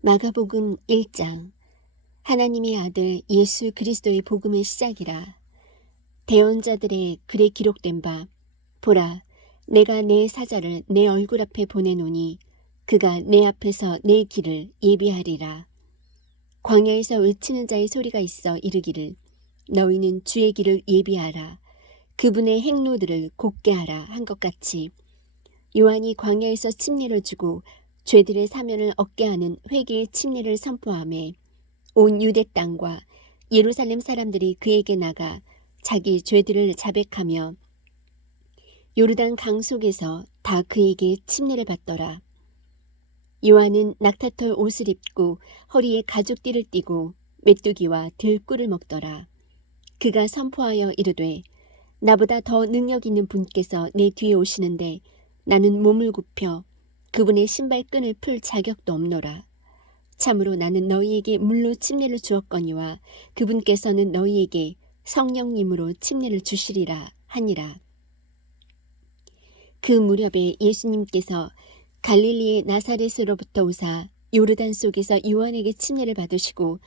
마가복음 1장. 하나님의 아들 예수 그리스도의 복음의 시작이라. 대언자들의 글에 기록된 바, 보라, 내가 내 사자를 내 얼굴 앞에 보내노니 그가 내 앞에서 내 길을 예비하리라. 광야에서 외치는 자의 소리가 있어 이르기를, 너희는 주의 길을 예비하라, 그분의 행로들을 곧게 하라 한 것 같이, 요한이 광야에서 침례를 주고 죄들의 사면을 얻게 하는 회개의 침례를 선포하며 온 유대 땅과 예루살렘 사람들이 그에게 나가 자기 죄들을 자백하며 요르단 강 속에서 다 그에게 침례를 받더라. 요한은 낙타털 옷을 입고 허리에 가죽띠를 띠고 메뚜기와 들꿀을 먹더라. 그가 선포하여 이르되, 나보다 더 능력 있는 분께서 내 뒤에 오시는데 나는 몸을 굽혀 그분의 신발끈을 풀 자격도 없노라. 참으로 나는 너희에게 물로 침례를 주었거니와 그분께서는 너희에게 성령님으로 침례를 주시리라 하니라. 그 무렵에 예수님께서 갈릴리의 나사렛으로부터 오사 요르단 속에서 요한에게 침례를 받으시고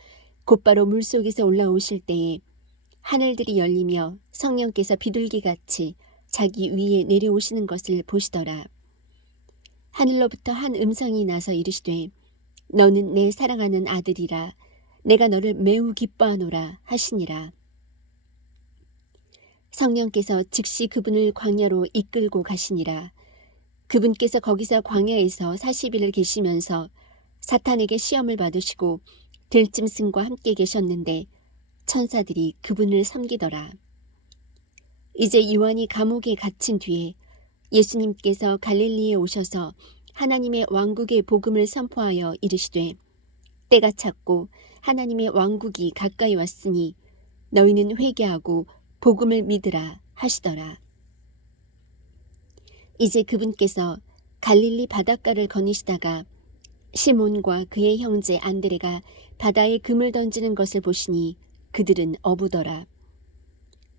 곧바로 물속에서 올라오실 때에 하늘들이 열리며 성령께서 비둘기같이 자기 위에 내려오시는 것을 보시더라. 하늘로부터 한 음성이 나서 이르시되, 너는 내 사랑하는 아들이라, 내가 너를 매우 기뻐하노라 하시니라. 성령께서 즉시 그분을 광야로 이끌고 가시니라. 그분께서 거기서 광야에서 40일을 계시면서 사탄에게 시험을 받으시고 들짐승과 함께 계셨는데 천사들이 그분을 섬기더라. 이제 요한이 감옥에 갇힌 뒤에 예수님께서 갈릴리에 오셔서 하나님의 왕국의 복음을 선포하여 이르시되, 때가 찼고 하나님의 왕국이 가까이 왔으니 너희는 회개하고 복음을 믿으라 하시더라. 이제 그분께서 갈릴리 바닷가를 거니시다가 시몬과 그의 형제 안드레가 바다에 금을 던지는 것을 보시니 그들은 어부더라.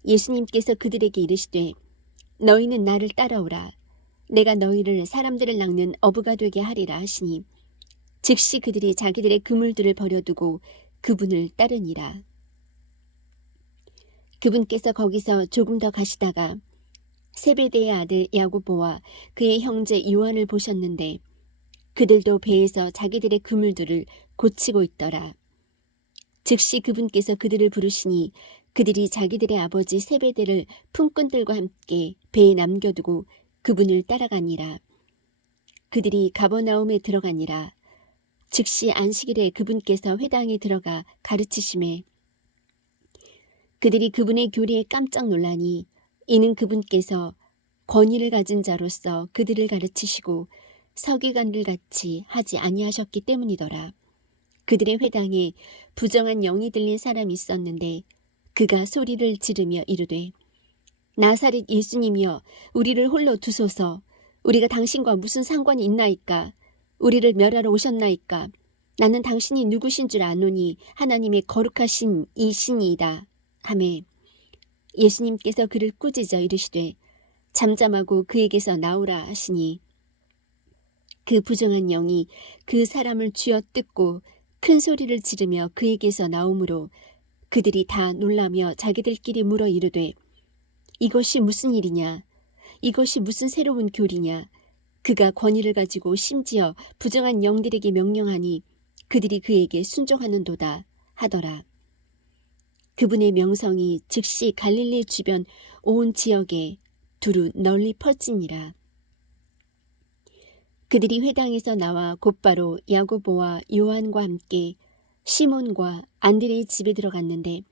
예수님께서 그들에게 이르시되, 너희는 나를 따라오라. 내가 너희를 사람들을 낚는 어부가 되게 하리라 하시니 즉시 그들이 자기들의 그물들을 버려두고 그분을 따르니라. 그분께서 거기서 조금 더 가시다가 세베대의 아들 야고보와 그의 형제 요한을 보셨는데 그들도 배에서 자기들의 그물들을 고치고 있더라. 즉시 그분께서 그들을 부르시니 그들이 자기들의 아버지 세베대를 품꾼들과 함께 배에 남겨두고 그분을 따라가니라. 그들이 가버나움에 들어가니라. 즉시 안식일에 그분께서 회당에 들어가 가르치심에 그들이 그분의 교리에 깜짝 놀라니 이는 그분께서 권위를 가진 자로서 그들을 가르치시고 서기관들 같이 하지 아니하셨기 때문이더라. 그들의 회당에 부정한 영이 들린 사람이 있었는데 그가 소리를 지르며 이르되, 나사렛 예수님이여, 우리를 홀로 두소서. 우리가 당신과 무슨 상관이 있나이까? 우리를 멸하러 오셨나이까? 나는 당신이 누구신 줄 아노니 하나님의 거룩하신 이 신이이다 하매 예수님께서 그를 꾸짖어 이르시되, 잠잠하고 그에게서 나오라 하시니 그 부정한 영이 그 사람을 쥐어뜯고 큰 소리를 지르며 그에게서 나오므로 그들이 다 놀라며 자기들끼리 물어 이르되, 이것이 무슨 일이냐? 이것이 무슨 새로운 교리냐? 그가 권위를 가지고 심지어 부정한 영들에게 명령하니 그들이 그에게 순종하는도다 하더라. 그분의 명성이 즉시 갈릴리 주변 온 지역에 두루 널리 퍼지니라. 그들이 회당에서 나와 곧바로 야고보와 요한과 함께 시몬과 안드레의 집에 들어갔는데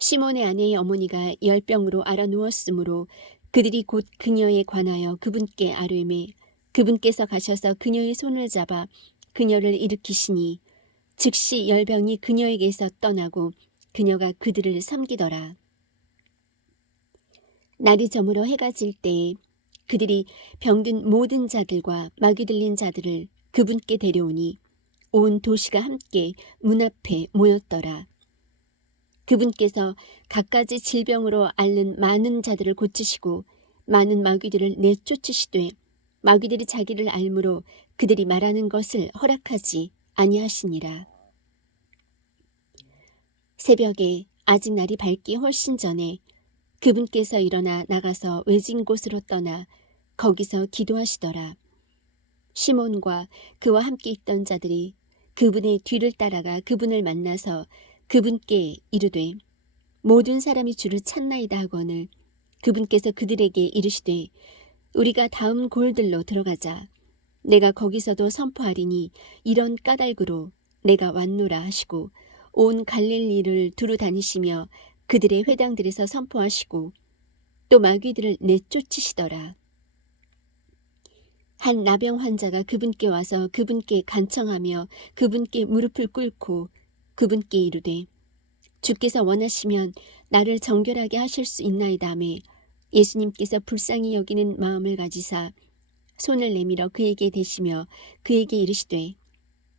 시몬의 아내의 어머니가 열병으로 앓아 누웠으므로 그들이 곧 그녀에 관하여 그분께 아뢰매 그분께서 가셔서 그녀의 손을 잡아 그녀를 일으키시니 즉시 열병이 그녀에게서 떠나고 그녀가 그들을 섬기더라. 날이 저물어 해가 질 때에 그들이 병든 모든 자들과 마귀 들린 자들을 그분께 데려오니 온 도시가 함께 문 앞에 모였더라. 그분께서 갖가지 질병으로 앓는 많은 자들을 고치시고 많은 마귀들을 내쫓으시되 마귀들이 자기를 알므로 그들이 말하는 것을 허락하지 아니하시니라. 새벽에 아직 날이 밝기 훨씬 전에 그분께서 일어나 나가서 외진 곳으로 떠나 거기서 기도하시더라. 시몬과 그와 함께 있던 자들이 그분의 뒤를 따라가 그분을 만나서 그분께 이르되 모든 사람이 주를 찾나이다 하거늘 그분께서 그들에게 이르시되 우리가 다음 골들로 들어가자. 내가 거기서도 선포하리니 이런 까닭으로 내가 왔노라 하시고 온 갈릴리를 두루 다니시며 그들의 회당들에서 선포하시고 또 마귀들을 내쫓으시더라. 한 나병 환자가 그분께 와서 그분께 간청하며 그분께 무릎을 꿇고 그분께 이르되 주께서 원하시면 나를 정결하게 하실 수 있나이다매 예수님께서 불쌍히 여기는 마음을 가지사 손을 내밀어 그에게 대시며 그에게 이르시되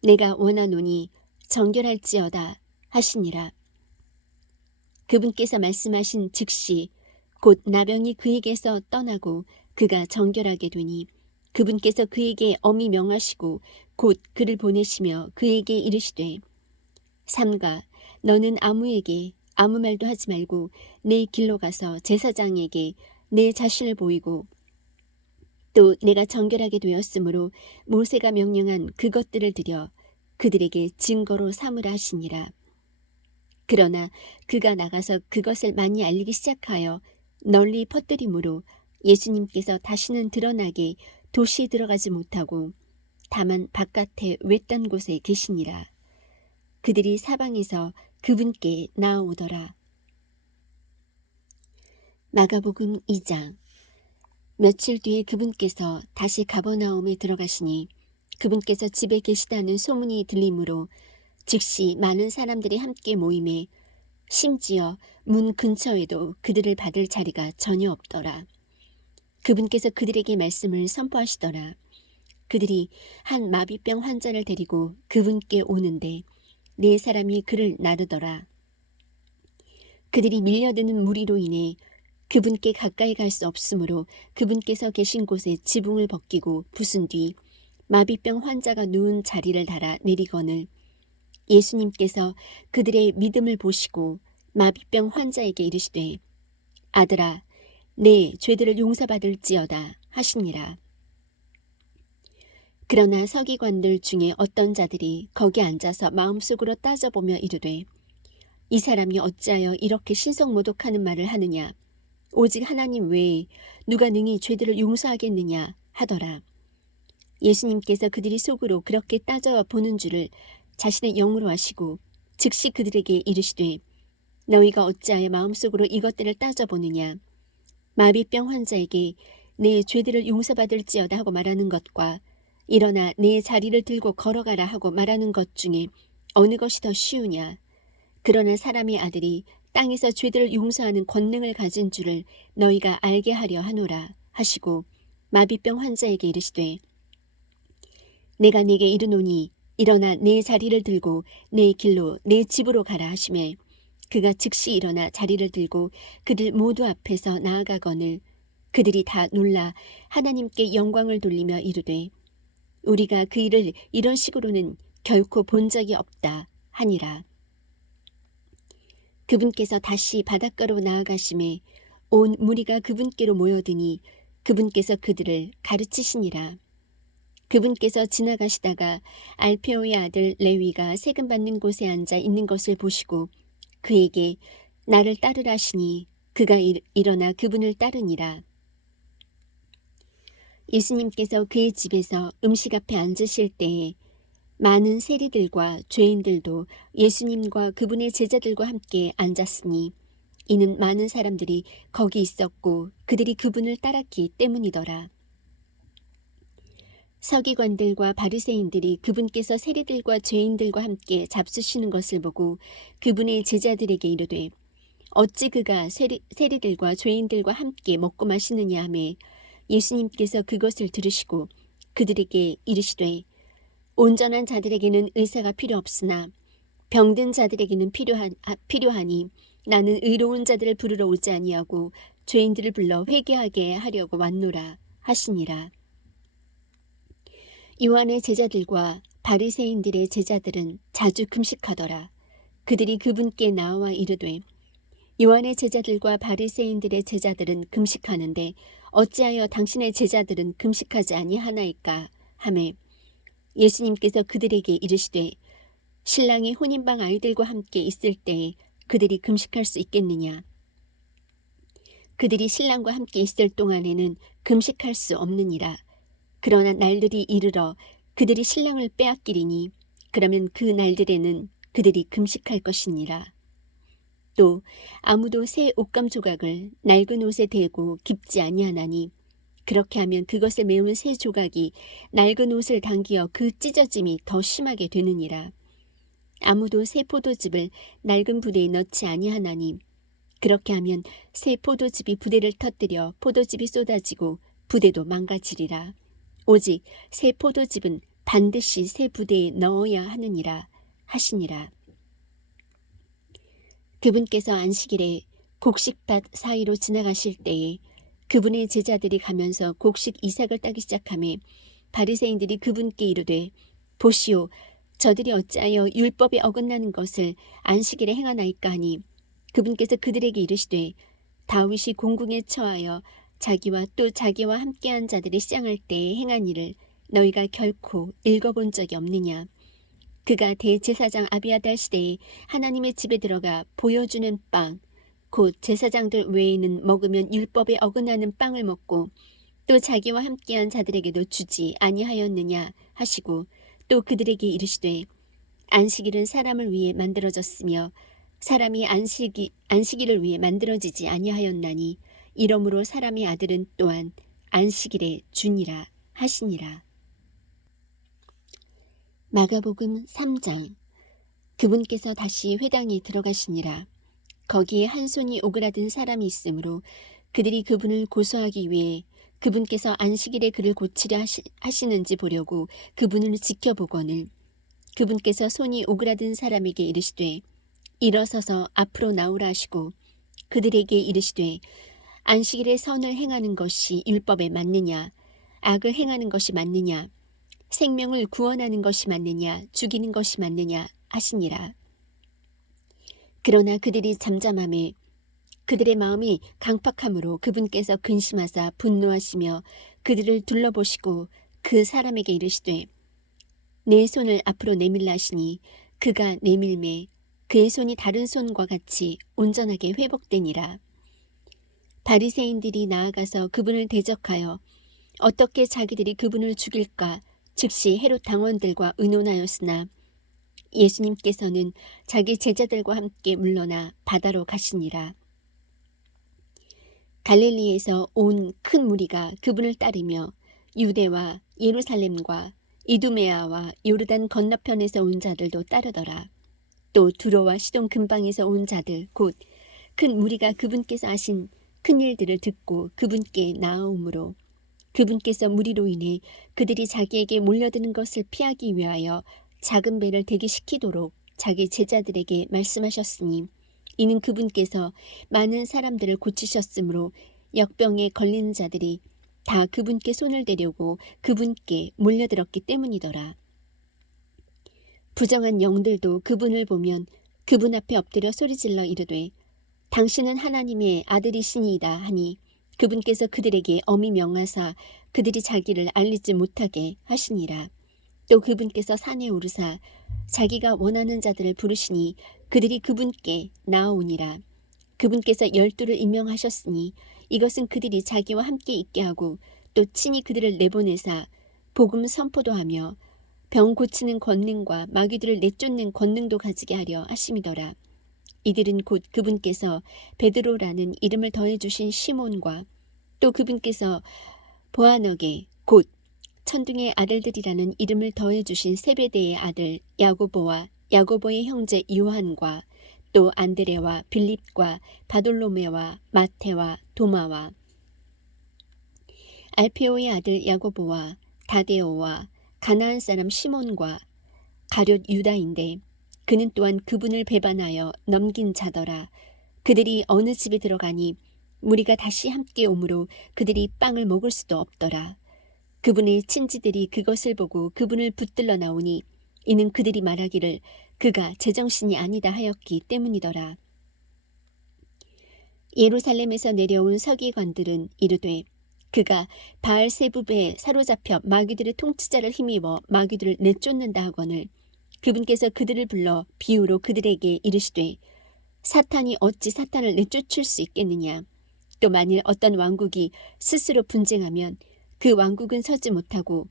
내가 원하노니 정결할지어다 하시니라. 그분께서 말씀하신 즉시 곧 나병이 그에게서 떠나고 그가 정결하게 되니 그분께서 그에게 엄히 명하시고 곧 그를 보내시며 그에게 이르시되 삼가 너는 아무에게 아무 말도 하지 말고 내 길로 가서 제사장에게 내 자신을 보이고 또 내가 정결하게 되었으므로 모세가 명령한 그것들을 드려 그들에게 증거로 삼으라 하시니라. 그러나 그가 나가서 그것을 많이 알리기 시작하여 널리 퍼뜨림으로 예수님께서 다시는 드러나게 도시에 들어가지 못하고 다만 바깥에 외딴 곳에 계시니라. 그들이 사방에서 그분께 나아오더라. 마가복음 2장. 며칠 뒤에 그분께서 다시 가버나움에 들어가시니 그분께서 집에 계시다는 소문이 들리므로 즉시 많은 사람들이 함께 모임에 심지어 문 근처에도 그들을 받을 자리가 전혀 없더라. 그분께서 그들에게 말씀을 선포하시더라. 그들이 한 마비병 환자를 데리고 그분께 오는데 네 사람이 그를 나르더라. 그들이 밀려드는 무리로 인해 그분께 가까이 갈 수 없으므로 그분께서 계신 곳에 지붕을 벗기고 부순 뒤 마비병 환자가 누운 자리를 달아 내리거늘 예수님께서 그들의 믿음을 보시고 마비병 환자에게 이르시되 아들아 내 죄들을 용서받을지어다 하시니라. 그러나 서기관들 중에 어떤 자들이 거기 앉아서 마음속으로 따져보며 이르되 이 사람이 어찌하여 이렇게 신성모독하는 말을 하느냐 오직 하나님 외에 누가 능히 죄들을 용서하겠느냐 하더라. 예수님께서 그들이 속으로 그렇게 따져보는 줄을 자신의 영으로 아시고 즉시 그들에게 이르시되 너희가 어찌하여 마음속으로 이것들을 따져보느냐 마비병 환자에게 내 죄들을 용서받을지어다 하고 말하는 것과 일어나 내 자리를 들고 걸어가라 하고 말하는 것 중에 어느 것이 더 쉬우냐 그러나 사람의 아들이 땅에서 죄들을 용서하는 권능을 가진 줄을 너희가 알게 하려 하노라 하시고 마비병 환자에게 이르시되 내가 네게 이르노니 일어나 내 자리를 들고 내 길로 내 집으로 가라 하시매 그가 즉시 일어나 자리를 들고 그들 모두 앞에서 나아가거늘 그들이 다 놀라 하나님께 영광을 돌리며 이르되 우리가 그 일을 이런 식으로는 결코 본 적이 없다 하니라. 그분께서 다시 바닷가로 나아가심에 온 무리가 그분께로 모여드니 그분께서 그들을 가르치시니라. 그분께서 지나가시다가 알페오의 아들 레위가 세금 받는 곳에 앉아 있는 것을 보시고 그에게 나를 따르라 하시니 그가 일어나 그분을 따르니라. 예수님께서 그의 집에서 음식 앞에 앉으실 때에 많은 세리들과 죄인들도 예수님과 그분의 제자들과 함께 앉았으니 이는 많은 사람들이 거기 있었고 그들이 그분을 따랐기 때문이더라. 서기관들과 바리새인들이 그분께서 세리들과 죄인들과 함께 잡수시는 것을 보고 그분의 제자들에게 이르되 어찌 그가 세리들과 죄인들과 함께 먹고 마시느냐 하매 예수님께서 그것을 들으시고 그들에게 이르시되 온전한 자들에게는 의사가 필요 없으나 병든 자들에게는 필요하니 나는 의로운 자들을 부르러 오지 아니하고 죄인들을 불러 회개하게 하려고 왔노라 하시니라. 요한의 제자들과 바리새인들의 제자들은 자주 금식하더라. 그들이 그분께 나와 이르되 요한의 제자들과 바리새인들의 제자들은 금식하는데 어찌하여 당신의 제자들은 금식하지 아니하나이까 하매 예수님께서 그들에게 이르시되 신랑이 혼인방 아이들과 함께 있을 때에 그들이 금식할 수 있겠느냐. 그들이 신랑과 함께 있을 동안에는 금식할 수 없느니라. 그러나 날들이 이르러 그들이 신랑을 빼앗기리니 그러면 그 날들에는 그들이 금식할 것이니라. 또 아무도 새 옷감 조각을 낡은 옷에 대고 깁지 아니하나니 그렇게 하면 그것을 메운 새 조각이 낡은 옷을 당기어 그 찢어짐이 더 심하게 되느니라. 아무도 새 포도즙을 낡은 부대에 넣지 아니하나니 그렇게 하면 새 포도즙이 부대를 터뜨려 포도즙이 쏟아지고 부대도 망가지리라. 오직 새 포도즙은 반드시 새 부대에 넣어야 하느니라 하시니라. 그분께서 안식일에 곡식밭 사이로 지나가실 때에 그분의 제자들이 가면서 곡식 이삭을 따기 시작하매 바리새인들이 그분께 이르되 보시오 저들이 어찌하여 율법에 어긋나는 것을 안식일에 행하나이까 하니 그분께서 그들에게 이르시되 다윗이 공궁에 처하여 자기와 또 자기와 함께한 자들이 시장할 때에 행한 일을 너희가 결코 읽어본 적이 없느냐. 그가 대제사장 아비아달 시대에 하나님의 집에 들어가 보여주는 빵, 곧 제사장들 외에는 먹으면 율법에 어긋나는 빵을 먹고 또 자기와 함께한 자들에게도 주지 아니하였느냐 하시고 또 그들에게 이르시되 안식일은 사람을 위해 만들어졌으며 사람이 안식일을 위해 만들어지지 아니하였나니 이러므로 사람의 아들은 또한 안식일의 주니라 하시니라. 마가복음 3장. 그분께서 다시 회당에 들어가시니라. 거기에 한 손이 오그라든 사람이 있으므로 그들이 그분을 고소하기 위해 그분께서 안식일에 그를 고치려 하시는지 보려고 그분을 지켜보거늘 그분께서 손이 오그라든 사람에게 이르시되 일어서서 앞으로 나오라 하시고 그들에게 이르시되 안식일에 선을 행하는 것이 율법에 맞느냐 악을 행하는 것이 맞느냐 생명을 구원하는 것이 맞느냐 죽이는 것이 맞느냐 하시니라. 그러나 그들이 잠잠함에 그들의 마음이 강팍함으로 그분께서 근심하사 분노하시며 그들을 둘러보시고 그 사람에게 이르시되 내 손을 앞으로 내밀라 하시니 그가 내밀매 그의 손이 다른 손과 같이 온전하게 회복되니라. 바리새인들이 나아가서 그분을 대적하여 어떻게 자기들이 그분을 죽일까 즉시 헤롯 당원들과 의논하였으나 예수님께서는 자기 제자들과 함께 물러나 바다로 가시니라. 갈릴리에서 온 큰 무리가 그분을 따르며 유대와 예루살렘과 이두메아와 요르단 건너편에서 온 자들도 따르더라. 또 두로와 시돈 근방에서 온 자들 곧 큰 무리가 그분께서 하신 큰 일들을 듣고 그분께 나아오므로 그분께서 무리로 인해 그들이 자기에게 몰려드는 것을 피하기 위하여 작은 배를 대기시키도록 자기 제자들에게 말씀하셨으니 이는 그분께서 많은 사람들을 고치셨으므로 역병에 걸린 자들이 다 그분께 손을 대려고 그분께 몰려들었기 때문이더라. 부정한 영들도 그분을 보면 그분 앞에 엎드려 소리질러 이르되 당신은 하나님의 아들이시니이다 하니 그분께서 그들에게 엄히 명하사 그들이 자기를 알리지 못하게 하시니라. 또 그분께서 산에 오르사 자기가 원하는 자들을 부르시니 그들이 그분께 나아오니라. 그분께서 12를 임명하셨으니 이것은 그들이 자기와 함께 있게 하고 또 친히 그들을 내보내사 복음 선포도 하며 병 고치는 권능과 마귀들을 내쫓는 권능도 가지게 하려 하심이더라. 이들은 곧 그분께서 베드로라는 이름을 더해주신 시몬과 또 그분께서 보아너게 곧 천둥의 아들들이라는 이름을 더해주신 세베대의 아들 야고보와 야고보의 형제 요한과 또 안드레와 빌립과 바돌로메와 마테와 도마와 알페오의 아들 야고보와 다데오와 가나안 사람 시몬과 가룟 유다인데 그는 또한 그분을 배반하여 넘긴 자더라. 그들이 어느 집에 들어가니 무리가 다시 함께 오므로 그들이 빵을 먹을 수도 없더라. 그분의 친지들이 그것을 보고 그분을 붙들러 나오니 이는 그들이 말하기를 그가 제정신이 아니다 하였기 때문이더라. 예루살렘에서 내려온 서기관들은 이르되 그가 바알세부베에 사로잡혀 마귀들의 통치자를 힘입어 마귀들을 내쫓는다 하거늘 그분께서 그들을 불러 비유로 그들에게 이르시되 사탄이 어찌 사탄을 내쫓을 수 있겠느냐. 또 만일 어떤 왕국이 스스로 분쟁하면 그 왕국은 서지 못하고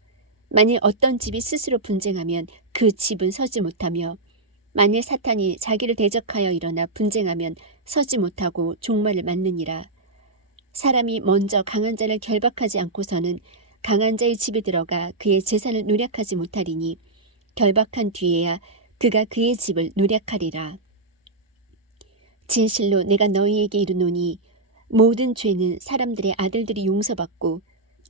만일 어떤 집이 스스로 분쟁하면 그 집은 서지 못하며 만일 사탄이 자기를 대적하여 일어나 분쟁하면 서지 못하고 종말을 맞느니라. 사람이 먼저 강한 자를 결박하지 않고서는 강한 자의 집에 들어가 그의 재산을 누략하지 못하리니 결박한 뒤에야 그가 그의 집을 누략하리라. 진실로 내가 너희에게 이르노니 모든 죄는 사람들의 아들들이 용서받고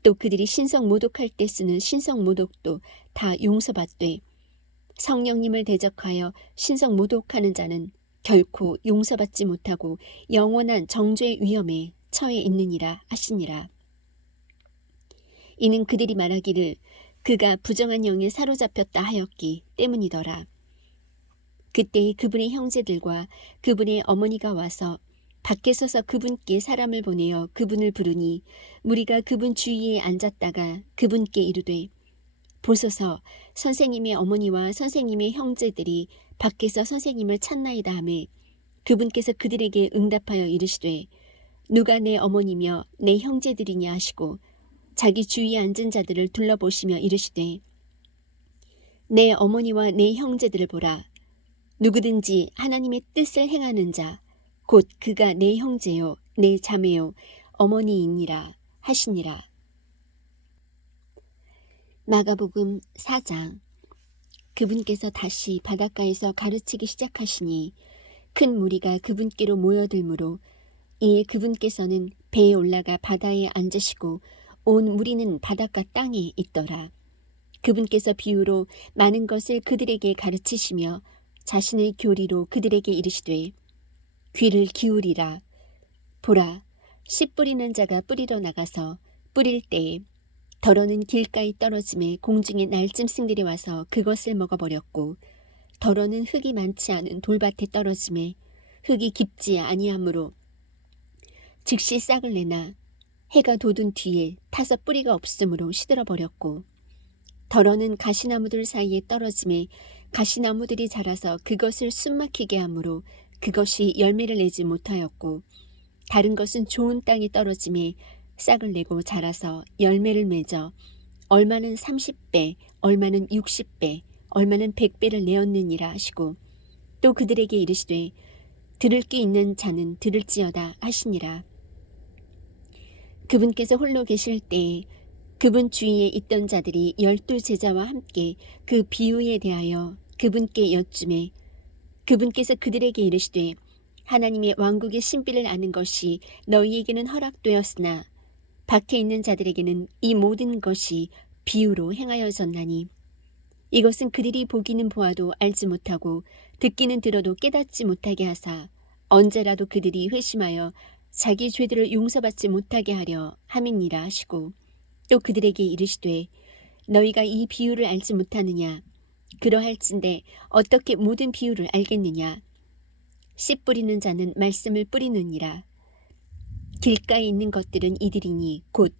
또 그들이 신성 모독할 때 쓰는 신성 모독도 다 용서받되 성령님을 대적하여 신성 모독하는 자는 결코 용서받지 못하고 영원한 정죄의 위험에 처해 있느니라 하시니라. 이는 그들이 말하기를 그가 부정한 영에 사로잡혔다 하였기 때문이더라. 그때 그분의 형제들과 그분의 어머니가 와서 밖에 서서 그분께 사람을 보내어 그분을 부르니 무리가 그분 주위에 앉았다가 그분께 이르되 보소서 선생님의 어머니와 선생님의 형제들이 밖에서 선생님을 찾나이다 하매 그분께서 그들에게 응답하여 이르시되 누가 내 어머니며 내 형제들이냐 하시고 자기 주위에 앉은 자들을 둘러보시며 이르시되 내 어머니와 내 형제들을 보라. 누구든지 하나님의 뜻을 행하는 자 곧 그가 내 형제요 내 자매요 어머니이니라 하시니라. 마가복음 4장. 그분께서 다시 바닷가에서 가르치기 시작하시니 큰 무리가 그분께로 모여들므로 이에 그분께서는 배에 올라가 바다에 앉으시고 온 무리는 바닷가 땅에 있더라. 그분께서 비유로 많은 것을 그들에게 가르치시며 자신의 교리로 그들에게 이르시되 귀를 기울이라. 보라, 씨 뿌리는 자가 뿌리러 나가서 뿌릴 때에 덜어는 길가에 떨어짐에 공중에 날짐승들이 와서 그것을 먹어버렸고 덜어는 흙이 많지 않은 돌밭에 떨어짐에 흙이 깊지 아니하므로 즉시 싹을 내나 해가 돋은 뒤에 타서 뿌리가 없으므로 시들어버렸고 덜어는 가시나무들 사이에 떨어짐에 가시나무들이 자라서 그것을 숨막히게 하므로 그것이 열매를 내지 못하였고 다른 것은 좋은 땅에 떨어짐에 싹을 내고 자라서 열매를 맺어 얼마는 30배, 얼마는 60배, 얼마는 100배를 내었느니라 하시고 또 그들에게 이르시되 들을 귀 있는 자는 들을지어다 하시니라. 그분께서 홀로 계실 때에 그분 주위에 있던 자들이 12 제자와 함께 그 비유에 대하여 그분께 여쭈매 그분께서 그들에게 이르시되 하나님의 왕국의 신비를 아는 것이 너희에게는 허락되었으나 밖에 있는 자들에게는 이 모든 것이 비유로 행하여졌나니 이것은 그들이 보기는 보아도 알지 못하고 듣기는 들어도 깨닫지 못하게 하사 언제라도 그들이 회심하여 자기 죄들을 용서받지 못하게 하려 함이니라 하시고 또 그들에게 이르시되 너희가 이 비유를 알지 못하느냐. 그러할진대 어떻게 모든 비유를 알겠느냐. 씨 뿌리는 자는 말씀을 뿌리느니라. 길가에 있는 것들은 이들이니 곧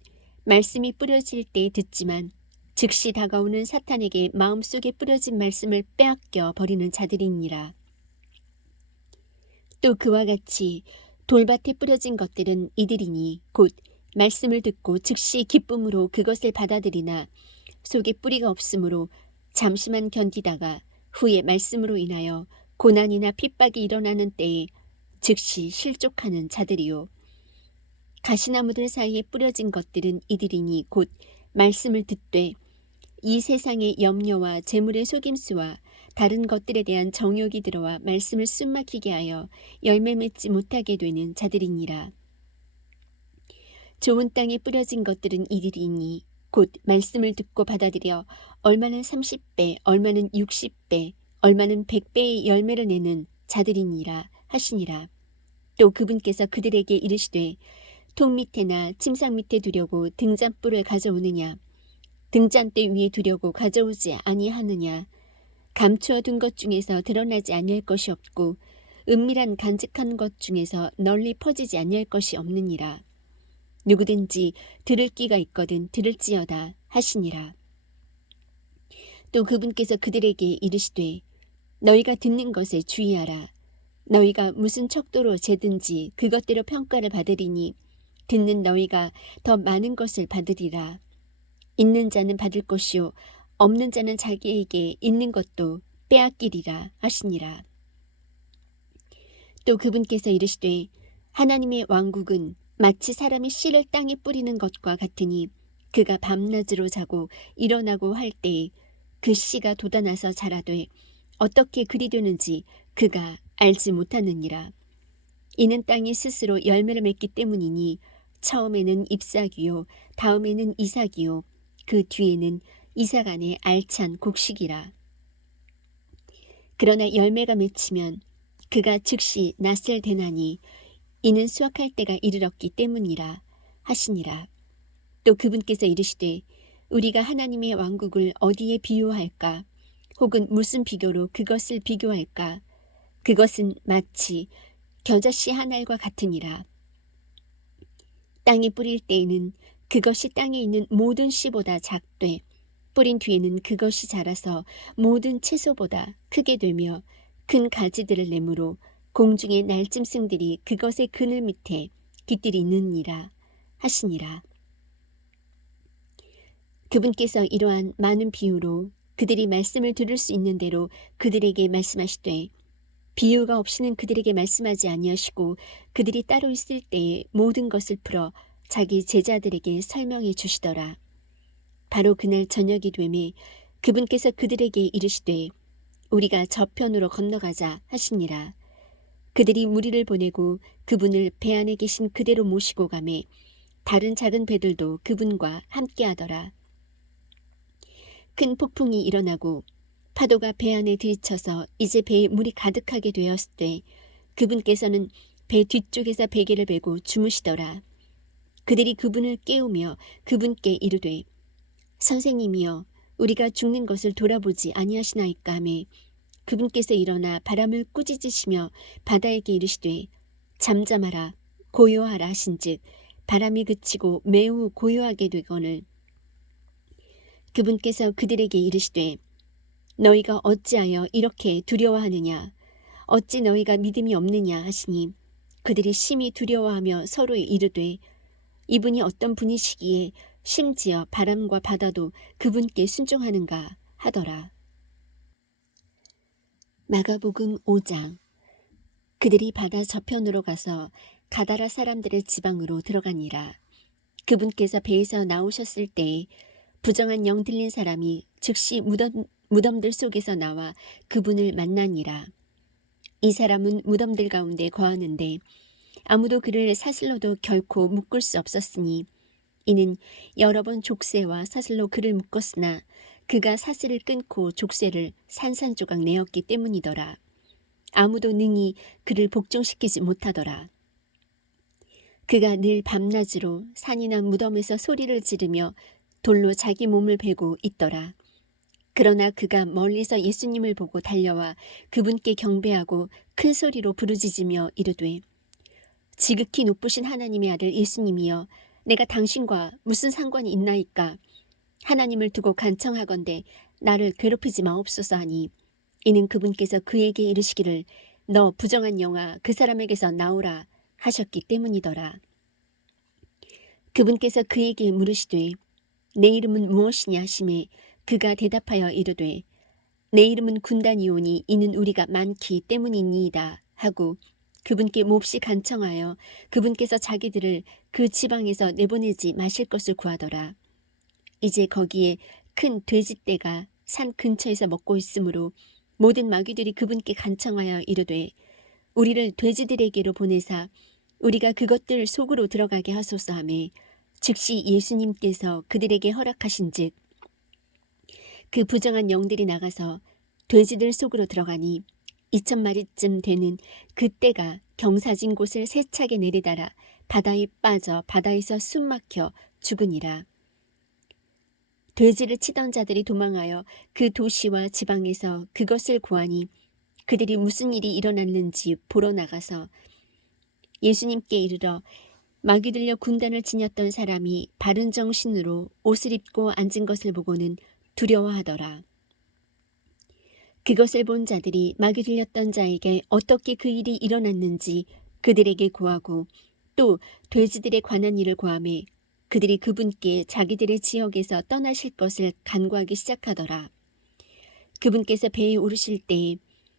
말씀이 뿌려질 때에 듣지만 즉시 다가오는 사탄에게 마음속에 뿌려진 말씀을 빼앗겨 버리는 자들이니라. 또 그와 같이 돌밭에 뿌려진 것들은 이들이니 곧 말씀을 듣고 즉시 기쁨으로 그것을 받아들이나 속에 뿌리가 없으므로 잠시만 견디다가 후에 말씀으로 인하여 고난이나 핍박이 일어나는 때에 즉시 실족하는 자들이요. 가시나무들 사이에 뿌려진 것들은 이들이니 곧 말씀을 듣되 이 세상의 염려와 재물의 속임수와 다른 것들에 대한 정욕이 들어와 말씀을 숨막히게 하여 열매 맺지 못하게 되는 자들이니라. 좋은 땅에 뿌려진 것들은 이들이니 곧 말씀을 듣고 받아들여 얼마는 30배, 얼마는 60배, 얼마는 100배의 열매를 내는 자들이니라 하시니라. 또 그분께서 그들에게 이르시되 통 밑에나 침상 밑에 두려고 등잔불을 가져오느냐. 등잔대 위에 두려고 가져오지 아니하느냐. 감추어 둔 것 중에서 드러나지 아니할 것이 없고 은밀한 간직한 것 중에서 널리 퍼지지 아니할 것이 없느니라. 누구든지 들을 귀가 있거든 들을지어다 하시니라. 또 그분께서 그들에게 이르시되 너희가 듣는 것에 주의하라. 너희가 무슨 척도로 재든지 그것대로 평가를 받으리니 듣는 너희가 더 많은 것을 받으리라. 있는 자는 받을 것이요 없는 자는 자기에게 있는 것도 빼앗기리라 하시니라. 또 그분께서 이르시되 하나님의 왕국은 마치 사람이 씨를 땅에 뿌리는 것과 같으니 그가 밤낮으로 자고 일어나고 할 때에 그 씨가 돋아나서 자라되 어떻게 그리 되는지 그가 알지 못하느니라. 이는 땅이 스스로 열매를 맺기 때문이니 처음에는 잎사귀요 다음에는 이삭이요 그 뒤에는 이삭 안에 알찬 곡식이라. 그러나 열매가 맺히면 그가 즉시 낫을 대나니 이는 수확할 때가 이르렀기 때문이라 하시니라. 또 그분께서 이르시되 우리가 하나님의 왕국을 어디에 비유할까? 혹은 무슨 비교로 그것을 비교할까? 그것은 마치 겨자씨 한 알과 같으니라. 땅에 뿌릴 때에는 그것이 땅에 있는 모든 씨보다 작되 뿌린 뒤에는 그것이 자라서 모든 채소보다 크게 되며 큰 가지들을 내므로 공중의 날짐승들이 그것의 그늘 밑에 깃들이 있느니라 하시니라. 그분께서 이러한 많은 비유로 그들이 말씀을 들을 수 있는 대로 그들에게 말씀하시되 비유가 없이는 그들에게 말씀하지 아니하시고 그들이 따로 있을 때에 모든 것을 풀어 자기 제자들에게 설명해 주시더라. 바로 그날 저녁이 되매 그분께서 그들에게 이르시되 우리가 저편으로 건너가자 하시니라. 그들이 무리를 보내고 그분을 배 안에 계신 그대로 모시고 가매 다른 작은 배들도 그분과 함께하더라. 큰 폭풍이 일어나고 파도가 배 안에 들이쳐서 이제 배에 물이 가득하게 되었을 때 그분께서는 배 뒤쪽에서 베개를 베고 주무시더라. 그들이 그분을 깨우며 그분께 이르되 선생님이여 우리가 죽는 것을 돌아보지 아니하시나이까 하매 그분께서 일어나 바람을 꾸짖으시며 바다에게 이르시되 잠잠하라 고요하라 하신즉 바람이 그치고 매우 고요하게 되거늘 그분께서 그들에게 이르시되 너희가 어찌하여 이렇게 두려워하느냐 어찌 너희가 믿음이 없느냐 하시니 그들이 심히 두려워하며 서로 이르되 이분이 어떤 분이시기에 심지어 바람과 바다도 그분께 순종하는가 하더라. 마가복음 5장. 그들이 바다 저편으로 가서 가다라 사람들의 지방으로 들어가니라. 그분께서 배에서 나오셨을 때에 부정한 영 들린 사람이 즉시 무덤들 속에서 나와 그분을 만나니라. 이 사람은 무덤들 가운데 거하는데 아무도 그를 사슬로도 결코 묶을 수 없었으니 이는 여러 번 족쇄와 사슬로 그를 묶었으나 그가 사슬을 끊고 족쇄를 산산조각 내었기 때문이더라. 아무도 능히 그를 복종시키지 못하더라. 그가 늘 밤낮으로 산이나 무덤에서 소리를 지르며 돌로 자기 몸을 베고 있더라. 그러나 그가 멀리서 예수님을 보고 달려와 그분께 경배하고 큰 소리로 부르짖으며 이르되 지극히 높으신 하나님의 아들 예수님이여 내가 당신과 무슨 상관이 있나이까? 하나님을 두고 간청하건대 나를 괴롭히지 마옵소서 하니 이는 그분께서 그에게 이르시기를 너 부정한 영아 그 사람에게서 나오라 하셨기 때문이더라. 그분께서 그에게 물으시되 내 이름은 무엇이냐 하시매 그가 대답하여 이르되 내 이름은 군단이오니 이는 우리가 많기 때문이니이다 하고 그분께 몹시 간청하여 그분께서 자기들을 그 지방에서 내보내지 마실 것을 구하더라. 이제 거기에 큰 돼지떼가 산 근처에서 먹고 있으므로 모든 마귀들이 그분께 간청하여 이르되 우리를 돼지들에게로 보내사 우리가 그것들 속으로 들어가게 하소서 하매 즉시 예수님께서 그들에게 허락하신즉 그 부정한 영들이 나가서 돼지들 속으로 들어가니 2,000마리쯤 되는 그 떼가 경사진 곳을 세차게 내리다라 바다에 빠져 바다에서 숨막혀 죽으니라. 돼지를 치던 자들이 도망하여 그 도시와 지방에서 그것을 구하니 그들이 무슨 일이 일어났는지 보러 나가서 예수님께 이르러 마귀 들려 군단을 지녔던 사람이 바른 정신으로 옷을 입고 앉은 것을 보고는 두려워하더라. 그것을 본 자들이 마귀 들렸던 자에게 어떻게 그 일이 일어났는지 그들에게 구하고 또 돼지들에 관한 일을 구하매 그들이 그분께 자기들의 지역에서 떠나실 것을 간구하기 시작하더라. 그분께서 배에 오르실 때에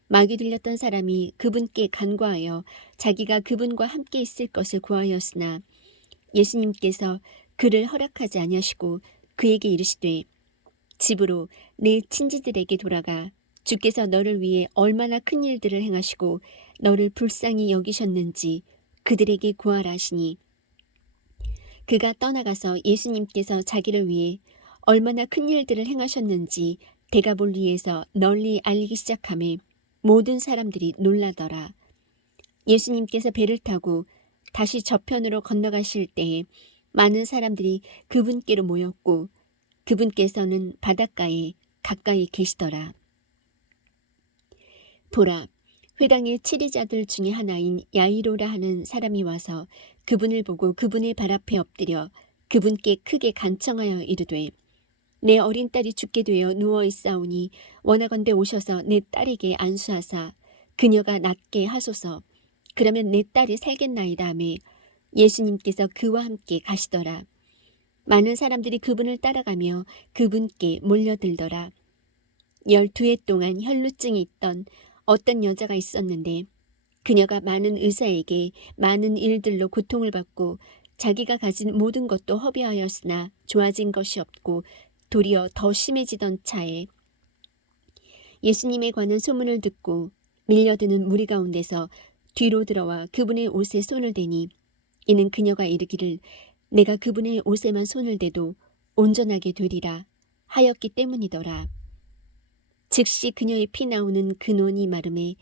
마귀 들렸던 사람이 그분께 간구하여 자기가 그분과 함께 있을 것을 구하였으나 예수님께서 그를 허락하지 아니하시고 그에게 이르시되 집으로 내 친지들에게 돌아가 주께서 너를 위해 얼마나 큰 일들을 행하시고 너를 불쌍히 여기셨는지 그들에게 구하라 하시니 그가 떠나가서 예수님께서 자기를 위해 얼마나 큰 일들을 행하셨는지 데가볼리에서 널리 알리기 시작하매 모든 사람들이 놀라더라. 예수님께서 배를 타고 다시 저편으로 건너가실 때에 많은 사람들이 그분께로 모였고 그분께서는 바닷가에 가까이 계시더라. 보라, 회당의 치리자들 중에 하나인 야이로라 하는 사람이 와서 그분을 보고 그분의 발 앞에 엎드려 그분께 크게 간청하여 이르되 내 어린 딸이 죽게 되어 누워 있사오니 원하건대 오셔서 내 딸에게 안수하사 그녀가 낫게 하소서. 그러면 내 딸이 살겠나이다 하매 예수님께서 그와 함께 가시더라. 많은 사람들이 그분을 따라가며 그분께 몰려들더라. 12해 동안 혈루증이 있던 어떤 여자가 있었는데 그녀가 많은 의사에게 많은 일들로 고통을 받고 자기가 가진 모든 것도 허비하였으나 좋아진 것이 없고 도리어 더 심해지던 차에 예수님에 관한 소문을 듣고 밀려드는 무리 가운데서 뒤로 들어와 그분의 옷에 손을 대니 이는 그녀가 이르기를 내가 그분의 옷에만 손을 대도 온전하게 되리라 하였기 때문이더라. 즉시 그녀의 피 나오는 근원이 마름에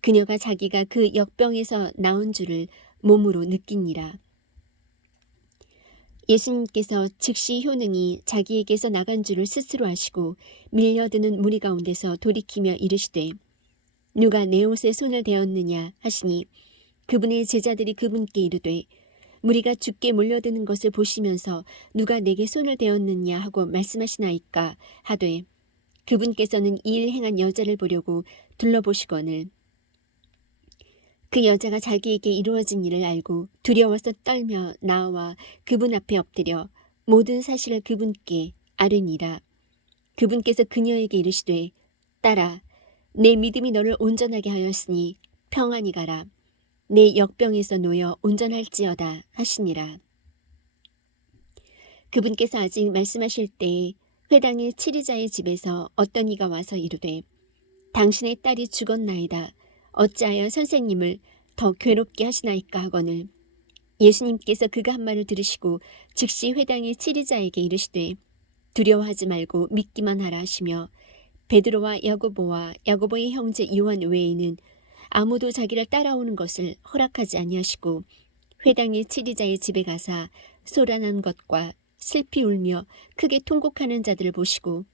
그녀가 자기가 그 역병에서 나은 줄을 몸으로 느끼니라. 예수님께서 즉시 효능이 자기에게서 나간 줄을 스스로 아시고 밀려드는 무리 가운데서 돌이키며 이르시되 누가 내 옷에 손을 대었느냐 하시니 그분의 제자들이 그분께 이르되 무리가 죽게 몰려드는 것을 보시면서 누가 내게 손을 대었느냐 하고 말씀하시나이까 하되 그분께서는 이 일 행한 여자를 보려고 둘러보시거늘 그 여자가 자기에게 이루어진 일을 알고 두려워서 떨며 나와 그분 앞에 엎드려 모든 사실을 그분께 아뢰니라. 그분께서 그녀에게 이르시되 딸아 내 믿음이 너를 온전하게 하였으니 평안히 가라. 내 역병에서 놓여 온전할지어다 하시니라. 그분께서 아직 말씀하실 때에 회당의 치리자의 집에서 어떤 이가 와서 이르되 당신의 딸이 죽었나이다. 어찌하여 선생님을 더 괴롭게 하시나이까 하거늘 예수님께서 그가 한 말을 들으시고 즉시 회당의 치리자에게 이르시되 두려워하지 말고 믿기만 하라 하시며 베드로와 야고보와 야고보의 형제 요한 외에는 아무도 자기를 따라오는 것을 허락하지 아니하시고 회당의 치리자의 집에 가사 소란한 것과 슬피 울며 크게 통곡하는 자들을 보시고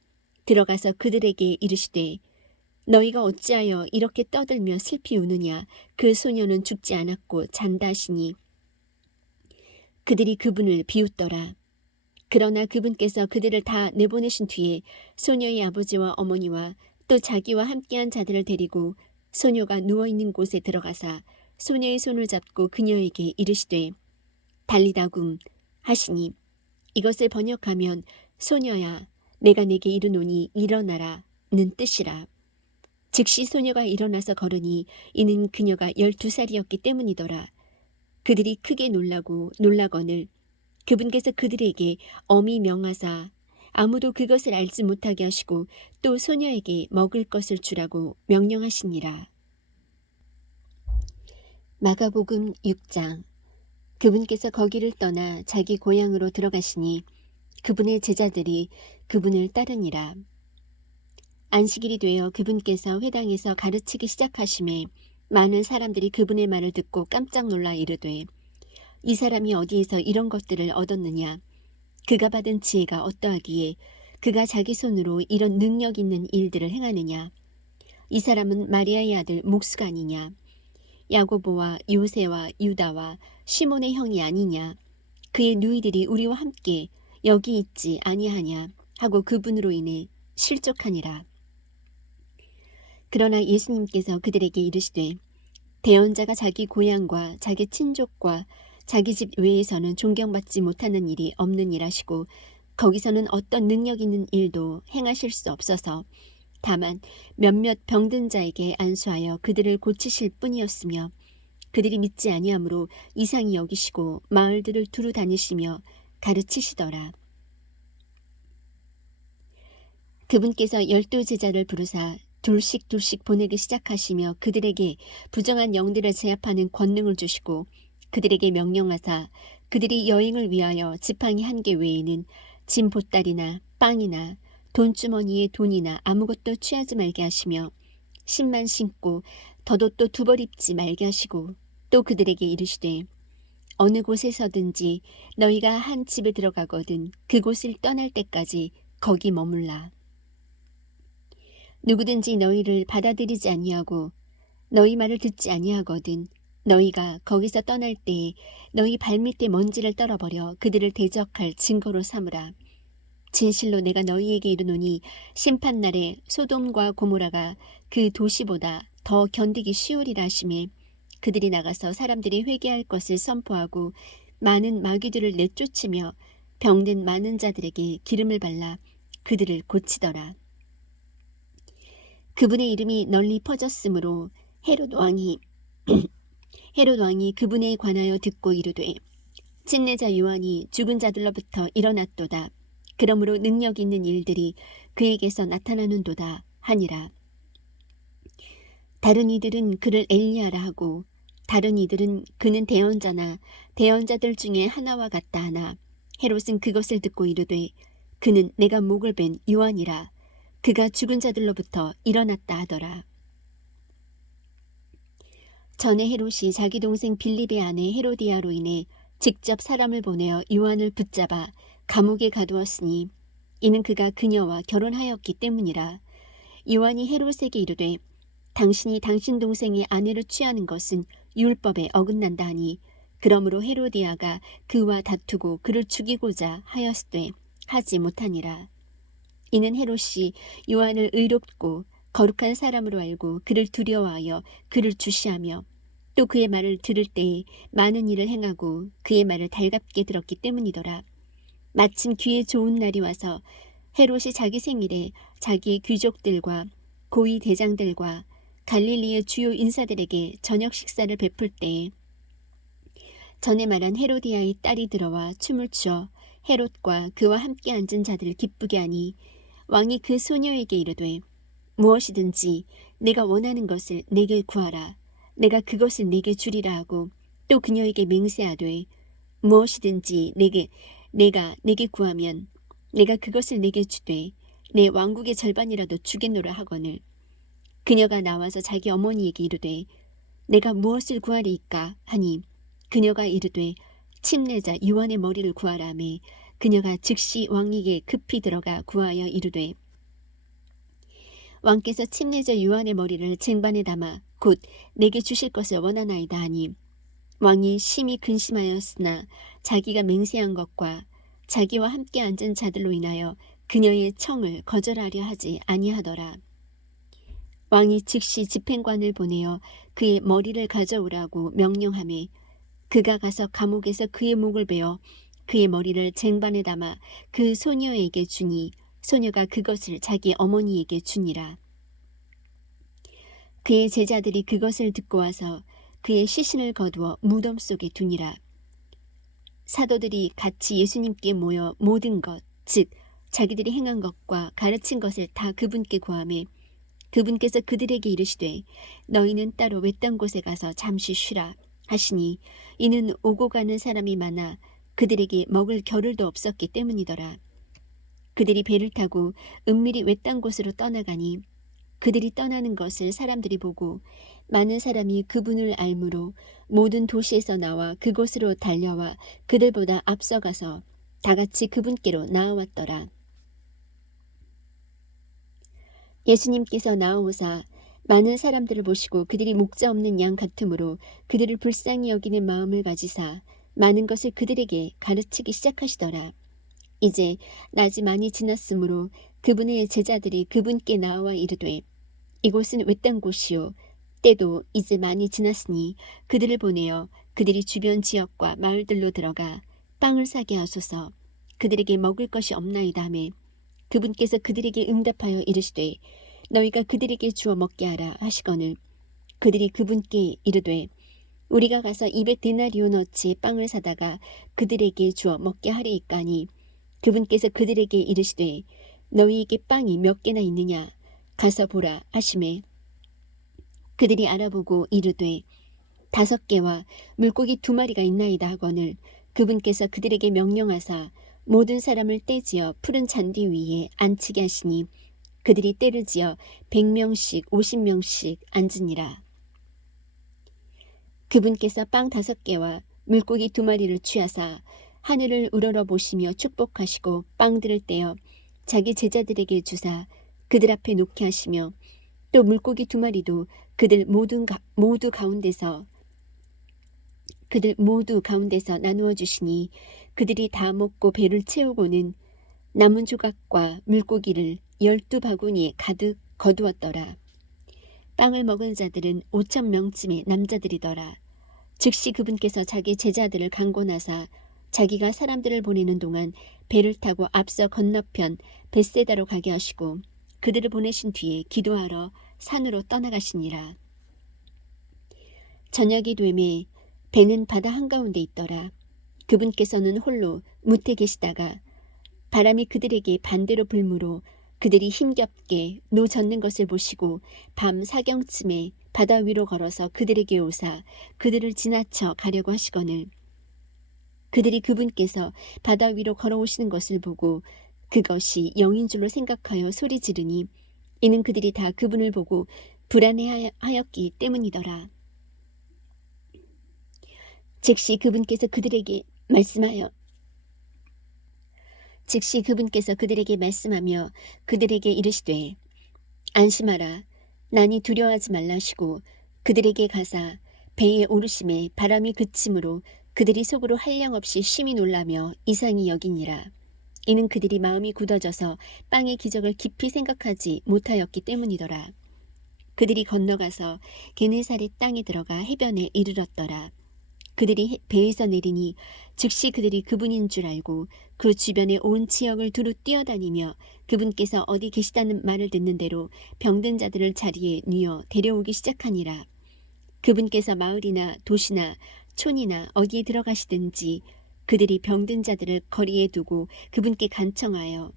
들어가서 그들에게 이르시되 너희가 어찌하여 이렇게 떠들며 슬피 우느냐 그 소녀는 죽지 않았고 잔다 하시니 그들이 그분을 비웃더라. 그러나 그분께서 그들을 다 내보내신 뒤에 소녀의 아버지와 어머니와 또 자기와 함께한 자들을 데리고 소녀가 누워있는 곳에 들어가사 소녀의 손을 잡고 그녀에게 이르시되 달리다굼 하시니 이것을 번역하면 소녀야 내가 네게 이르노니 일어나라는 뜻이라. 즉시 소녀가 일어나서 걸으니 이는 그녀가 12살이었기 때문이더라. 그들이 크게 놀라거늘 그분께서 그들에게 엄히 명하사 아무도 그것을 알지 못하게 하시고 또 소녀에게 먹을 것을 주라고 명령하시니라. 마가복음 6장. 그분께서 거기를 떠나 자기 고향으로 들어가시니 그분의 제자들이 그분을 따르니라. 안식일이 되어 그분께서 회당에서 가르치기 시작하심에 많은 사람들이 그분의 말을 듣고 깜짝 놀라 이르되 이 사람이 어디에서 이런 것들을 얻었느냐 그가 받은 지혜가 어떠하기에 그가 자기 손으로 이런 능력 있는 일들을 행하느냐? 이 사람은 마리아의 아들 목수가 아니냐? 야고보와 요새와 유다와 시몬의 형이 아니냐? 그의 누이들이 우리와 함께 여기 있지 아니하냐? 하고 그분으로 인해 실족하니라. 그러나 예수님께서 그들에게 이르시되 대언자가 자기 고향과 자기 친족과 자기 집 외에서는 존경받지 못하는 일이 없느니라시고 거기서는 어떤 능력 있는 일도 행하실 수 없어서 다만 몇몇 병든 자에게 안수하여 그들을 고치실 뿐이었으며 그들이 믿지 아니하므로 이상히 여기시고 마을들을 두루 다니시며 가르치시더라. 그분께서 12 제자를 부르사 둘씩 보내기 시작하시며 그들에게 부정한 영들을 제압하는 권능을 주시고 그들에게 명령하사 그들이 여행을 위하여 지팡이 1개 외에는 짐 보따리나 빵이나 돈주머니에 돈이나 아무것도 취하지 말게 하시며 신만 신고 덧옷도 2벌 입지 말게 하시고 또 그들에게 이르시되 어느 곳에서든지 너희가 한 집에 들어가거든 그곳을 떠날 때까지 거기 머물라. 누구든지 너희를 받아들이지 아니하고 너희 말을 듣지 아니하거든 너희가 거기서 떠날 때에 너희 발밑에 먼지를 떨어버려 그들을 대적할 증거로 삼으라. 진실로 내가 너희에게 이르노니 심판날에 소돔과 고모라가 그 도시보다 더 견디기 쉬우리라 하시매 그들이 나가서 사람들이 회개할 것을 선포하고 많은 마귀들을 내쫓으며 병든 많은 자들에게 기름을 발라 그들을 고치더라. 그분의 이름이 널리 퍼졌으므로 헤롯 왕이 그분에 관하여 듣고 이르되 침례자 요한이 죽은 자들로부터 일어났도다. 그러므로 능력 있는 일들이 그에게서 나타나는도다 하니라. 다른 이들은 그를 엘리야라 하고 다른 이들은 그는 대언자나 대언자들 중에 하나와 같다 하나 헤롯은 그것을 듣고 이르되 그는 내가 목을 벤 요한이라. 그가 죽은 자들로부터 일어났다 하더라. 전에 헤롯이 자기 동생 빌립의 아내 헤로디아로 인해 직접 사람을 보내어 요한을 붙잡아 감옥에 가두었으니 이는 그가 그녀와 결혼하였기 때문이라. 요한이 헤롯에게 이르되 당신이 당신 동생의 아내를 취하는 것은 율법에 어긋난다 하니 그러므로 헤로디아가 그와 다투고 그를 죽이고자 하였으되 하지 못하니라. 이는 헤롯이 요한을 의롭고 거룩한 사람으로 알고 그를 두려워하여 그를 주시하며 또 그의 말을 들을 때에 많은 일을 행하고 그의 말을 달갑게 들었기 때문이더라. 마침 귀에 좋은 날이 와서 헤롯이 자기 생일에 자기의 귀족들과 고위 대장들과 갈릴리의 주요 인사들에게 저녁 식사를 베풀 때에 전에 말한 헤로디아의 딸이 들어와 춤을 추어 헤롯과 그와 함께 앉은 자들을 기쁘게 하니 왕이 그 소녀에게 이르되 무엇이든지 내가 원하는 것을 내게 구하라. 내가 그것을 내게 주리라 하고 또 그녀에게 맹세하되 무엇이든지 내가 내게 구하면 내가 그것을 내게 주되 내 왕국의 절반이라도 주겠노라 하거늘 그녀가 나와서 자기 어머니에게 이르되 내가 무엇을 구하리이까 하니 그녀가 이르되 침례자 요한의 머리를 구하라 하매 그녀가 즉시 왕에게 급히 들어가 구하여 이르되 왕께서 침례자 요한의 머리를 쟁반에 담아 곧 내게 주실 것을 원하나이다 하니 왕이 심히 근심하였으나 자기가 맹세한 것과 자기와 함께 앉은 자들로 인하여 그녀의 청을 거절하려 하지 아니하더라. 왕이 즉시 집행관을 보내어 그의 머리를 가져오라고 명령하매 그가 가서 감옥에서 그의 목을 베어 그의 머리를 쟁반에 담아 그 소녀에게 주니 소녀가 그것을 자기 어머니에게 주니라. 그의 제자들이 그것을 듣고 와서 그의 시신을 거두어 무덤 속에 두니라. 사도들이 같이 예수님께 모여 모든 것, 즉 자기들이 행한 것과 가르친 것을 다 그분께 구하매 그분께서 그들에게 이르시되 너희는 따로 외딴 곳에 가서 잠시 쉬라 하시니 이는 오고 가는 사람이 많아 그들에게 먹을 겨를도 없었기 때문이더라. 그들이 배를 타고 은밀히 외딴 곳으로 떠나가니 그들이 떠나는 것을 사람들이 보고 많은 사람이 그분을 알므로 모든 도시에서 나와 그곳으로 달려와 그들보다 앞서가서 다 같이 그분께로 나아왔더라. 예수님께서 나오사 많은 사람들을 보시고 그들이 목자 없는 양 같으므로 그들을 불쌍히 여기는 마음을 가지사 많은 것을 그들에게 가르치기 시작하시더라. 이제 낮이 많이 지났으므로 그분의 제자들이 그분께 나와 이르되 이곳은 외딴 곳이요 때도 이제 많이 지났으니 그들을 보내어 그들이 주변 지역과 마을들로 들어가 빵을 사게 하소서. 그들에게 먹을 것이 없나이다 하매 그분께서 그들에게 응답하여 이르시되 너희가 그들에게 주어 먹게 하라 하시거늘 그들이 그분께 이르되 우리가 가서 200데나리온어치 빵을 사다가 그들에게 주어 먹게 하리이까니 그분께서 그들에게 이르시되 너희에게 빵이 몇 개나 있느냐 가서 보라 하시매 그들이 알아보고 이르되 5개와 물고기 2마리가 있나이다 하거늘 그분께서 그들에게 명령하사 모든 사람을 떼지어 푸른 잔디 위에 앉히게 하시니 그들이 떼를 지어 100명씩 50명씩 앉으니라. 그분께서 빵 5개와 물고기 2마리를 취하사 하늘을 우러러 보시며 축복하시고 빵들을 떼어 자기 제자들에게 주사 그들 앞에 놓게 하시며 또 물고기 2마리도 그들 모두 가운데서 나누어 주시니 그들이 다 먹고 배를 채우고는 남은 조각과 물고기를 12바구니에 가득 거두었더라. 빵을 먹은 자들은 5,000명쯤의 남자들이더라. 즉시 그분께서 자기 제자들을 강권하사 자기가 사람들을 보내는 동안 배를 타고 앞서 건너편 벳세다로 가게 하시고 그들을 보내신 뒤에 기도하러 산으로 떠나가시니라. 저녁이 되매 배는 바다 한가운데 있더라. 그분께서는 홀로 무태 계시다가 바람이 그들에게 반대로 불므로 그들이 힘겹게 노 젓는 것을 보시고 밤 사경쯤에 바다 위로 걸어서 그들에게 오사 그들을 지나쳐 가려고 하시거늘 그들이 그분께서 바다 위로 걸어오시는 것을 보고 그것이 영인 줄로 생각하여 소리 지르니 이는 그들이 다 그분을 보고 불안해하였기 때문이더라. 즉시 그분께서 그들에게 말씀하며 그들에게 이르시되 안심하라 나니 두려워하지 말라 하시고 그들에게 가사 배에 오르심에 바람이 그침으로 그들이 속으로 한량없이 심히 놀라며 이상히 여기니라. 이는 그들이 마음이 굳어져서 빵의 기적을 깊이 생각하지 못하였기 때문이더라. 그들이 건너가서 게네사렛 땅에 들어가 해변에 이르렀더라. 그들이 배에서 내리니 즉시 그들이 그분인 줄 알고 그 주변의 온 지역을 두루 뛰어다니며 그분께서 어디 계시다는 말을 듣는 대로 병든 자들을 자리에 뉘어 데려오기 시작하니라. 그분께서 마을이나 도시나 촌이나 어디에 들어가시든지 그들이 병든 자들을 거리에 두고 그분께 간청하여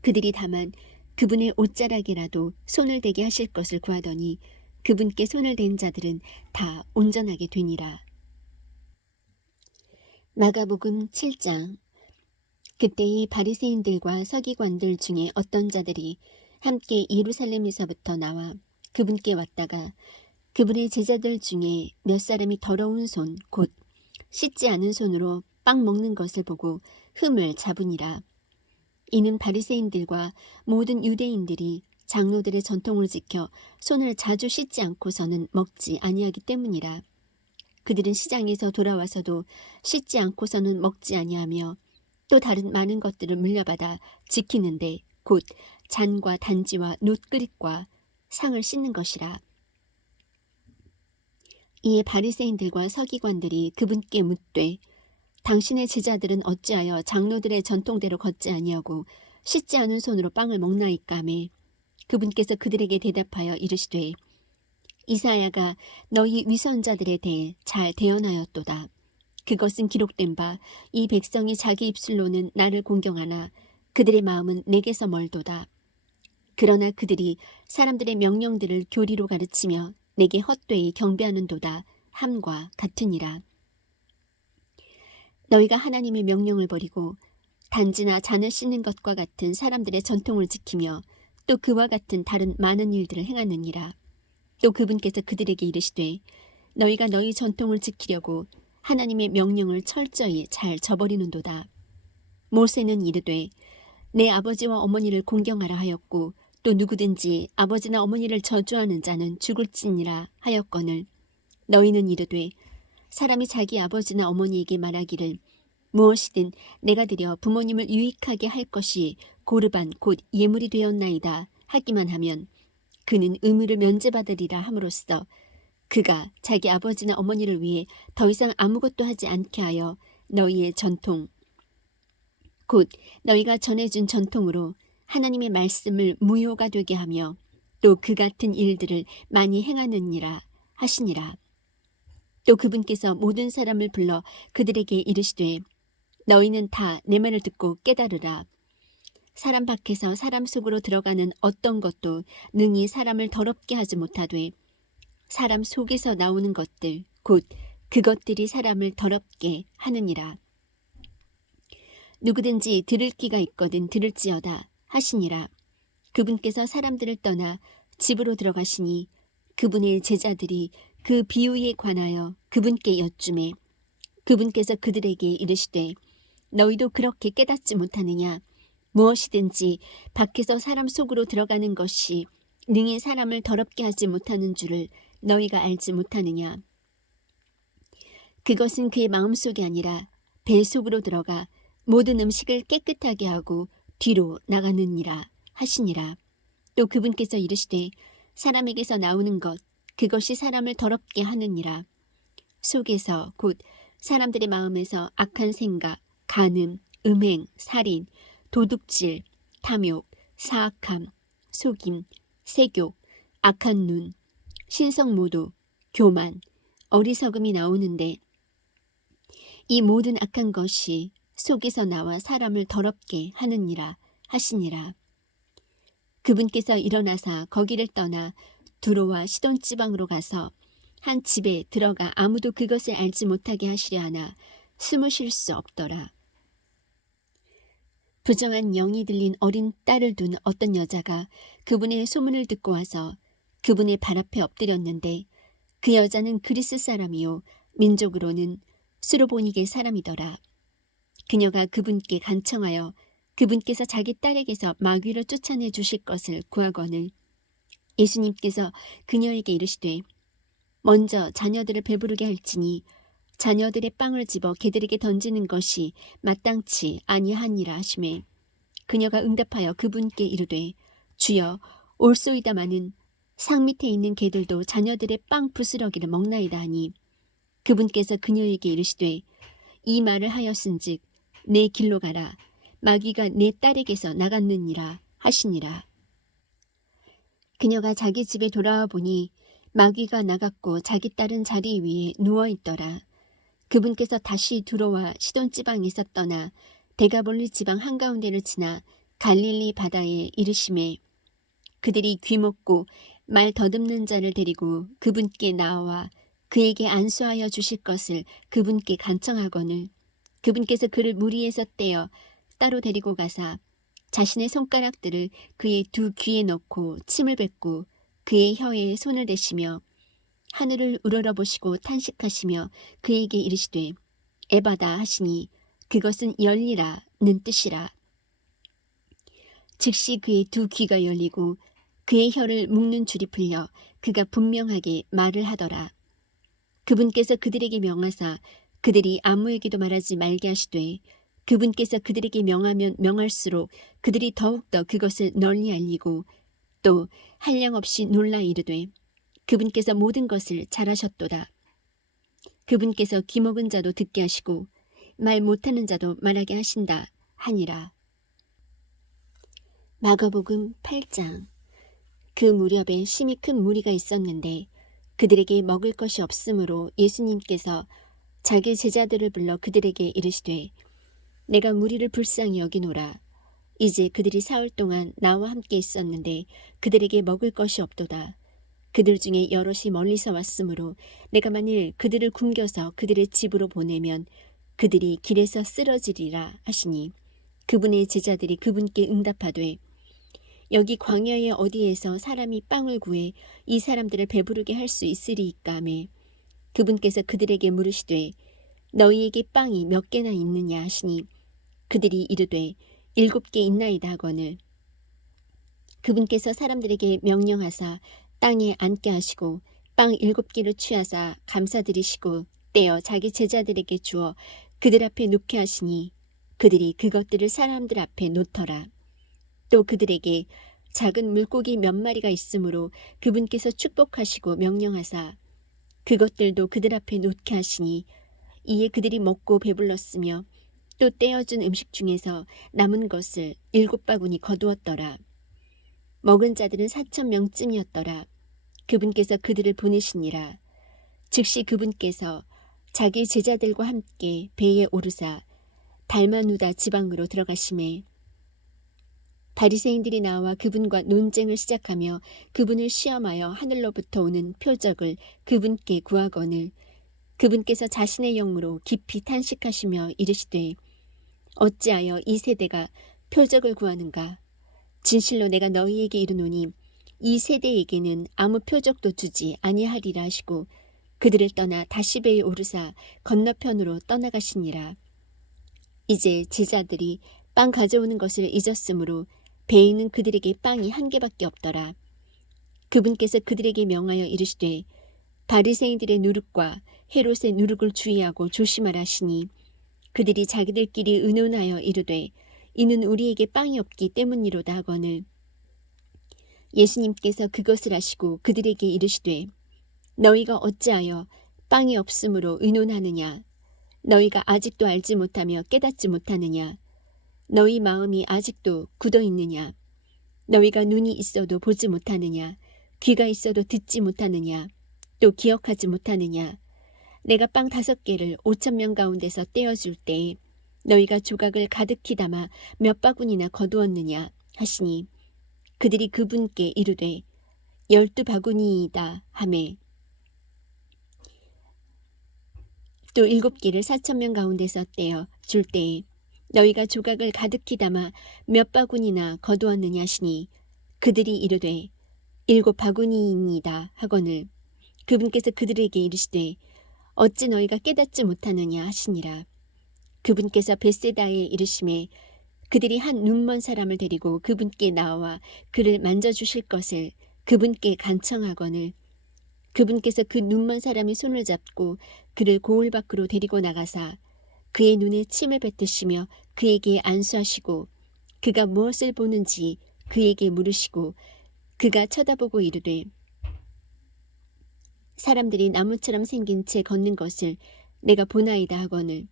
그들이 다만 그분의 옷자락이라도 손을 대게 하실 것을 구하더니 그분께 손을 댄 자들은 다 온전하게 되니라. 마가복음 7장. 그때의 바리새인들과 서기관들 중에 어떤 자들이 함께 예루살렘에서부터 나와 그분께 왔다가 그분의 제자들 중에 몇 사람이 더러운 손 곧 씻지 않은 손으로 빵 먹는 것을 보고 흠을 잡으니라. 이는 바리새인들과 모든 유대인들이 장로들의 전통을 지켜 손을 자주 씻지 않고서는 먹지 아니하기 때문이라. 그들은 시장에서 돌아와서도 씻지 않고서는 먹지 아니하며 또 다른 많은 것들을 물려받아 지키는데 곧 잔과 단지와 놋그릇과 상을 씻는 것이라. 이에 바리새인들과 서기관들이 그분께 묻되 당신의 제자들은 어찌하여 장로들의 전통대로 걷지 아니하고 씻지 않은 손으로 빵을 먹나이까 하매 그분께서 그들에게 대답하여 이르시되 이사야가 너희 위선자들에 대해 잘 대언하였도다. 그것은 기록된 바 이 백성이 자기 입술로는 나를 공경하나 그들의 마음은 내게서 멀도다. 그러나 그들이 사람들의 명령들을 교리로 가르치며 내게 헛되이 경배하는도다 함과 같으니라. 너희가 하나님의 명령을 버리고 단지나 잔을 씻는 것과 같은 사람들의 전통을 지키며 또 그와 같은 다른 많은 일들을 행하느니라. 또 그분께서 그들에게 이르시되 너희가 너희 전통을 지키려고 하나님의 명령을 철저히 잘 저버리는도다. 모세는 이르되 내 아버지와 어머니를 공경하라 하였고 또 누구든지 아버지나 어머니를 저주하는 자는 죽을지니라 하였거늘 너희는 이르되 사람이 자기 아버지나 어머니에게 말하기를 무엇이든 내가 드려 부모님을 유익하게 할 것이 고르반 곧 예물이 되었나이다 하기만 하면 그는 의무를 면제받으리라 함으로써 그가 자기 아버지나 어머니를 위해 더 이상 아무것도 하지 않게 하여 너희의 전통 곧 너희가 전해준 전통으로 하나님의 말씀을 무효가 되게 하며 또 그 같은 일들을 많이 행하느니라 하시니라. 또 그분께서 모든 사람을 불러 그들에게 이르시되 너희는 다 내 말을 듣고 깨달으라. 사람 밖에서 사람 속으로 들어가는 어떤 것도 능히 사람을 더럽게 하지 못하되 사람 속에서 나오는 것들 곧 그것들이 사람을 더럽게 하느니라. 누구든지 들을 귀가 있거든 들을지어다 하시니라. 그분께서 사람들을 떠나 집으로 들어가시니 그분의 제자들이 그 비유에 관하여 그분께 여쭈매 그분께서 그들에게 이르시되 너희도 그렇게 깨닫지 못하느냐. 무엇이든지 밖에서 사람 속으로 들어가는 것이 능히 사람을 더럽게 하지 못하는 줄을 너희가 알지 못하느냐. 그것은 그의 마음속이 아니라 배 속으로 들어가 모든 음식을 깨끗하게 하고 뒤로 나가느니라 하시니라. 또 그분께서 이르시되 사람에게서 나오는 것 그것이 사람을 더럽게 하느니라. 속에서 곧 사람들의 마음에서 악한 생각, 간음, 음행, 살인, 도둑질, 탐욕, 사악함, 속임, 세욕, 악한 눈, 신성모독, 교만, 어리석음이 나오는데 이 모든 악한 것이 속에서 나와 사람을 더럽게 하느니라 하시니라. 그분께서 일어나사 거기를 떠나 두로와 시돈 지방으로 가서 한 집에 들어가 아무도 그것을 알지 못하게 하시려 하나 숨으실 수 없더라. 부정한 영이 들린 어린 딸을 둔 어떤 여자가 그분의 소문을 듣고 와서 그분의 발 앞에 엎드렸는데 그 여자는 그리스 사람이요 민족으로는 수로보니게 사람이더라. 그녀가 그분께 간청하여 그분께서 자기 딸에게서 마귀를 쫓아내 주실 것을 구하거늘 예수님께서 그녀에게 이르시되 먼저 자녀들을 배부르게 할지니 자녀들의 빵을 집어 개들에게 던지는 것이 마땅치 아니하니라 하시매 그녀가 응답하여 그분께 이르되 주여 올소이다마는 상 밑에 있는 개들도 자녀들의 빵 부스러기를 먹나이다 하니 그분께서 그녀에게 이르시되 이 말을 하였은즉 내 길로 가라 마귀가 내 딸에게서 나갔느니라 하시니라. 그녀가 자기 집에 돌아와 보니 마귀가 나갔고 자기 딸은 자리 위에 누워있더라. 그분께서 다시 두로와 시돈 지방에서 떠나 데가볼리 지방 한가운데를 지나 갈릴리 바다에 이르시매 그들이 귀먹고 말 더듬는 자를 데리고 그분께 나와 그에게 안수하여 주실 것을 그분께 간청하거늘 그분께서 그를 무리에서 떼어 따로 데리고 가사 자신의 손가락들을 그의 두 귀에 넣고 침을 뱉고 그의 혀에 손을 대시며 하늘을 우러러보시고 탄식하시며 그에게 이르시되 에바다 하시니 그것은 열리라는 뜻이라. 즉시 그의 두 귀가 열리고 그의 혀를 묶는 줄이 풀려 그가 분명하게 말을 하더라. 그분께서 그들에게 명하사 그들이 아무에게도 말하지 말게 하시되 그분께서 그들에게 명하면 명할수록 그들이 더욱더 그것을 널리 알리고 또 한량없이 놀라 이르되 그분께서 모든 것을 잘하셨도다. 그분께서 귀먹은 자도 듣게 하시고 말 못하는 자도 말하게 하신다 하니라. 마가복음 8장. 그 무렵에 심히 큰 무리가 있었는데 그들에게 먹을 것이 없으므로 예수님께서 자기 제자들을 불러 그들에게 이르시되 내가 무리를 불쌍히 여기노라. 이제 그들이 사흘 동안 나와 함께 있었는데 그들에게 먹을 것이 없도다. 그들 중에 여럿이 멀리서 왔으므로 내가 만일 그들을 굶겨서 그들의 집으로 보내면 그들이 길에서 쓰러지리라 하시니 그분의 제자들이 그분께 응답하되 여기 광야의 어디에서 사람이 빵을 구해 이 사람들을 배부르게 할 수 있으리이까 하매 그분께서 그들에게 물으시되 너희에게 빵이 몇 개나 있느냐 하시니 그들이 이르되 7개 있나이다 하거늘 그분께서 사람들에게 명령하사 땅에 앉게 하시고 빵 7개를 취하사 감사드리시고 떼어 자기 제자들에게 주어 그들 앞에 놓게 하시니 그들이 그것들을 사람들 앞에 놓더라. 또 그들에게 작은 물고기 몇 마리가 있으므로 그분께서 축복하시고 명령하사 그것들도 그들 앞에 놓게 하시니 이에 그들이 먹고 배불렀으며 또 떼어준 음식 중에서 남은 것을 7바구니 거두었더라. 먹은 자들은 4,000명쯤이었더라. 그분께서 그들을 보내시니라. 즉시 그분께서 자기 제자들과 함께 배에 오르사 달마누다 지방으로 들어가시매 바리새인들이 나와 그분과 논쟁을 시작하며 그분을 시험하여 하늘로부터 오는 표적을 그분께 구하거늘 그분께서 자신의 영으로 깊이 탄식하시며 이르시되 어찌하여 이 세대가 표적을 구하는가? 진실로 내가 너희에게 이르노니 이 세대에게는 아무 표적도 주지 아니하리라 하시고 그들을 떠나 다시 배에 오르사 건너편으로 떠나가시니라. 이제 제자들이 빵 가져오는 것을 잊었으므로 배에 있는 그들에게 빵이 1개밖에 없더라. 그분께서 그들에게 명하여 이르시되 바리새인들의 누룩과 헤롯의 누룩을 주의하고 조심하라 하시니 그들이 자기들끼리 의논하여 이르되 이는 우리에게 빵이 없기 때문이로다 하거늘 예수님께서 그것을 아시고 그들에게 이르시되 너희가 어찌하여 빵이 없으므로 의논하느냐 너희가 아직도 알지 못하며 깨닫지 못하느냐 너희 마음이 아직도 굳어 있느냐 너희가 눈이 있어도 보지 못하느냐 귀가 있어도 듣지 못하느냐 또 기억하지 못하느냐 내가 빵 5개를 5,000명 가운데서 떼어줄 때에 너희가 조각을 가득히 담아 몇 바구니나 거두었느냐 하시니 그들이 그분께 이르되 12바구니이다 하매 또 7개를 4,000명 가운데서 떼어 줄 때에 너희가 조각을 가득히 담아 몇 바구니나 거두었느냐 하시니 그들이 이르되 7바구니이니이다 하거늘 그분께서 그들에게 이르시되 어찌 너희가 깨닫지 못하느냐 하시니라. 그분께서 벳세다에 이르시매 그들이 한 눈먼 사람을 데리고 그분께 나와 그를 만져주실 것을 그분께 간청하거늘 그분께서 그 눈먼 사람의 손을 잡고 그를 고을 밖으로 데리고 나가사 그의 눈에 침을 뱉으시며 그에게 안수하시고 그가 무엇을 보는지 그에게 물으시고 그가 쳐다보고 이르되 사람들이 나무처럼 생긴 채 걷는 것을 내가 보나이다 하거늘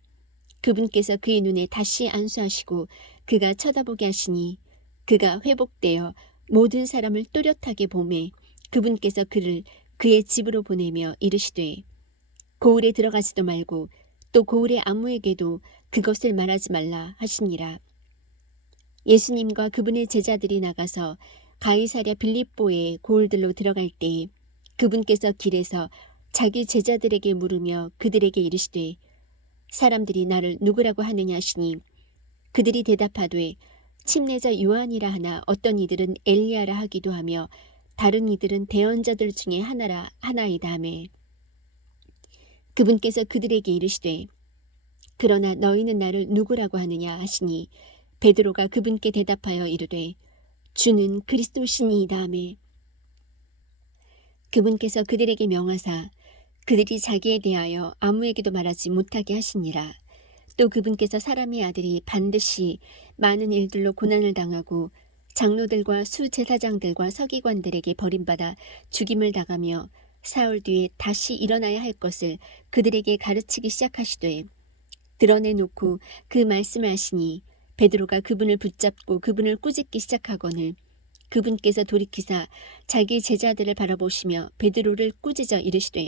그분께서 그의 눈에 다시 안수하시고 그가 쳐다보게 하시니 그가 회복되어 모든 사람을 또렷하게 보매 그분께서 그를 그의 집으로 보내며 이르시되 고을에 들어가지도 말고 또 고을의 아무에게도 그것을 말하지 말라 하시니라. 예수님과 그분의 제자들이 나가서 가이사랴 빌립보의 고을들로 들어갈 때에 그분께서 길에서 자기 제자들에게 물으며 그들에게 이르시되 사람들이 나를 누구라고 하느냐 하시니 그들이 대답하되 침례자 요한이라 하나 어떤 이들은 엘리야라 하기도 하며 다른 이들은 대언자들 중에 하나이다 하매 그분께서 그들에게 이르시되 그러나 너희는 나를 누구라고 하느냐 하시니 베드로가 그분께 대답하여 이르되 주는 그리스도시니이다 하매 그분께서 그들에게 명하사 그들이 자기에 대하여 아무에게도 말하지 못하게 하시니라. 또 그분께서 사람의 아들이 반드시 많은 일들로 고난을 당하고 장로들과 수제사장들과 서기관들에게 버림받아 죽임을 당하며 사흘 뒤에 다시 일어나야 할 것을 그들에게 가르치기 시작하시되 드러내놓고 그 말씀을 하시니 베드로가 그분을 붙잡고 그분을 꾸짖기 시작하거늘 그분께서 돌이키사 자기 제자들을 바라보시며 베드로를 꾸짖어 이르시되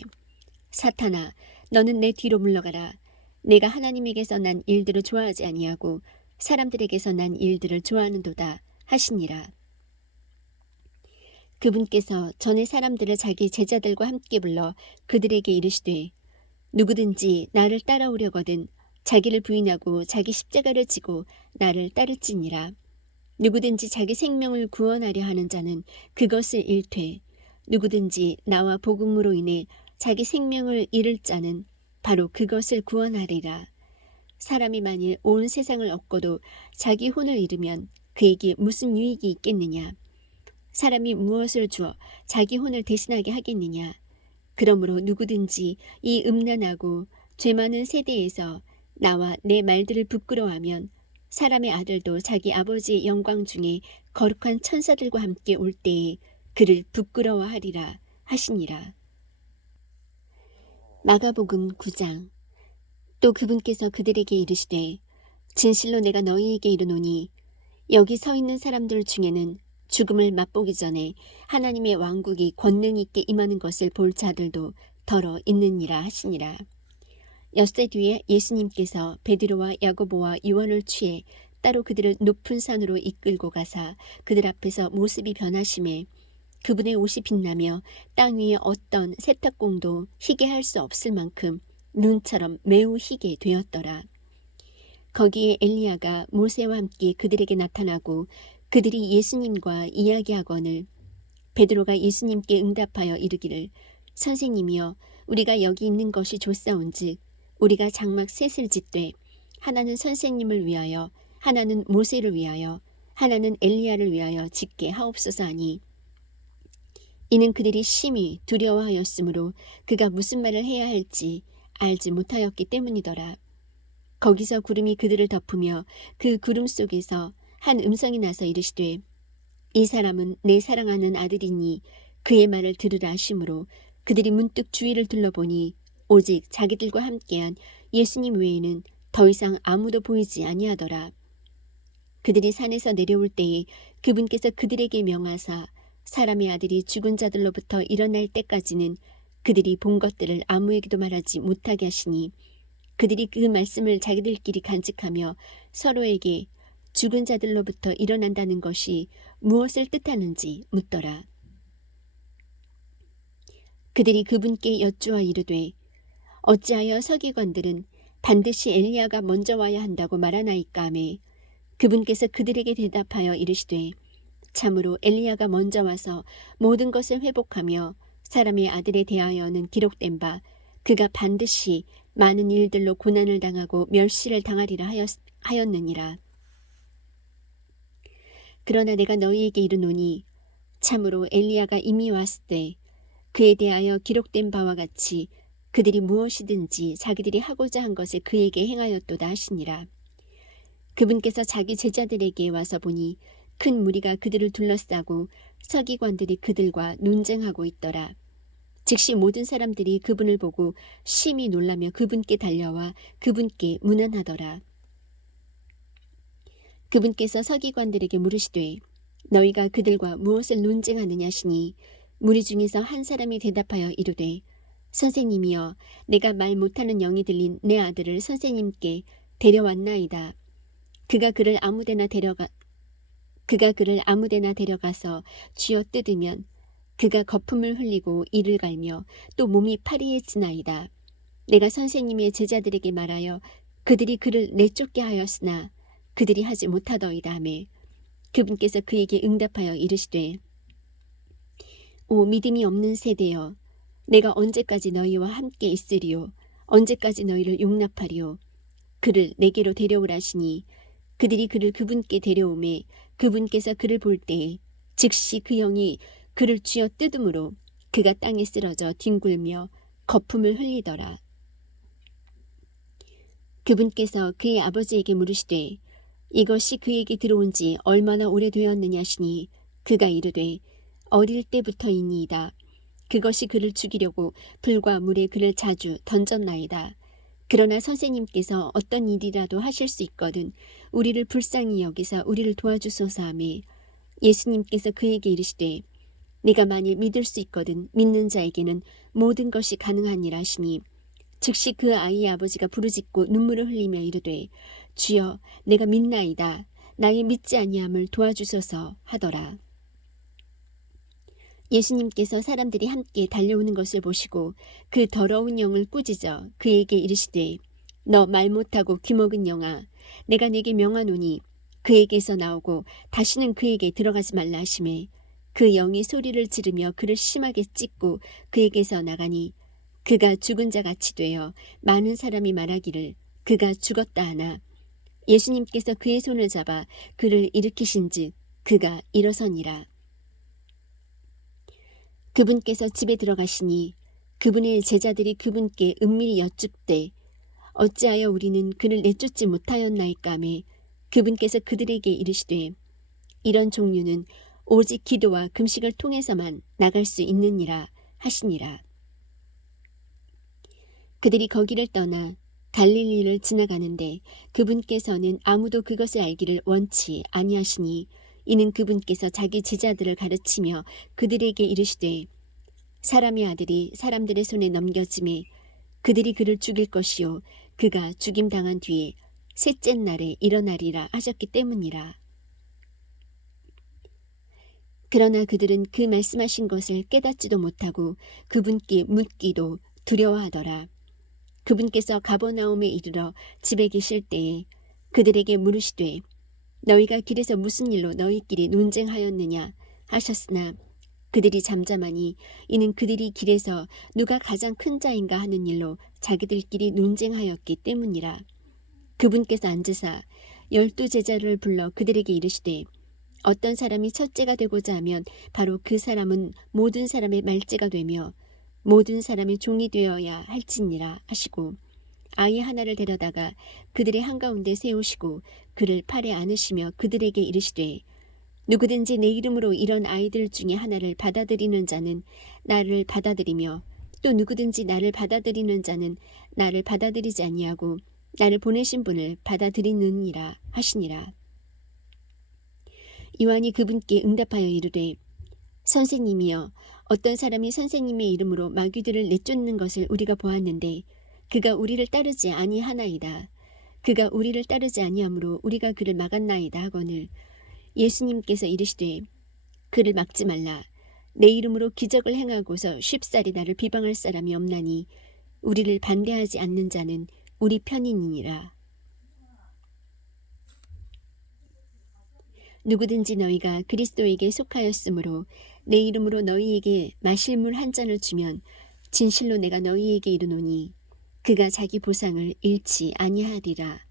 사탄아 너는 내 뒤로 물러가라. 내가 하나님에게서 난 일들을 좋아하지 아니하고 사람들에게서 난 일들을 좋아하는도다 하시니라. 그분께서 전에 사람들을 자기 제자들과 함께 불러 그들에게 이르시되 누구든지 나를 따라오려거든 자기를 부인하고 자기 십자가를 지고 나를 따를지니라. 누구든지 자기 생명을 구원하려 하는 자는 그것을 잃되 누구든지 나와 복음으로 인해 자기 생명을 잃을 자는 바로 그것을 구원하리라. 사람이 만일 온 세상을 얻고도 자기 혼을 잃으면 그에게 무슨 유익이 있겠느냐. 사람이 무엇을 주어 자기 혼을 대신하게 하겠느냐. 그러므로 누구든지 이 음란하고 죄 많은 세대에서 나와 내 말들을 부끄러워하면 사람의 아들도 자기 아버지의 영광 중에 거룩한 천사들과 함께 올 때에 그를 부끄러워하리라 하시니라. 마가복음 9장. 또 그분께서 그들에게 이르시되 진실로 내가 너희에게 이르노니 여기 서 있는 사람들 중에는 죽음을 맛보기 전에 하나님의 왕국이 권능 있게 임하는 것을 볼 자들도 더러 있느니라 하시니라. 엿새 뒤에 예수님께서 베드로와 야고보와 요한을 취해 따로 그들을 높은 산으로 이끌고 가사 그들 앞에서 모습이 변하심에 그분의 옷이 빛나며 땅 위에 어떤 세탁공도 희게 할 수 없을 만큼 눈처럼 매우 희게 되었더라. 거기에 엘리야가 모세와 함께 그들에게 나타나고 그들이 예수님과 이야기하거늘 베드로가 예수님께 응답하여 이르기를 선생님이여 우리가 여기 있는 것이 좋사온즉 우리가 장막 셋을 짓되 하나는 선생님을 위하여 하나는 모세를 위하여 하나는 엘리야를 위하여 짓게 하옵소서 하니 이는 그들이 심히 두려워하였으므로 그가 무슨 말을 해야 할지 알지 못하였기 때문이더라. 거기서 구름이 그들을 덮으며 그 구름 속에서 한 음성이 나서 이르시되 이 사람은 내 사랑하는 아들이니 그의 말을 들으라 하시므로 그들이 문득 주위를 둘러보니 오직 자기들과 함께한 예수님 외에는 더 이상 아무도 보이지 아니하더라. 그들이 산에서 내려올 때에 그분께서 그들에게 명하사 사람의 아들이 죽은 자들로부터 일어날 때까지는 그들이 본 것들을 아무에게도 말하지 못하게 하시니 그들이 그 말씀을 자기들끼리 간직하며 서로에게 죽은 자들로부터 일어난다는 것이 무엇을 뜻하는지 묻더라. 그들이 그분께 여쭈어 이르되 어찌하여 서기관들은 반드시 엘리야가 먼저 와야 한다고 말하나이까 하매 그분께서 그들에게 대답하여 이르시되 참으로 엘리야가 먼저 와서 모든 것을 회복하며 사람의 아들에 대하여는 기록된 바 그가 반드시 많은 일들로 고난을 당하고 멸시를 당하리라 하였느니라. 그러나 내가 너희에게 이르노니 참으로 엘리야가 이미 왔을 때 그에 대하여 기록된 바와 같이 그들이 무엇이든지 자기들이 하고자 한 것을 그에게 행하였도다 하시니라. 그분께서 자기 제자들에게 와서 보니 큰 무리가 그들을 둘러싸고 서기관들이 그들과 논쟁하고 있더라. 즉시 모든 사람들이 그분을 보고 심히 놀라며 그분께 달려와 그분께 문안하더라. 그분께서 서기관들에게 물으시되 너희가 그들과 무엇을 논쟁하느냐 하시니 무리 중에서 한 사람이 대답하여 이르되 선생님이여 내가 말 못하는 영이 들린 내 아들을 선생님께 데려왔나이다. 그가 그를 아무데나 데려가서 쥐어 뜯으면 그가 거품을 흘리고 이를 갈며 또 몸이 파리해지나이다. 내가 선생님의 제자들에게 말하여 그들이 그를 내쫓게 하였으나 그들이 하지 못하더이다 하매 그분께서 그에게 응답하여 이르시되 오 믿음이 없는 세대여 내가 언제까지 너희와 함께 있으리요 언제까지 너희를 용납하리요 그를 내게로 데려오라 하시니 그들이 그를 그분께 데려오매 그분께서 그를 볼 때에 즉시 그 영이 그를 쥐어 뜯음으로 그가 땅에 쓰러져 뒹굴며 거품을 흘리더라. 그분께서 그의 아버지에게 물으시되 이것이 그에게 들어온 지 얼마나 오래되었느냐 하시니 그가 이르되 어릴 때부터이니이다. 그것이 그를 죽이려고 불과 물에 그를 자주 던졌나이다. 그러나 선생님께서 어떤 일이라도 하실 수 있거든 우리를 불쌍히 여기사 우리를 도와주소서 하매 예수님께서 그에게 이르시되 네가 만일 믿을 수 있거든 믿는 자에게는 모든 것이 가능하니라 하시니 즉시 그 아이의 아버지가 부르짖고 눈물을 흘리며 이르되 주여 내가 믿나이다 나의 믿지 아니함을 도와주소서 하더라. 예수님께서 사람들이 함께 달려오는 것을 보시고 그 더러운 영을 꾸짖어 그에게 이르시되 너 말 못하고 귀먹은 영아 내가 네게 명하노니 그에게서 나오고 다시는 그에게 들어가지 말라 하시매 그 영이 소리를 지르며 그를 심하게 찢고 그에게서 나가니 그가 죽은 자 같이 되어 많은 사람이 말하기를 그가 죽었다 하나 예수님께서 그의 손을 잡아 그를 일으키신즉 그가 일어서니라. 그분께서 집에 들어가시니 그분의 제자들이 그분께 은밀히 여쭙되 어찌하여 우리는 그를 내쫓지 못하였나이까 하매 그분께서 그들에게 이르시되 이런 종류는 오직 기도와 금식을 통해서만 나갈 수 있느니라 하시니라. 그들이 거기를 떠나 갈릴리를 지나가는데 그분께서는 아무도 그것을 알기를 원치 아니하시니 이는 그분께서 자기 제자들을 가르치며 그들에게 이르시되 사람의 아들이 사람들의 손에 넘겨짐에 그들이 그를 죽일 것이요 그가 죽임당한 뒤에 셋째 날에 일어나리라 하셨기 때문이라. 그러나 그들은 그 말씀하신 것을 깨닫지도 못하고 그분께 묻기도 두려워하더라. 그분께서 가버나움에 이르러 집에 계실 때에 그들에게 물으시되 너희가 길에서 무슨 일로 너희끼리 논쟁하였느냐 하셨으나 그들이 잠잠하니 이는 그들이 길에서 누가 가장 큰 자인가 하는 일로 자기들끼리 논쟁하였기 때문이라. 그분께서 앉으사 12 제자를 불러 그들에게 이르시되 어떤 사람이 첫째가 되고자 하면 바로 그 사람은 모든 사람의 말째가 되며 모든 사람의 종이 되어야 할지니라 하시고 아이 하나를 데려다가 그들의 한가운데 세우시고 그를 팔에 안으시며 그들에게 이르시되 누구든지 내 이름으로 이런 아이들 중에 하나를 받아들이는 자는 나를 받아들이며 또 누구든지 나를 받아들이는 자는 나를 받아들이지 아니하고 나를 보내신 분을 받아들이느니라 하시니라. 요한이 그분께 응답하여 이르되 선생님이여 어떤 사람이 선생님의 이름으로 마귀들을 내쫓는 것을 우리가 보았는데 그가 우리를 따르지 아니하나이다. 그가 우리를 따르지 아니하므로 우리가 그를 막았나이다 하거늘 예수님께서 이르시되 그를 막지 말라. 내 이름으로 기적을 행하고서 쉽사리 나를 비방할 사람이 없나니 우리를 반대하지 않는 자는 우리 편인이니라. 누구든지 너희가 그리스도에게 속하였으므로 내 이름으로 너희에게 마실 물 한 잔을 주면 진실로 내가 너희에게 이르노니 그가 자기 보상을 잃지 아니하리라.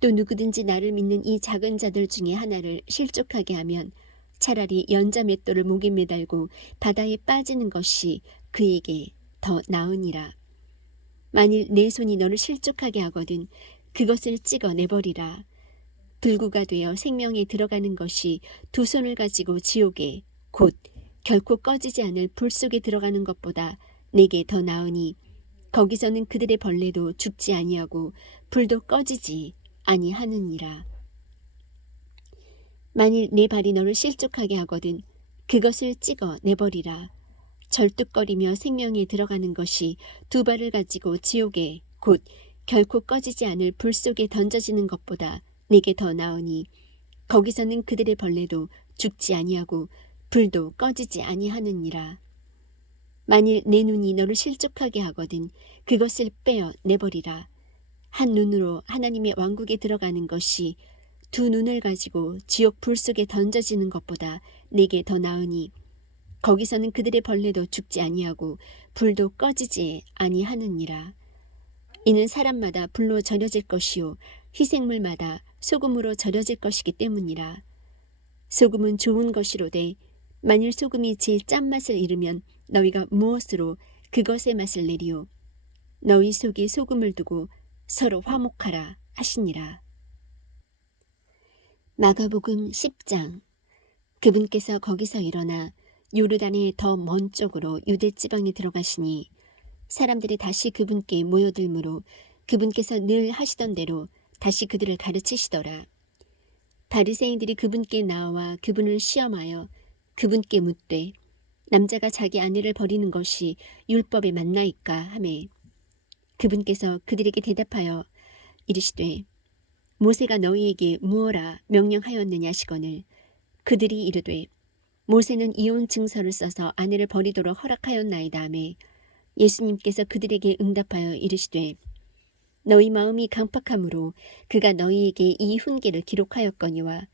또 누구든지 나를 믿는 이 작은 자들 중에 하나를 실족하게 하면 차라리 연자 맷돌을 목에 매달고 바다에 빠지는 것이 그에게 더 나으니라. 만일 내 손이 너를 실족하게 하거든 그것을 찍어 내버리라. 불구가 되어 생명에 들어가는 것이 두 손을 가지고 지옥에 곧 결코 꺼지지 않을 불 속에 들어가는 것보다 내게 더 나으니 거기서는 그들의 벌레도 죽지 아니하고 불도 꺼지지 아니하느니라. 만일 내 발이 너를 실족하게 하거든 그것을 찍어 내버리라. 절뚝거리며 생명에 들어가는 것이 두 발을 가지고 지옥에 곧 결코 꺼지지 않을 불 속에 던져지는 것보다 내게 더 나으니 거기서는 그들의 벌레도 죽지 아니하고 불도 꺼지지 아니하느니라. 만일 내 눈이 너를 실족하게 하거든 그것을 빼어 내버리라. 한 눈으로 하나님의 왕국에 들어가는 것이 두 눈을 가지고 지옥 불 속에 던져지는 것보다 내게 더 나으니 거기서는 그들의 벌레도 죽지 아니하고 불도 꺼지지 아니하느니라. 이는 사람마다 불로 절여질 것이요 희생물마다 소금으로 절여질 것이기 때문이라. 소금은 좋은 것이로되 만일 소금이 제 짠맛을 잃으면 너희가 무엇으로 그것의 맛을 내리오. 너희 속에 소금을 두고 서로 화목하라 하시니라. 마가복음 10장. 그분께서 거기서 일어나 요르단의 더 먼 쪽으로 유대 지방에 들어가시니 사람들이 다시 그분께 모여들므로 그분께서 늘 하시던 대로 다시 그들을 가르치시더라. 바리새인들이 그분께 나와 그분을 시험하여 그분께 묻되 남자가 자기 아내를 버리는 것이 율법에 맞나이까 하매 그분께서 그들에게 대답하여 이르시되 모세가 너희에게 무엇라 명령하였느냐 하시거늘 그들이 이르되 모세는 이혼 증서를 써서 아내를 버리도록 허락하였나이다 하매 예수님께서 그들에게 응답하여 이르시되 너희 마음이 강팍함으로 그가 너희에게 이 훈계를 기록하였거니와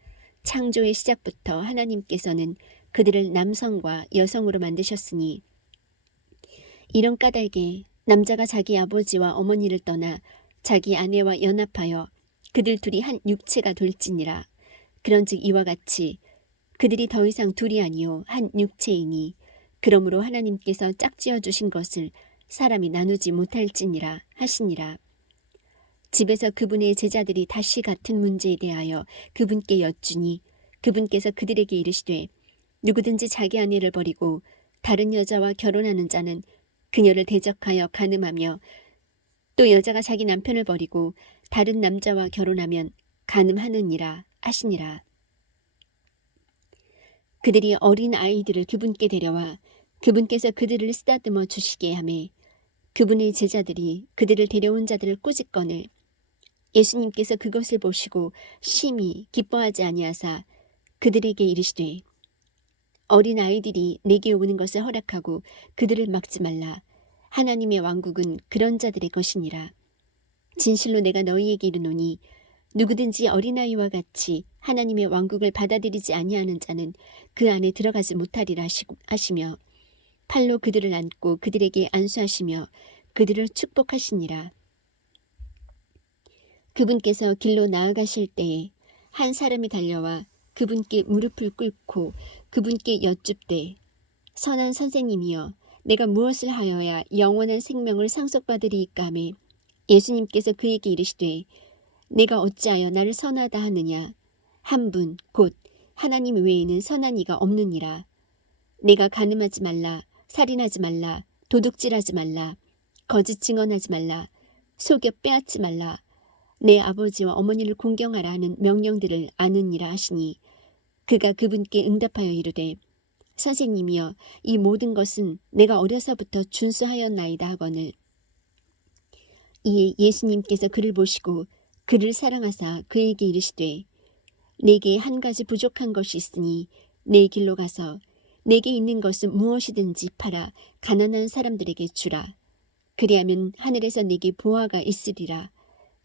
창조의 시작부터 하나님께서는 그들을 남성과 여성으로 만드셨으니 이런 까닭에 남자가 자기 아버지와 어머니를 떠나 자기 아내와 연합하여 그들 둘이 한 육체가 될지니라. 그런즉 이와 같이 그들이 더 이상 둘이 아니요 한 육체이니 그러므로 하나님께서 짝지어 주신 것을 사람이 나누지 못할지니라 하시니라. 집에서 그분의 제자들이 다시 같은 문제에 대하여 그분께 여쭈니 그분께서 그들에게 이르시되 누구든지 자기 아내를 버리고 다른 여자와 결혼하는 자는 그녀를 대적하여 간음하며 또 여자가 자기 남편을 버리고 다른 남자와 결혼하면 간음하느니라 하시니라. 그들이 어린 아이들을 그분께 데려와 그분께서 그들을 쓰다듬어 주시게 하매 그분의 제자들이 그들을 데려온 자들을 꾸짖거늘 예수님께서 그것을 보시고 심히 기뻐하지 아니하사 그들에게 이르시되 어린 아이들이 내게 오는 것을 허락하고 그들을 막지 말라. 하나님의 왕국은 그런 자들의 것이니라. 진실로 내가 너희에게 이르노니 누구든지 어린아이와 같이 하나님의 왕국을 받아들이지 아니하는 자는 그 안에 들어가지 못하리라 하시며 팔로 그들을 안고 그들에게 안수하시며 그들을 축복하시니라. 그분께서 길로 나아가실 때에 한 사람이 달려와 그분께 무릎을 꿇고 그분께 여쭙되 선한 선생님이여 내가 무엇을 하여야 영원한 생명을 상속받으리이까 하매 예수님께서 그에게 이르시되 내가 어찌하여 나를 선하다 하느냐 한 분 곧 하나님 외에는 선한 이가 없느니라. 내가 간음하지 말라 살인하지 말라 도둑질하지 말라 거짓 증언하지 말라 속여 빼앗지 말라 내 아버지와 어머니를 공경하라 하는 명령들을 아느니라 하시니 그가 그분께 응답하여 이르되 선생님이여 이 모든 것은 내가 어려서부터 준수하였나이다 하거늘 이에 예수님께서 그를 보시고 그를 사랑하사 그에게 이르시되 내게 한 가지 부족한 것이 있으니 내 길로 가서 내게 있는 것은 무엇이든지 팔아 가난한 사람들에게 주라. 그리하면 하늘에서 내게 보화가 있으리라.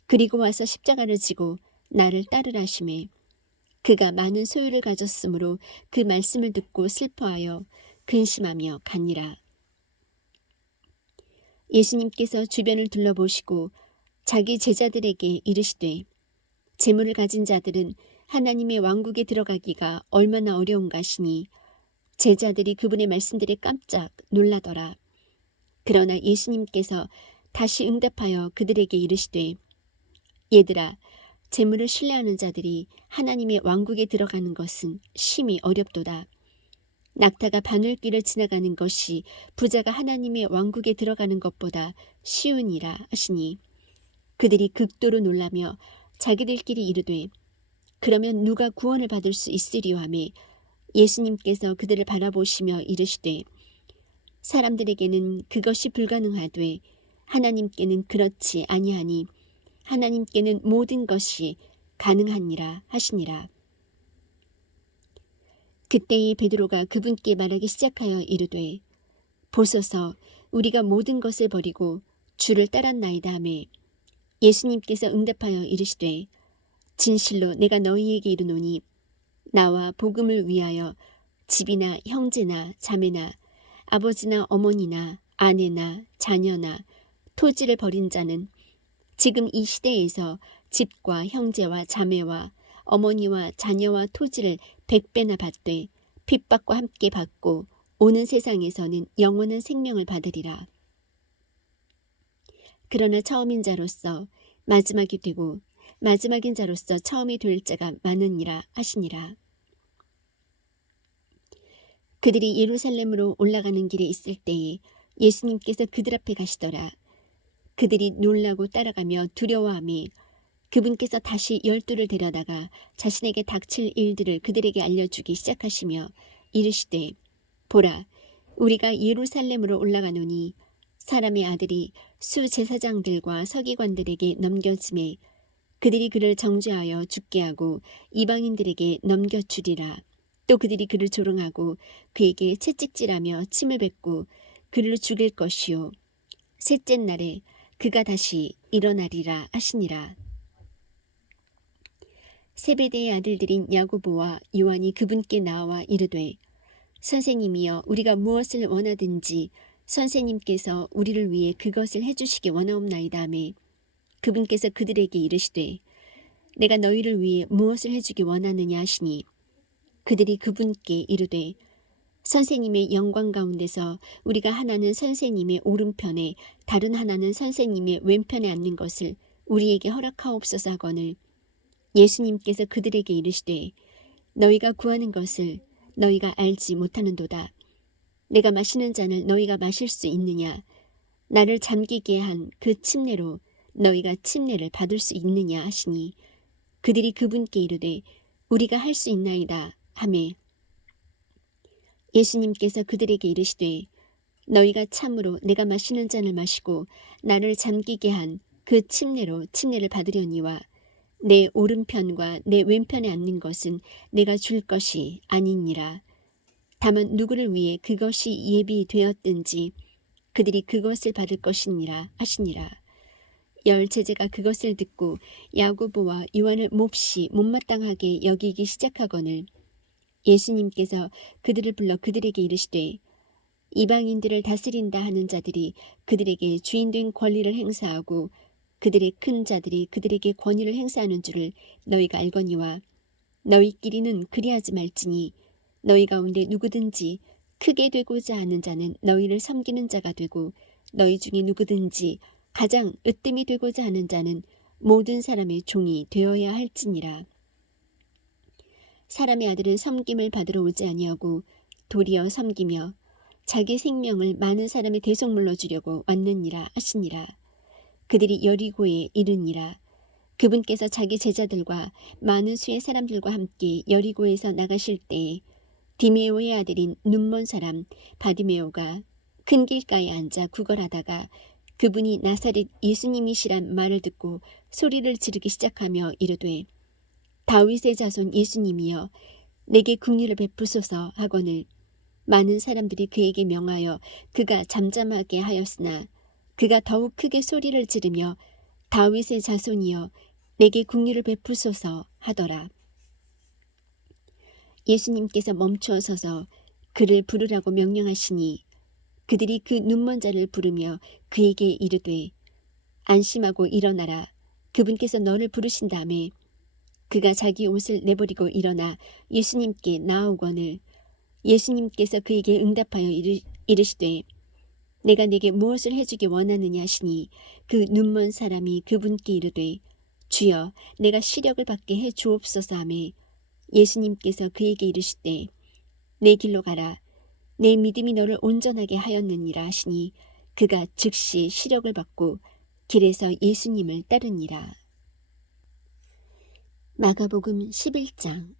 그리고 와서 십자가를 지고 나를 따르라 하시매 그가 많은 소유를 가졌으므로 그 말씀을 듣고 슬퍼하여 근심하며 가니라. 예수님께서 주변을 둘러보시고 자기 제자들에게 이르시되 재물을 가진 자들은 하나님의 왕국에 들어가기가 얼마나 어려운가 하시니 제자들이 그분의 말씀들에 깜짝 놀라더라. 그러나 예수님께서 다시 응답하여 그들에게 이르시되 얘들아 재물을 신뢰하는 자들이 하나님의 왕국에 들어가는 것은 심히 어렵도다. 낙타가 바늘길을 지나가는 것이 부자가 하나님의 왕국에 들어가는 것보다 쉬우니라 하시니 그들이 극도로 놀라며 자기들끼리 이르되 그러면 누가 구원을 받을 수 있으리요 하매 예수님께서 그들을 바라보시며 이르시되 사람들에게는 그것이 불가능하되 하나님께는 그렇지 아니하니 하나님께는 모든 것이 가능하니라 하시니라. 그때에 베드로가 그분께 말하기 시작하여 이르되 보소서 우리가 모든 것을 버리고 주를 따랐나이다 하매 예수님께서 응답하여 이르시되 진실로 내가 너희에게 이르노니 나와 복음을 위하여 집이나 형제나 자매나 아버지나 어머니나 아내나 자녀나 토지를 버린 자는 지금 이 시대에서 집과 형제와 자매와 어머니와 자녀와 토지를 100배나 받되 핍박과 함께 받고 오는 세상에서는 영원한 생명을 받으리라. 그러나 처음인 자로서 마지막이 되고 마지막인 자로서 처음이 될 자가 많으니라 하시니라. 그들이 예루살렘으로 올라가는 길에 있을 때에 예수님께서 그들 앞에 가시더라. 그들이 놀라고 따라가며 두려워하며 그분께서 다시 12를 데려다가 자신에게 닥칠 일들을 그들에게 알려주기 시작하시며 이르시되 보라 우리가 예루살렘으로 올라가노니 사람의 아들이 수제사장들과 서기관들에게 넘겨짐에 그들이 그를 정죄하여 죽게 하고 이방인들에게 넘겨주리라. 또 그들이 그를 조롱하고 그에게 채찍질하며 침을 뱉고 그를 죽일 것이요 셋째 날에 그가 다시 일어나리라 하시니라. 세베대의 아들들인 야고보와 요한이 그분께 나와 이르되 선생님이여 우리가 무엇을 원하든지 선생님께서 우리를 위해 그것을 해주시기 원하옵나이다 하매 그분께서 그들에게 이르시되 내가 너희를 위해 무엇을 해주기 원하느냐 하시니 그들이 그분께 이르되 선생님의 영광 가운데서 우리가 하나는 선생님의 오른편에 다른 하나는 선생님의 왼편에 앉는 것을 우리에게 허락하옵소서 하거늘 예수님께서 그들에게 이르시되 너희가 구하는 것을 너희가 알지 못하는도다. 내가 마시는 잔을 너희가 마실 수 있느냐? 나를 잠기게 한 그 침례로 너희가 침례를 받을 수 있느냐 하시니 그들이 그분께 이르되 우리가 할 수 있나이다 하매 예수님께서 그들에게 이르시되 너희가 참으로 내가 마시는 잔을 마시고 나를 잠기게 한 그 침례로 침례를 받으려니와 내 오른편과 내 왼편에 앉는 것은 내가 줄 것이 아니니라. 다만 누구를 위해 그것이 예비되었든지 그들이 그것을 받을 것이니라 하시니라. 열 제자가 그것을 듣고 야고보와 요한을 몹시 못마땅하게 여기기 시작하거늘 예수님께서 그들을 불러 그들에게 이르시되 이방인들을 다스린다 하는 자들이 그들에게 주인된 권리를 행사하고 그들의 큰 자들이 그들에게 권위를 행사하는 줄을 너희가 알거니와 너희끼리는 그리하지 말지니 너희 가운데 누구든지 크게 되고자 하는 자는 너희를 섬기는 자가 되고 너희 중에 누구든지 가장 으뜸이 되고자 하는 자는 모든 사람의 종이 되어야 할지니라. 사람의 아들은 섬김을 받으러 오지 아니하고 도리어 섬기며 자기 생명을 많은 사람의 대속물로 주려고 왔느니라 하시니라. 그들이 여리고에 이르니라. 그분께서 자기 제자들과 많은 수의 사람들과 함께 여리고에서 나가실 때에 디메오의 아들인 눈먼 사람 바디메오가 큰 길가에 앉아 구걸하다가 그분이 나사렛 예수님이시란 말을 듣고 소리를 지르기 시작하며 이르되 다윗의 자손 예수님이여 내게 긍휼을 베푸소서 하거늘 많은 사람들이 그에게 명하여 그가 잠잠하게 하였으나 그가 더욱 크게 소리를 지르며 다윗의 자손이여 내게 긍휼을 베푸소서 하더라. 예수님께서 멈추어 서서 그를 부르라고 명령하시니 그들이 그 눈먼 자를 부르며 그에게 이르되 안심하고 일어나라. 그분께서 너를 부르신 다음에 그가 자기 옷을 내버리고 일어나 예수님께 나아오거늘 예수님께서 그에게 응답하여 이르시되 내가 네게 무엇을 해주기 원하느냐 하시니 그 눈먼 사람이 그분께 이르되 주여 내가 시력을 받게 해 주옵소서 하매 예수님께서 그에게 이르시되 내 길로 가라. 내 믿음이 너를 온전하게 하였느니라 하시니 그가 즉시 시력을 받고 길에서 예수님을 따르니라. 마가복음 11장.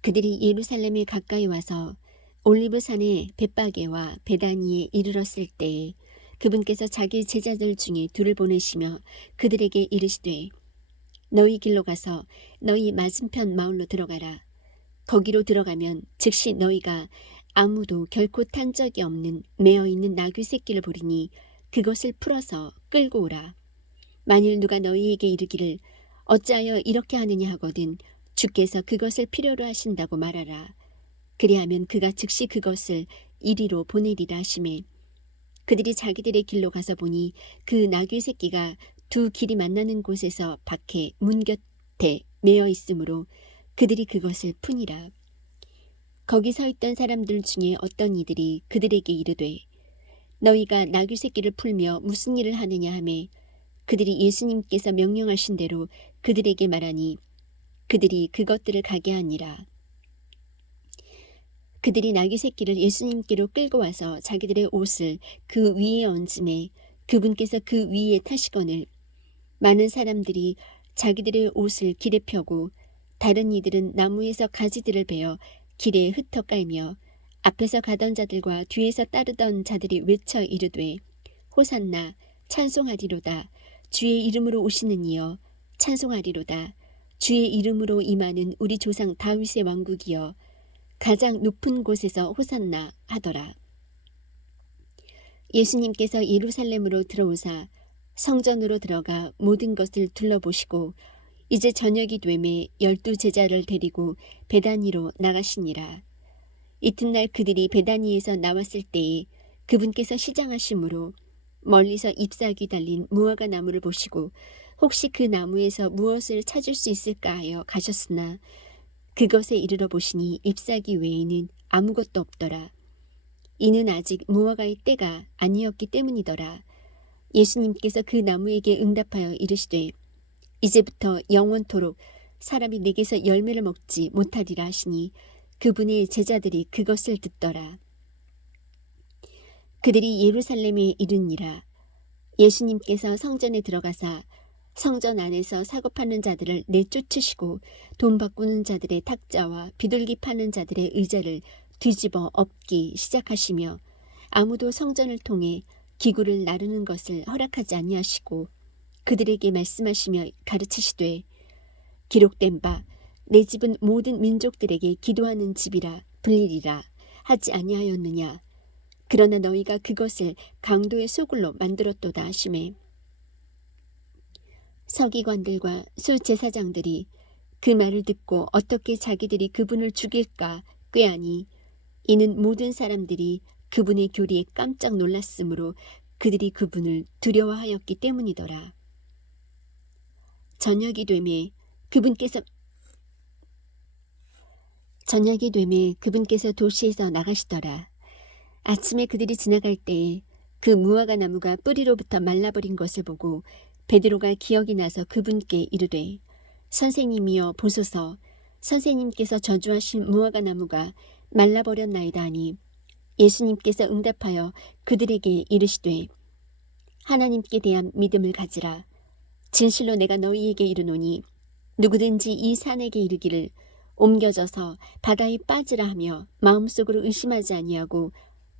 그들이 예루살렘에 가까이 와서 올리브산의 벳바게와 베다니에 이르렀을 때에 그분께서 자기 제자들 중에 둘을 보내시며 그들에게 이르시되 너희 길로 가서 너희 맞은편 마을로 들어가라. 거기로 들어가면 즉시 너희가 아무도 결코 탄 적이 없는 매어있는 나귀 새끼를 보리니 그것을 풀어서 끌고 오라. 만일 누가 너희에게 이르기를 어찌하여 이렇게 하느냐 하거든 주께서 그것을 필요로 하신다고 말하라. 그리하면 그가 즉시 그것을 이리로 보내리라 하시매 그들이 자기들의 길로 가서 보니 그 나귀 새끼가 두 길이 만나는 곳에서 밖에 문 곁에 매어 있으므로 그들이 그것을 푸니라. 거기 서 있던 사람들 중에 어떤 이들이 그들에게 이르되 너희가 나귀 새끼를 풀며 무슨 일을 하느냐 하매 그들이 예수님께서 명령하신 대로 그들에게 말하니 그들이 그것들을 가게 하니라. 그들이 나귀 새끼를 예수님께로 끌고 와서 자기들의 옷을 그 위에 얹음에 그분께서 그 위에 타시거늘 많은 사람들이 자기들의 옷을 길에 펴고 다른 이들은 나무에서 가지들을 베어 길에 흩어 깔며 앞에서 가던 자들과 뒤에서 따르던 자들이 외쳐 이르되 호산나 찬송하리로다. 주의 이름으로 오시는 이여 찬송하리로다. 주의 이름으로 임하는 우리 조상 다윗의 왕국이여 가장 높은 곳에서 호산나 하더라. 예수님께서 예루살렘으로 들어오사 성전으로 들어가 모든 것을 둘러보시고 이제 저녁이 되매 12 제자를 데리고 베다니로 나가시니라. 이튿날 그들이 베다니에서 나왔을 때에 그분께서 시장하심으로 멀리서 잎사귀 달린 무화과 나무를 보시고 혹시 그 나무에서 무엇을 찾을 수 있을까 하여 가셨으나 그것에 이르러 보시니 잎사귀 외에는 아무것도 없더라. 이는 아직 무화과의 때가 아니었기 때문이더라. 예수님께서 그 나무에게 응답하여 이르시되 이제부터 영원토록 사람이 내게서 열매를 먹지 못하리라 하시니 그분의 제자들이 그것을 듣더라. 그들이 예루살렘에 이르니라. 예수님께서 성전에 들어가사 성전 안에서 사고 파는 자들을 내쫓으시고 돈 바꾸는 자들의 탁자와 비둘기 파는 자들의 의자를 뒤집어 엎기 시작하시며 아무도 성전을 통해 기구를 나르는 것을 허락하지 아니하시고 그들에게 말씀하시며 가르치시되 기록된 바 내 집은 모든 민족들에게 기도하는 집이라 불리리라 하지 아니하였느냐. 그러나 너희가 그것을 강도의 소굴로 만들었도다 하시매 서기관들과 수제사장들이 그 말을 듣고 어떻게 자기들이 그분을 죽일까 꾀하니 이는 모든 사람들이 그분의 교리에 깜짝 놀랐으므로 그들이 그분을 두려워하였기 때문이더라. 저녁이 되매 그분께서 도시에서 나가시더라. 아침에 그들이 지나갈 때에 그 무화과 나무가 뿌리로부터 말라버린 것을 보고 베드로가 기억이 나서 그분께 이르되 선생님이여 보소서 선생님께서 저주하신 무화과 나무가 말라버렸나이다 하니 예수님께서 응답하여 그들에게 이르시되 하나님께 대한 믿음을 가지라. 진실로 내가 너희에게 이르노니 누구든지 이 산에게 이르기를 옮겨져서 바다에 빠지라 하며 마음속으로 의심하지 아니하고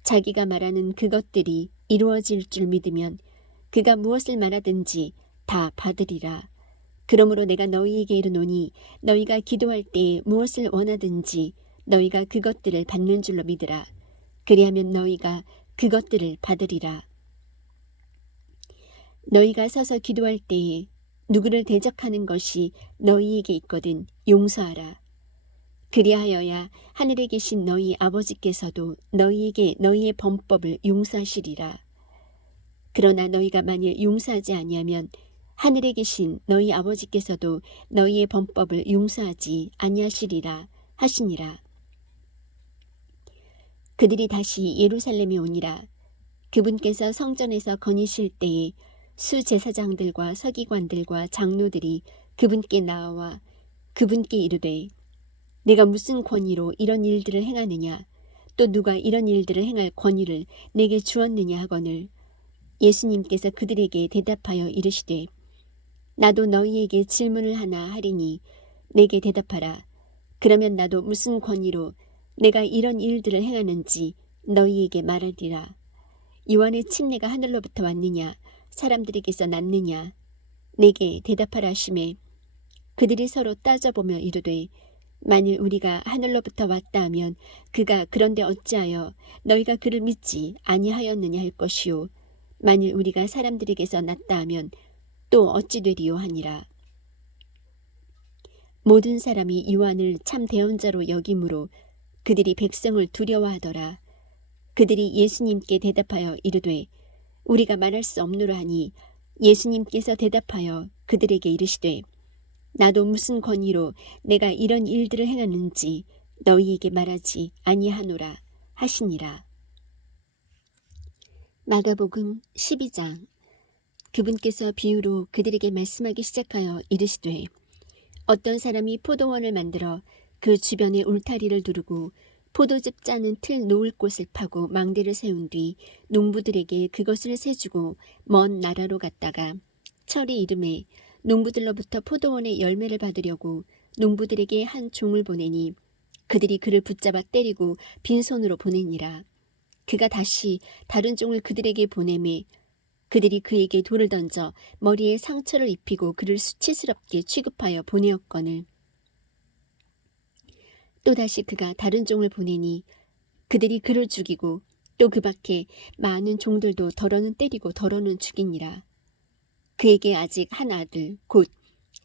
자기가 말하는 그것들이 이루어질 줄 믿으면 그가 무엇을 말하든지 다 받으리라. 그러므로 내가 너희에게 이르노니 너희가 기도할 때에 무엇을 원하든지 너희가 그것들을 받는 줄로 믿으라. 그리하면 너희가 그것들을 받으리라. 너희가 서서 기도할 때에 누구를 대적하는 것이 너희에게 있거든 용서하라. 그리하여야 하늘에 계신 너희 아버지께서도 너희에게 너희의 범법을 용서하시리라. 그러나 너희가 만일 용서하지 아니하면 하늘에 계신 너희 아버지께서도 너희의 범법을 용서하지 아니하시리라 하시니라. 그들이 다시 예루살렘에 오니라. 그분께서 성전에서 거니실 때에 수제사장들과 서기관들과 장로들이 그분께 나와 그분께 이르되 내가 무슨 권위로 이런 일들을 행하느냐 또 누가 이런 일들을 행할 권위를 내게 주었느냐 하거늘 예수님께서 그들에게 대답하여 이르시되 나도 너희에게 질문을 하나 하리니 내게 대답하라. 그러면 나도 무슨 권위로 내가 이런 일들을 행하는지 너희에게 말하리라. 요한의 침례가 하늘로부터 왔느냐 사람들에게서 났느냐 내게 대답하라 하시매 그들이 서로 따져보며 이르되 만일 우리가 하늘로부터 왔다 하면 그가 그런데 어찌하여 너희가 그를 믿지 아니하였느냐 할 것이요 만일 우리가 사람들에게서 났다 하면 또 어찌 되리요 하니라. 모든 사람이 요한을 참 대언자로 여김으로 그들이 백성을 두려워하더라. 그들이 예수님께 대답하여 이르되 우리가 말할 수 없노라 하니 예수님께서 대답하여 그들에게 이르시되 나도 무슨 권위로 내가 이런 일들을 행하는지 너희에게 말하지 아니하노라 하시니라. 마가복음 12장. 그분께서 비유로 그들에게 말씀하기 시작하여 이르시되 어떤 사람이 포도원을 만들어 그 주변에 울타리를 두르고 포도즙 짜는 틀 놓을 곳을 파고 망대를 세운 뒤 농부들에게 그것을 세주고 먼 나라로 갔다가 철이 이름에 농부들로부터 포도원의 열매를 받으려고 농부들에게 한 종을 보내니 그들이 그를 붙잡아 때리고 빈손으로 보내니라. 그가 다시 다른 종을 그들에게 보내매 그들이 그에게 돌을 던져 머리에 상처를 입히고 그를 수치스럽게 취급하여 보내었거늘 또다시 그가 다른 종을 보내니 그들이 그를 죽이고 또 그 밖에 많은 종들도 덜어는 때리고 덜어는 죽이니라. 그에게 아직 한 아들 곧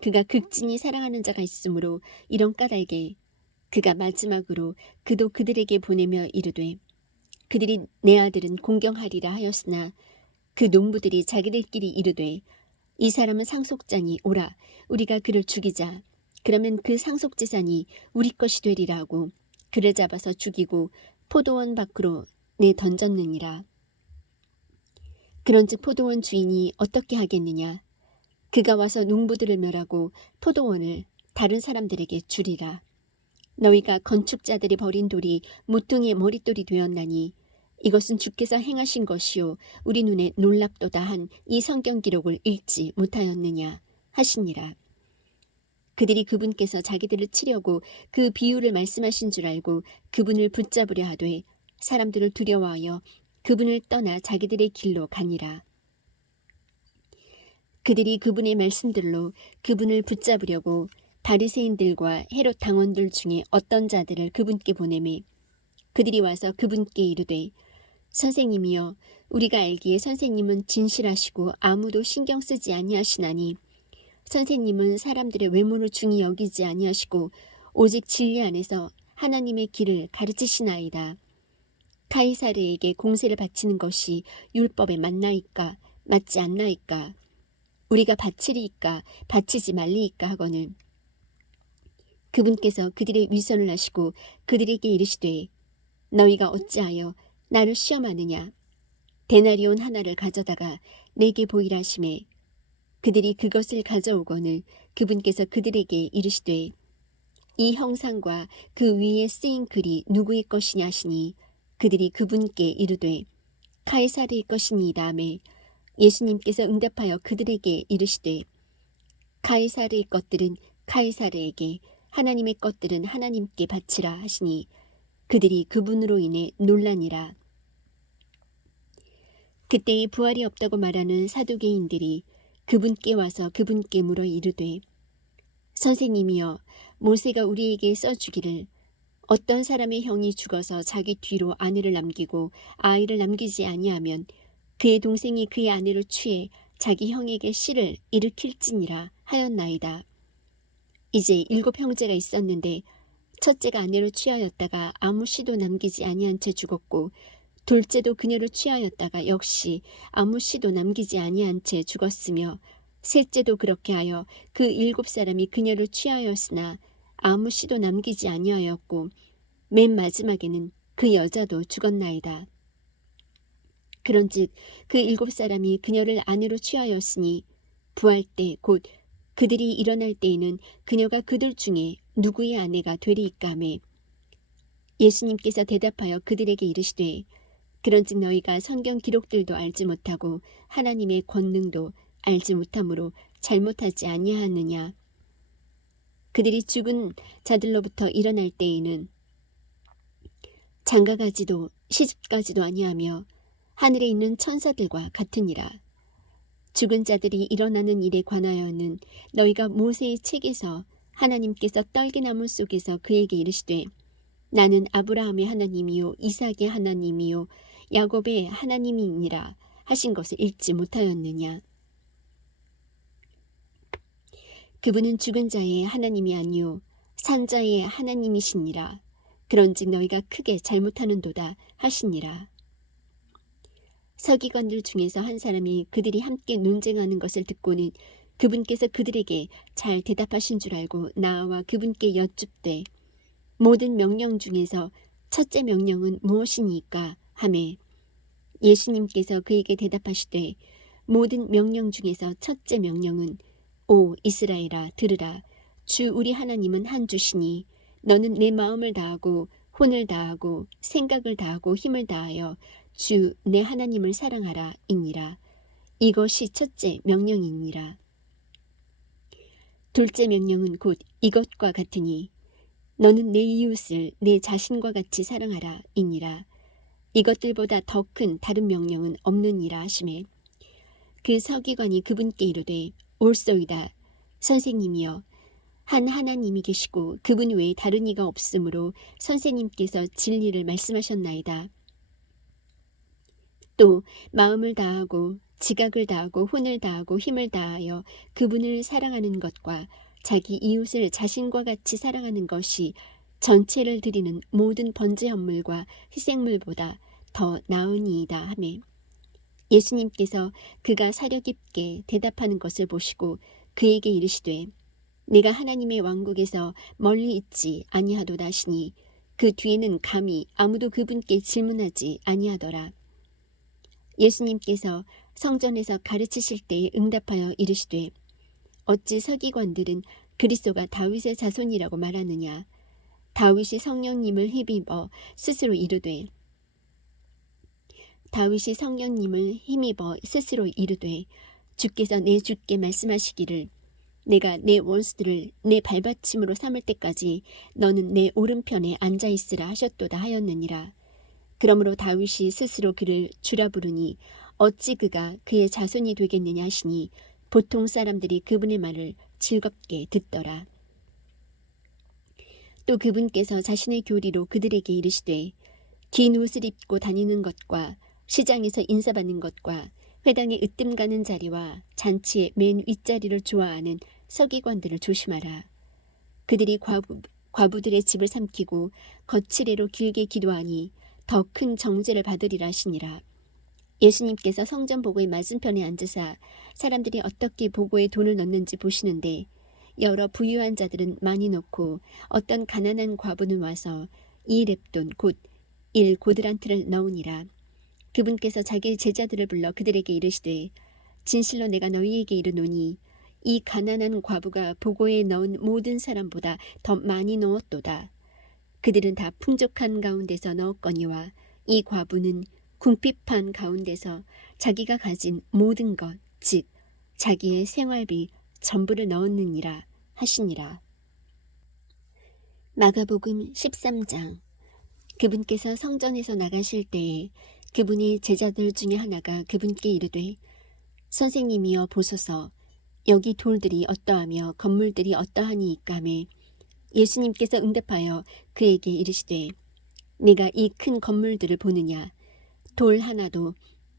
그가 극진히 사랑하는 자가 있으므로 이런 까닭에 그가 마지막으로 그도 그들에게 보내며 이르되 그들이 내 아들은 공경하리라 하였으나 그 농부들이 자기들끼리 이르되 이 사람은 상속자니 오라 우리가 그를 죽이자 그러면 그 상속재산이 우리 것이 되리라 하고 그를 잡아서 죽이고 포도원 밖으로 내 던졌느니라. 그런즉 포도원 주인이 어떻게 하겠느냐? 그가 와서 농부들을 멸하고 포도원을 다른 사람들에게 주리라. 너희가 건축자들이 버린 돌이 모퉁이의 머릿돌이 되었나니 이것은 주께서 행하신 것이요 우리 눈에 놀랍도다 한 이 성경 기록을 읽지 못하였느냐 하시니라. 그들이 그분께서 자기들을 치려고 그 비유를 말씀하신 줄 알고 그분을 붙잡으려 하되 사람들을 두려워하여 그분을 떠나 자기들의 길로 가니라. 그들이 그분의 말씀들로 그분을 붙잡으려고 바리새인들과 헤롯 당원들 중에 어떤 자들을 그분께 보내매 그들이 와서 그분께 이르되 선생님이여 우리가 알기에 선생님은 진실하시고 아무도 신경 쓰지 아니하시나니 선생님은 사람들의 외모를 중히 여기지 아니하시고 오직 진리 안에서 하나님의 길을 가르치시나이다. 카이사르에게 공세를 바치는 것이 율법에 맞나이까 맞지 않나이까 우리가 바치리이까 바치지 말리이까 하거늘 그분께서 그들의 위선을 하시고 그들에게 이르시되 너희가 어찌하여 나를 시험하느냐 데나리온 하나를 가져다가 내게 보이라 하시매 그들이 그것을 가져오거늘 그분께서 그들에게 이르시되 이 형상과 그 위에 쓰인 글이 누구의 것이냐 하시니 그들이 그분께 이르되 카이사르의 것이니이다 하매 예수님께서 응답하여 그들에게 이르시되 카이사르의 것들은 카이사르에게 하나님의 것들은 하나님께 바치라 하시니 그들이 그분으로 인해 놀라니라. 그때의 부활이 없다고 말하는 사두개인들이 그분께 와서 그분께 물어 이르되 선생님이여 모세가 우리에게 써주기를 어떤 사람의 형이 죽어서 자기 뒤로 아내를 남기고 아이를 남기지 아니하면 그의 동생이 그의 아내를 취해 자기 형에게 씨를 일으킬지니라 하였나이다. 이제 7 형제가 있었는데 첫째가 아내를 취하였다가 아무 씨도 남기지 아니한 채 죽었고 둘째도 그녀를 취하였다가 역시 아무 씨도 남기지 아니한 채 죽었으며 셋째도 그렇게 하여 그 7 사람이 그녀를 취하였으나 아무 씨도 남기지 아니하였고 맨 마지막에는 그 여자도 죽었나이다. 그런즉 그 7 사람이 그녀를 아내로 취하였으니 부활 때 곧 그들이 일어날 때에는 그녀가 그들 중에 누구의 아내가 되리이까 하매 예수님께서 대답하여 그들에게 이르시되 그런즉 너희가 성경 기록들도 알지 못하고 하나님의 권능도 알지 못함으로 잘못하지 아니하느냐. 그들이 죽은 자들로부터 일어날 때에는 장가가지도 시집가지도 아니하며 하늘에 있는 천사들과 같으니라. 죽은 자들이 일어나는 일에 관하여는 너희가 모세의 책에서 하나님께서 떨기나무 속에서 그에게 이르시되 나는 아브라함의 하나님이요 이삭의 하나님이요 야곱의 하나님이니라 하신 것을 읽지 못하였느냐. 그분은 죽은 자의 하나님이 아니요 산 자의 하나님이시니라. 그런즉 너희가 크게 잘못하는도다 하시니라. 서기관들 중에서 한 사람이 그들이 함께 논쟁하는 것을 듣고는 그분께서 그들에게 잘 대답하신 줄 알고 나와 그분께 여쭙되 모든 명령 중에서 첫째 명령은 무엇이니까 하매 예수님께서 그에게 대답하시되 모든 명령 중에서 첫째 명령은 오 이스라엘아 들으라 주 우리 하나님은 한 주시니 너는 내 마음을 다하고 혼을 다하고 생각을 다하고 힘을 다하여 주 내 하나님을 사랑하라 이니라. 이것이 첫째 명령이니라. 둘째 명령은 곧 이것과 같으니 너는 내 이웃을 내 자신과 같이 사랑하라 이니라. 이것들보다 더 큰 다른 명령은 없느니라 하시매 그 서기관이 그분께 이르되 옳소이다 선생님이여 한 하나님이 계시고 그분 외에 다른 이가 없으므로 선생님께서 진리를 말씀하셨나이다. 또 마음을 다하고 지각을 다하고 혼을 다하고 힘을 다하여 그분을 사랑하는 것과 자기 이웃을 자신과 같이 사랑하는 것이 전체를 드리는 모든 번제 헌물과 희생물보다 더 나으니이다 하매 예수님께서 그가 사려 깊게 대답하는 것을 보시고 그에게 이르시되 내가 하나님의 왕국에서 멀리 있지 아니하도다 하시니 그 뒤에는 감히 아무도 그분께 질문하지 아니하더라. 예수님께서 성전에서 가르치실 때에 응답하여 이르시되 어찌 서기관들은 그리스도가 다윗의 자손이라고 말하느냐. 다윗이 성령님을 힘입어 스스로 이르되 주께서 내 주께 말씀하시기를 내가 내 원수들을 내 발받침으로 삼을 때까지 너는 내 오른편에 앉아있으라 하셨도다 하였느니라. 그러므로 다윗이 스스로 그를 주라 부르니 어찌 그가 그의 자손이 되겠느냐 하시니 보통 사람들이 그분의 말을 즐겁게 듣더라. 또 그분께서 자신의 교리로 그들에게 이르시되 긴 옷을 입고 다니는 것과 시장에서 인사받는 것과 회당에 으뜸 가는 자리와 잔치의 맨 윗자리를 좋아하는 서기관들을 조심하라. 그들이 과부들의 집을 삼키고 거칠애로 길게 기도하니 더 큰 정죄를 받으리라 하시니라. 예수님께서 성전 보고의 맞은편에 앉으사 사람들이 어떻게 보고에 돈을 넣는지 보시는데 여러 부유한 자들은 많이 넣고 어떤 가난한 과부는 와서 2렙돈 곧 1고드란트를 넣으니라. 그분께서 자기 제자들을 불러 그들에게 이르시되 진실로 내가 너희에게 이르노니 이 가난한 과부가 보고에 넣은 모든 사람보다 더 많이 넣었도다. 그들은 다 풍족한 가운데서 넣었거니와 이 과부는 궁핍한 가운데서 자기가 가진 모든 것, 즉 자기의 생활비 전부를 넣었느니라 하시니라. 마가복음 13장. 그분께서 성전에서 나가실 때에 그분의 제자들 중에 하나가 그분께 이르되 선생님이여 보소서 여기 돌들이 어떠하며 건물들이 어떠하니이까 하매 예수님께서 응답하여 그에게 이르시되 네가 이 큰 건물들을 보느냐. 돌 하나도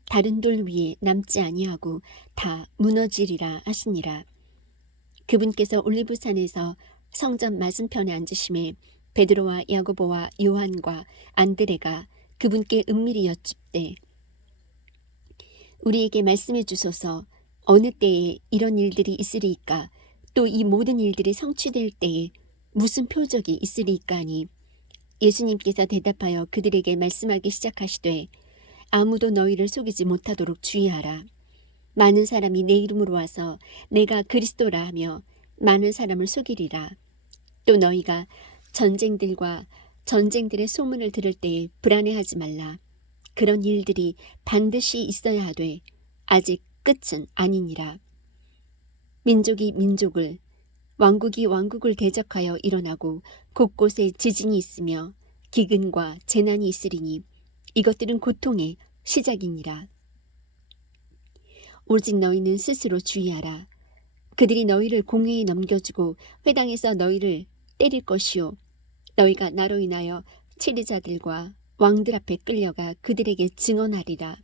다른 돌 위에 남지 아니하고 다 무너지리라 하시니라. 그분께서 올리브산에서 성전 맞은편에 앉으심에 베드로와 야고보와 요한과 안드레가 그분께 은밀히 여쭙되 우리에게 말씀해 주소서 어느 때에 이런 일들이 있으리이까 또 이 모든 일들이 성취될 때에 무슨 표적이 있으리이까 하니 예수님께서 대답하여 그들에게 말씀하기 시작하시되 아무도 너희를 속이지 못하도록 주의하라. 많은 사람이 내 이름으로 와서 내가 그리스도라 하며 많은 사람을 속이리라. 또 너희가 전쟁들의 소문을 들을 때에 불안해하지 말라. 그런 일들이 반드시 있어야 하되 아직 끝은 아니니라. 민족이 민족을 왕국이 왕국을 대적하여 일어나고 곳곳에 지진이 있으며 기근과 재난이 있으리니 이것들은 고통의 시작이니라. 오직 너희는 스스로 주의하라. 그들이 너희를 공회에 넘겨주고 회당에서 너희를 때릴 것이요 너희가 나로 인하여 치리자들과 왕들 앞에 끌려가 그들에게 증언하리라.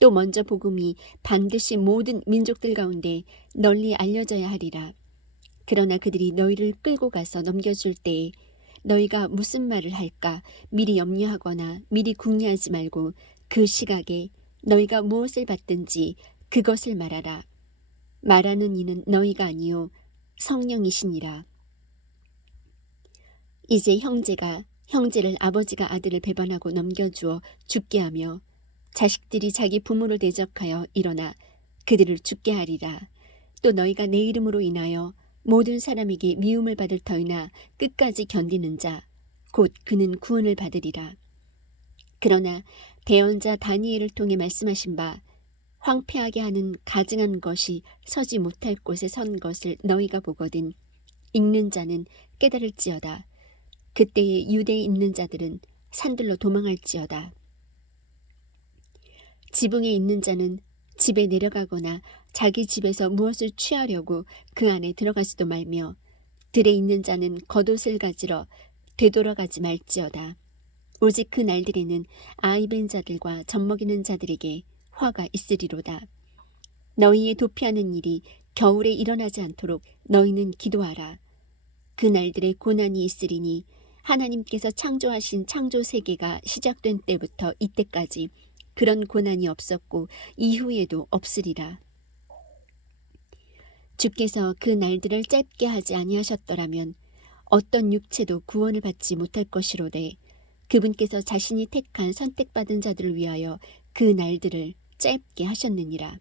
또 먼저 복음이 반드시 모든 민족들 가운데 널리 알려져야 하리라. 그러나 그들이 너희를 끌고 가서 넘겨줄 때에 너희가 무슨 말을 할까 미리 염려하거나 미리 궁리하지 말고 그 시각에 너희가 무엇을 받든지 그것을 말하라. 말하는 이는 너희가 아니요 성령이시니라. 이제 형제가 형제를 아버지가 아들을 배반하고 넘겨주어 죽게 하며 자식들이 자기 부모를 대적하여 일어나 그들을 죽게 하리라. 또 너희가 내 이름으로 인하여 모든 사람에게 미움을 받을 터이나 끝까지 견디는 자 곧 그는 구원을 받으리라. 그러나 대언자 다니엘을 통해 말씀하신 바 황폐하게 하는 가증한 것이 서지 못할 곳에 선 것을 너희가 보거든 읽는 자는 깨달을지어다. 그때에 유대에 있는 자들은 산들로 도망할지어다. 지붕에 있는 자는 집에 내려가거나 자기 집에서 무엇을 취하려고 그 안에 들어가지도 말며 들에 있는 자는 겉옷을 가지러 되돌아가지 말지어다. 오직 그 날들에는 아이벤 자들과 젖먹이는 자들에게 화가 있으리로다. 너희의 도피하는 일이 겨울에 일어나지 않도록 너희는 기도하라. 그 날들에 고난이 있으리니 하나님께서 창조하신 창조 세계가 시작된 때부터 이때까지 그런 고난이 없었고 이후에도 없으리라. 주께서 그 날들을 짧게 하지 아니하셨더라면 어떤 육체도 구원을 받지 못할 것이로되 그분께서 자신이 택한 선택받은 자들을 위하여 그 날들을 짧게 하셨느니라.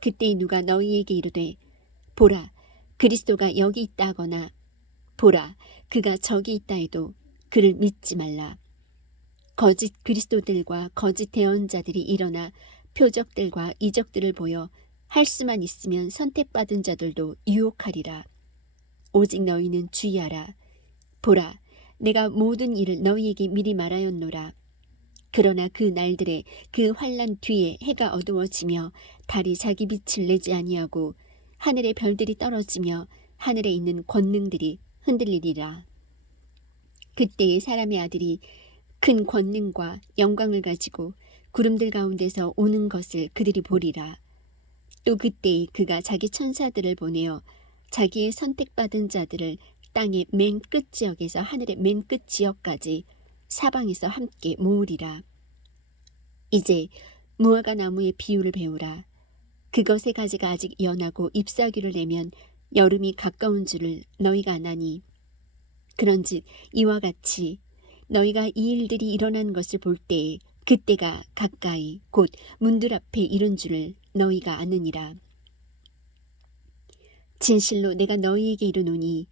그때 누가 너희에게 이르되 보라 그리스도가 여기 있다 하거나 보라 그가 저기 있다 해도 그를 믿지 말라. 거짓 그리스도들과 거짓 대언자들이 일어나 표적들과 이적들을 보여 할 수만 있으면 선택받은 자들도 유혹하리라. 오직 너희는 주의하라. 보라 내가 모든 일을 너희에게 미리 말하였노라. 그러나 그 날들에 그 환난 뒤에 해가 어두워지며 달이 자기 빛을 내지 아니하고 하늘의 별들이 떨어지며 하늘에 있는 권능들이 흔들리리라. 그때에 사람의 아들이 큰 권능과 영광을 가지고 구름들 가운데서 오는 것을 그들이 보리라. 또 그때에 그가 자기 천사들을 보내어 자기의 선택받은 자들을 땅의 맨 끝 지역에서 하늘의 맨 끝 지역까지 사방에서 함께 모으리라. 이제 무화과 나무의 비유를 배우라. 그것의 가지가 아직 연하고 잎사귀를 내면 여름이 가까운 줄을 너희가 아나니 그런즉 이와 같이 너희가 이 일들이 일어난 것을 볼 때에 그때가 가까이 곧 문들 앞에 이른 줄을 너희가 아느니라. 진실로 내가 너희에게 이르노니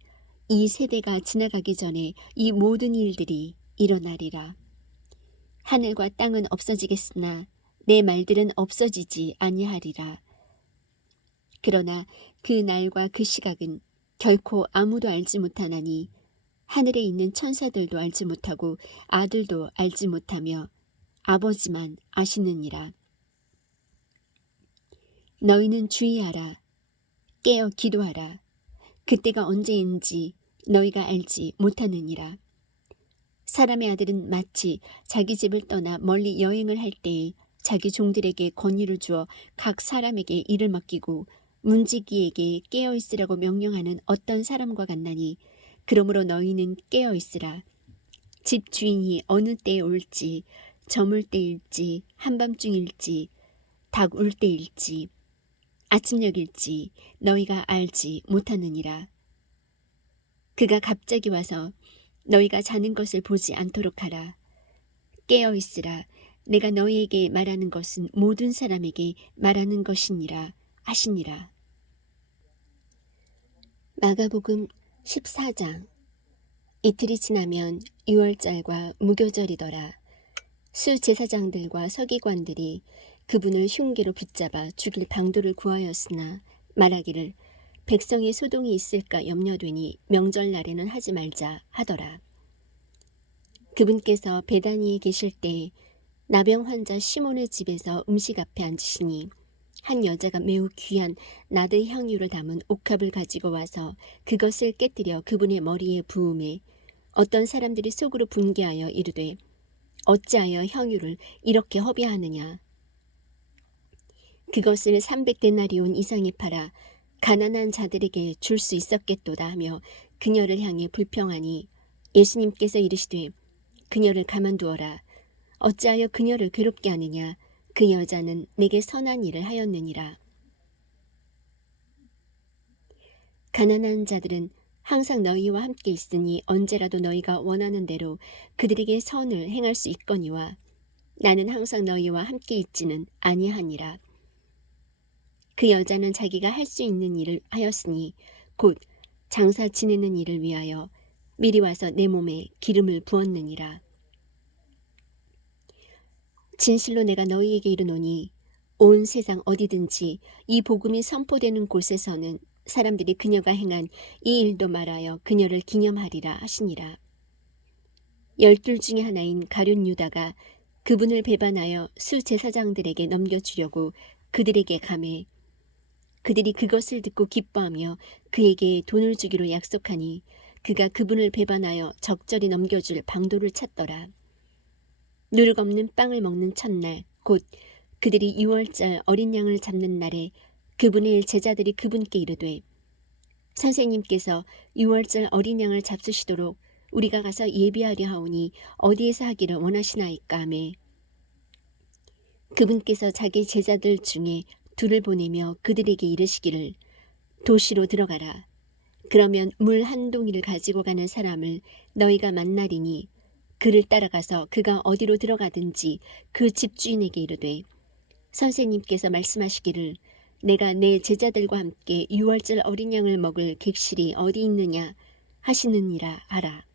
이 세대가 지나가기 전에 이 모든 일들이 일어나리라. 하늘과 땅은 없어지겠으나 내 말들은 없어지지 아니하리라. 그러나 그 날과 그 시각은 결코 아무도 알지 못하나니 하늘에 있는 천사들도 알지 못하고 아들도 알지 못하며 아버지만 아시느니라. 너희는 주의하라. 깨어 기도하라. 그때가 언제인지 너희가 알지 못하느니라. 사람의 아들은 마치 자기 집을 떠나 멀리 여행을 할 때에 자기 종들에게 권위를 주어 각 사람에게 일을 맡기고 문지기에게 깨어있으라고 명령하는 어떤 사람과 같나니 그러므로 너희는 깨어있으라. 집 주인이 어느 때에 올지 저물 때일지 한밤중일지 닭 울 때일지 아침녘일지 너희가 알지 못하느니라. 그가 갑자기 와서 너희가 자는 것을 보지 않도록 하라. 깨어있으라. 내가 너희에게 말하는 것은 모든 사람에게 말하는 것이니라 하시니라. 마가복음 14장. 이틀이 지나면 유월절과 무교절이더라. 수제사장들과 서기관들이 그분을 흉기로 붙잡아 죽일 방도를 구하였으나 말하기를 백성의 소동이 있을까 염려되니 명절날에는 하지 말자 하더라. 그분께서 베다니에 계실 때 나병 환자 시몬의 집에서 음식 앞에 앉으시니 한 여자가 매우 귀한 나드 향유를 담은 옥합을 가지고 와서 그것을 깨뜨려 그분의 머리에 부음에 어떤 사람들이 속으로 분개하여 이르되 어찌하여 향유를 이렇게 허비하느냐. 그것을 300데나리온 이상에 팔아 가난한 자들에게 줄 수 있었겠도다 하며 그녀를 향해 불평하니 예수님께서 이르시되 그녀를 가만두어라. 어찌하여 그녀를 괴롭게 하느냐. 그 여자는 내게 선한 일을 하였느니라. 가난한 자들은 항상 너희와 함께 있으니 언제라도 너희가 원하는 대로 그들에게 선을 행할 수 있거니와 나는 항상 너희와 함께 있지는 아니하니라. 그 여자는 자기가 할 수 있는 일을 하였으니 곧 장사 지내는 일을 위하여 미리 와서 내 몸에 기름을 부었느니라. 진실로 내가 너희에게 이르노니 온 세상 어디든지 이 복음이 선포되는 곳에서는 사람들이 그녀가 행한 이 일도 말하여 그녀를 기념하리라 하시니라. 12 중에 하나인 가룟 유다가 그분을 배반하여 수제사장들에게 넘겨주려고 그들에게 가매 그들이 그것을 듣고 기뻐하며 그에게 돈을 주기로 약속하니 그가 그분을 배반하여 적절히 넘겨줄 방도를 찾더라. 누룩 없는 빵을 먹는 첫날 곧 그들이 유월절 어린 양을 잡는 날에 그분의 제자들이 그분께 이르되 선생님께서 유월절 어린 양을 잡수시도록 우리가 가서 예비하려 하오니 어디에서 하기를 원하시나이까 하매 그분께서 자기 제자들 중에 둘을 보내며 그들에게 이르시기를 도시로 들어가라. 그러면 물 한 동이를 가지고 가는 사람을 너희가 만나리니 그를 따라가서 그가 어디로 들어가든지 그 집주인에게 이르되 선생님께서 말씀하시기를 내가 내 제자들과 함께 유월절 어린 양을 먹을 객실이 어디 있느냐 하시느니라 하라.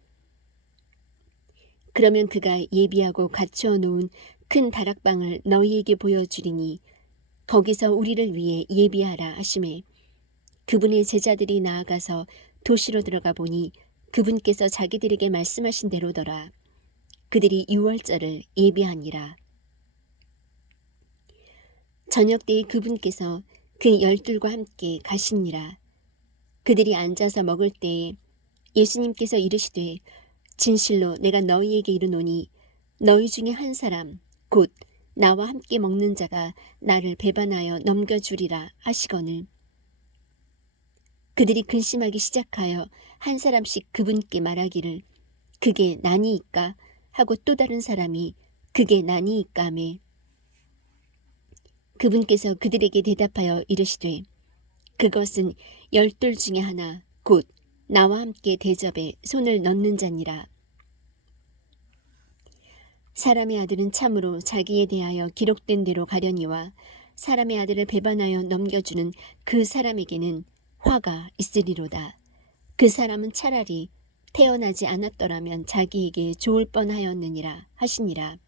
그러면 그가 예비하고 갖추어 놓은 큰 다락방을 너희에게 보여주리니 거기서 우리를 위해 예비하라 하시매 그분의 제자들이 나아가서 도시로 들어가 보니 그분께서 자기들에게 말씀하신 대로더라. 그들이 유월절을 예비하니라. 저녁 때에 그분께서 그 열둘과 함께 가시니라. 그들이 앉아서 먹을 때에 예수님께서 이르시되 진실로 내가 너희에게 이르노니 너희 중에 한 사람 곧 나와 함께 먹는 자가 나를 배반하여 넘겨주리라 하시거늘 그들이 근심하기 시작하여 한 사람씩 그분께 말하기를 그게 나니이까 하고 또 다른 사람이 그게 나니이까 하매 그분께서 그들에게 대답하여 이르시되 그것은 열둘 중에 하나 곧 나와 함께 대접에 손을 넣는 자니라. 사람의 아들은 참으로 자기에 대하여 기록된 대로 가려니와 사람의 아들을 배반하여 넘겨주는 그 사람에게는 화가 있으리로다. 그 사람은 차라리 태어나지 않았더라면 자기에게 좋을 뻔하였느니라 하시니라.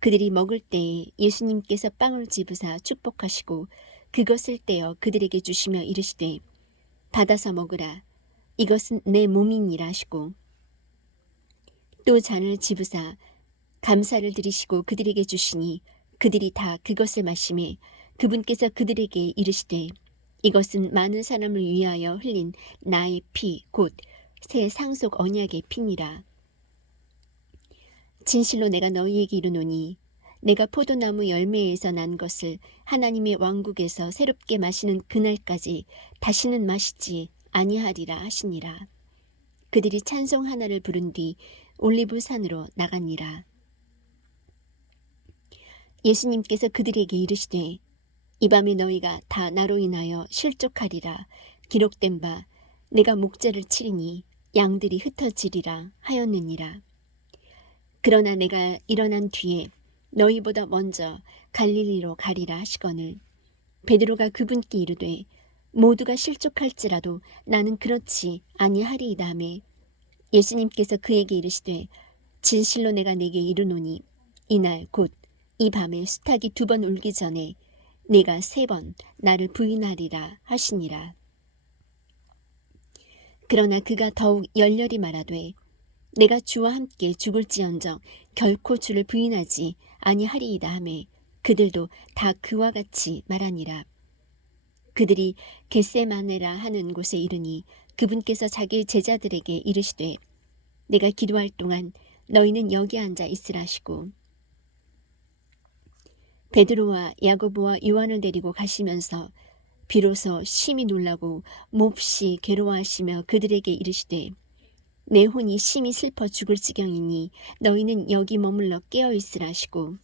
그들이 먹을 때에 예수님께서 빵을 집으사 축복하시고 그것을 떼어 그들에게 주시며 이르시되 받아서 먹으라. 이것은 내 몸이니라 하시고 또 잔을 집으사 감사를 드리시고 그들에게 주시니 그들이 다 그것을 마시매 그분께서 그들에게 이르시되 이것은 많은 사람을 위하여 흘린 나의 피 곧 새 상속 언약의 피니라. 진실로 내가 너희에게 이르노니 내가 포도나무 열매에서 난 것을 하나님의 왕국에서 새롭게 마시는 그날까지 다시는 마시지 아니하리라 하시니라. 그들이 찬송 하나를 부른 뒤 올리브 산으로 나가니라. 예수님께서 그들에게 이르시되 이 밤에 너희가 다 나로 인하여 실족하리라. 기록된 바 내가 목자를 치리니 양들이 흩어지리라 하였느니라. 그러나 내가 일어난 뒤에 너희보다 먼저 갈릴리로 가리라 하시거늘 베드로가 그분께 이르되 모두가 실족할지라도 나는 그렇지 아니하리이다 하매 예수님께서 그에게 이르시되 진실로 내가 네게 이르노니 이날 곧 이 밤에 수탉이 2번 울기 전에 네가 3번 나를 부인하리라 하시니라. 그러나 그가 더욱 열렬히 말하되 내가 주와 함께 죽을지언정 결코 주를 부인하지 아니하리이다 하매 그들도 다 그와 같이 말하니라. 그들이 겟세마네라 하는 곳에 이르니 그분께서 자기 제자들에게 이르시되 내가 기도할 동안 너희는 여기 앉아 있으라 하시고 베드로와 야고보와 요한을 데리고 가시면서 비로소 심히 놀라고 몹시 괴로워하시며 그들에게 이르시되 내 혼이 심히 슬퍼 죽을 지경이니 너희는 여기 머물러 깨어 있으라 하시고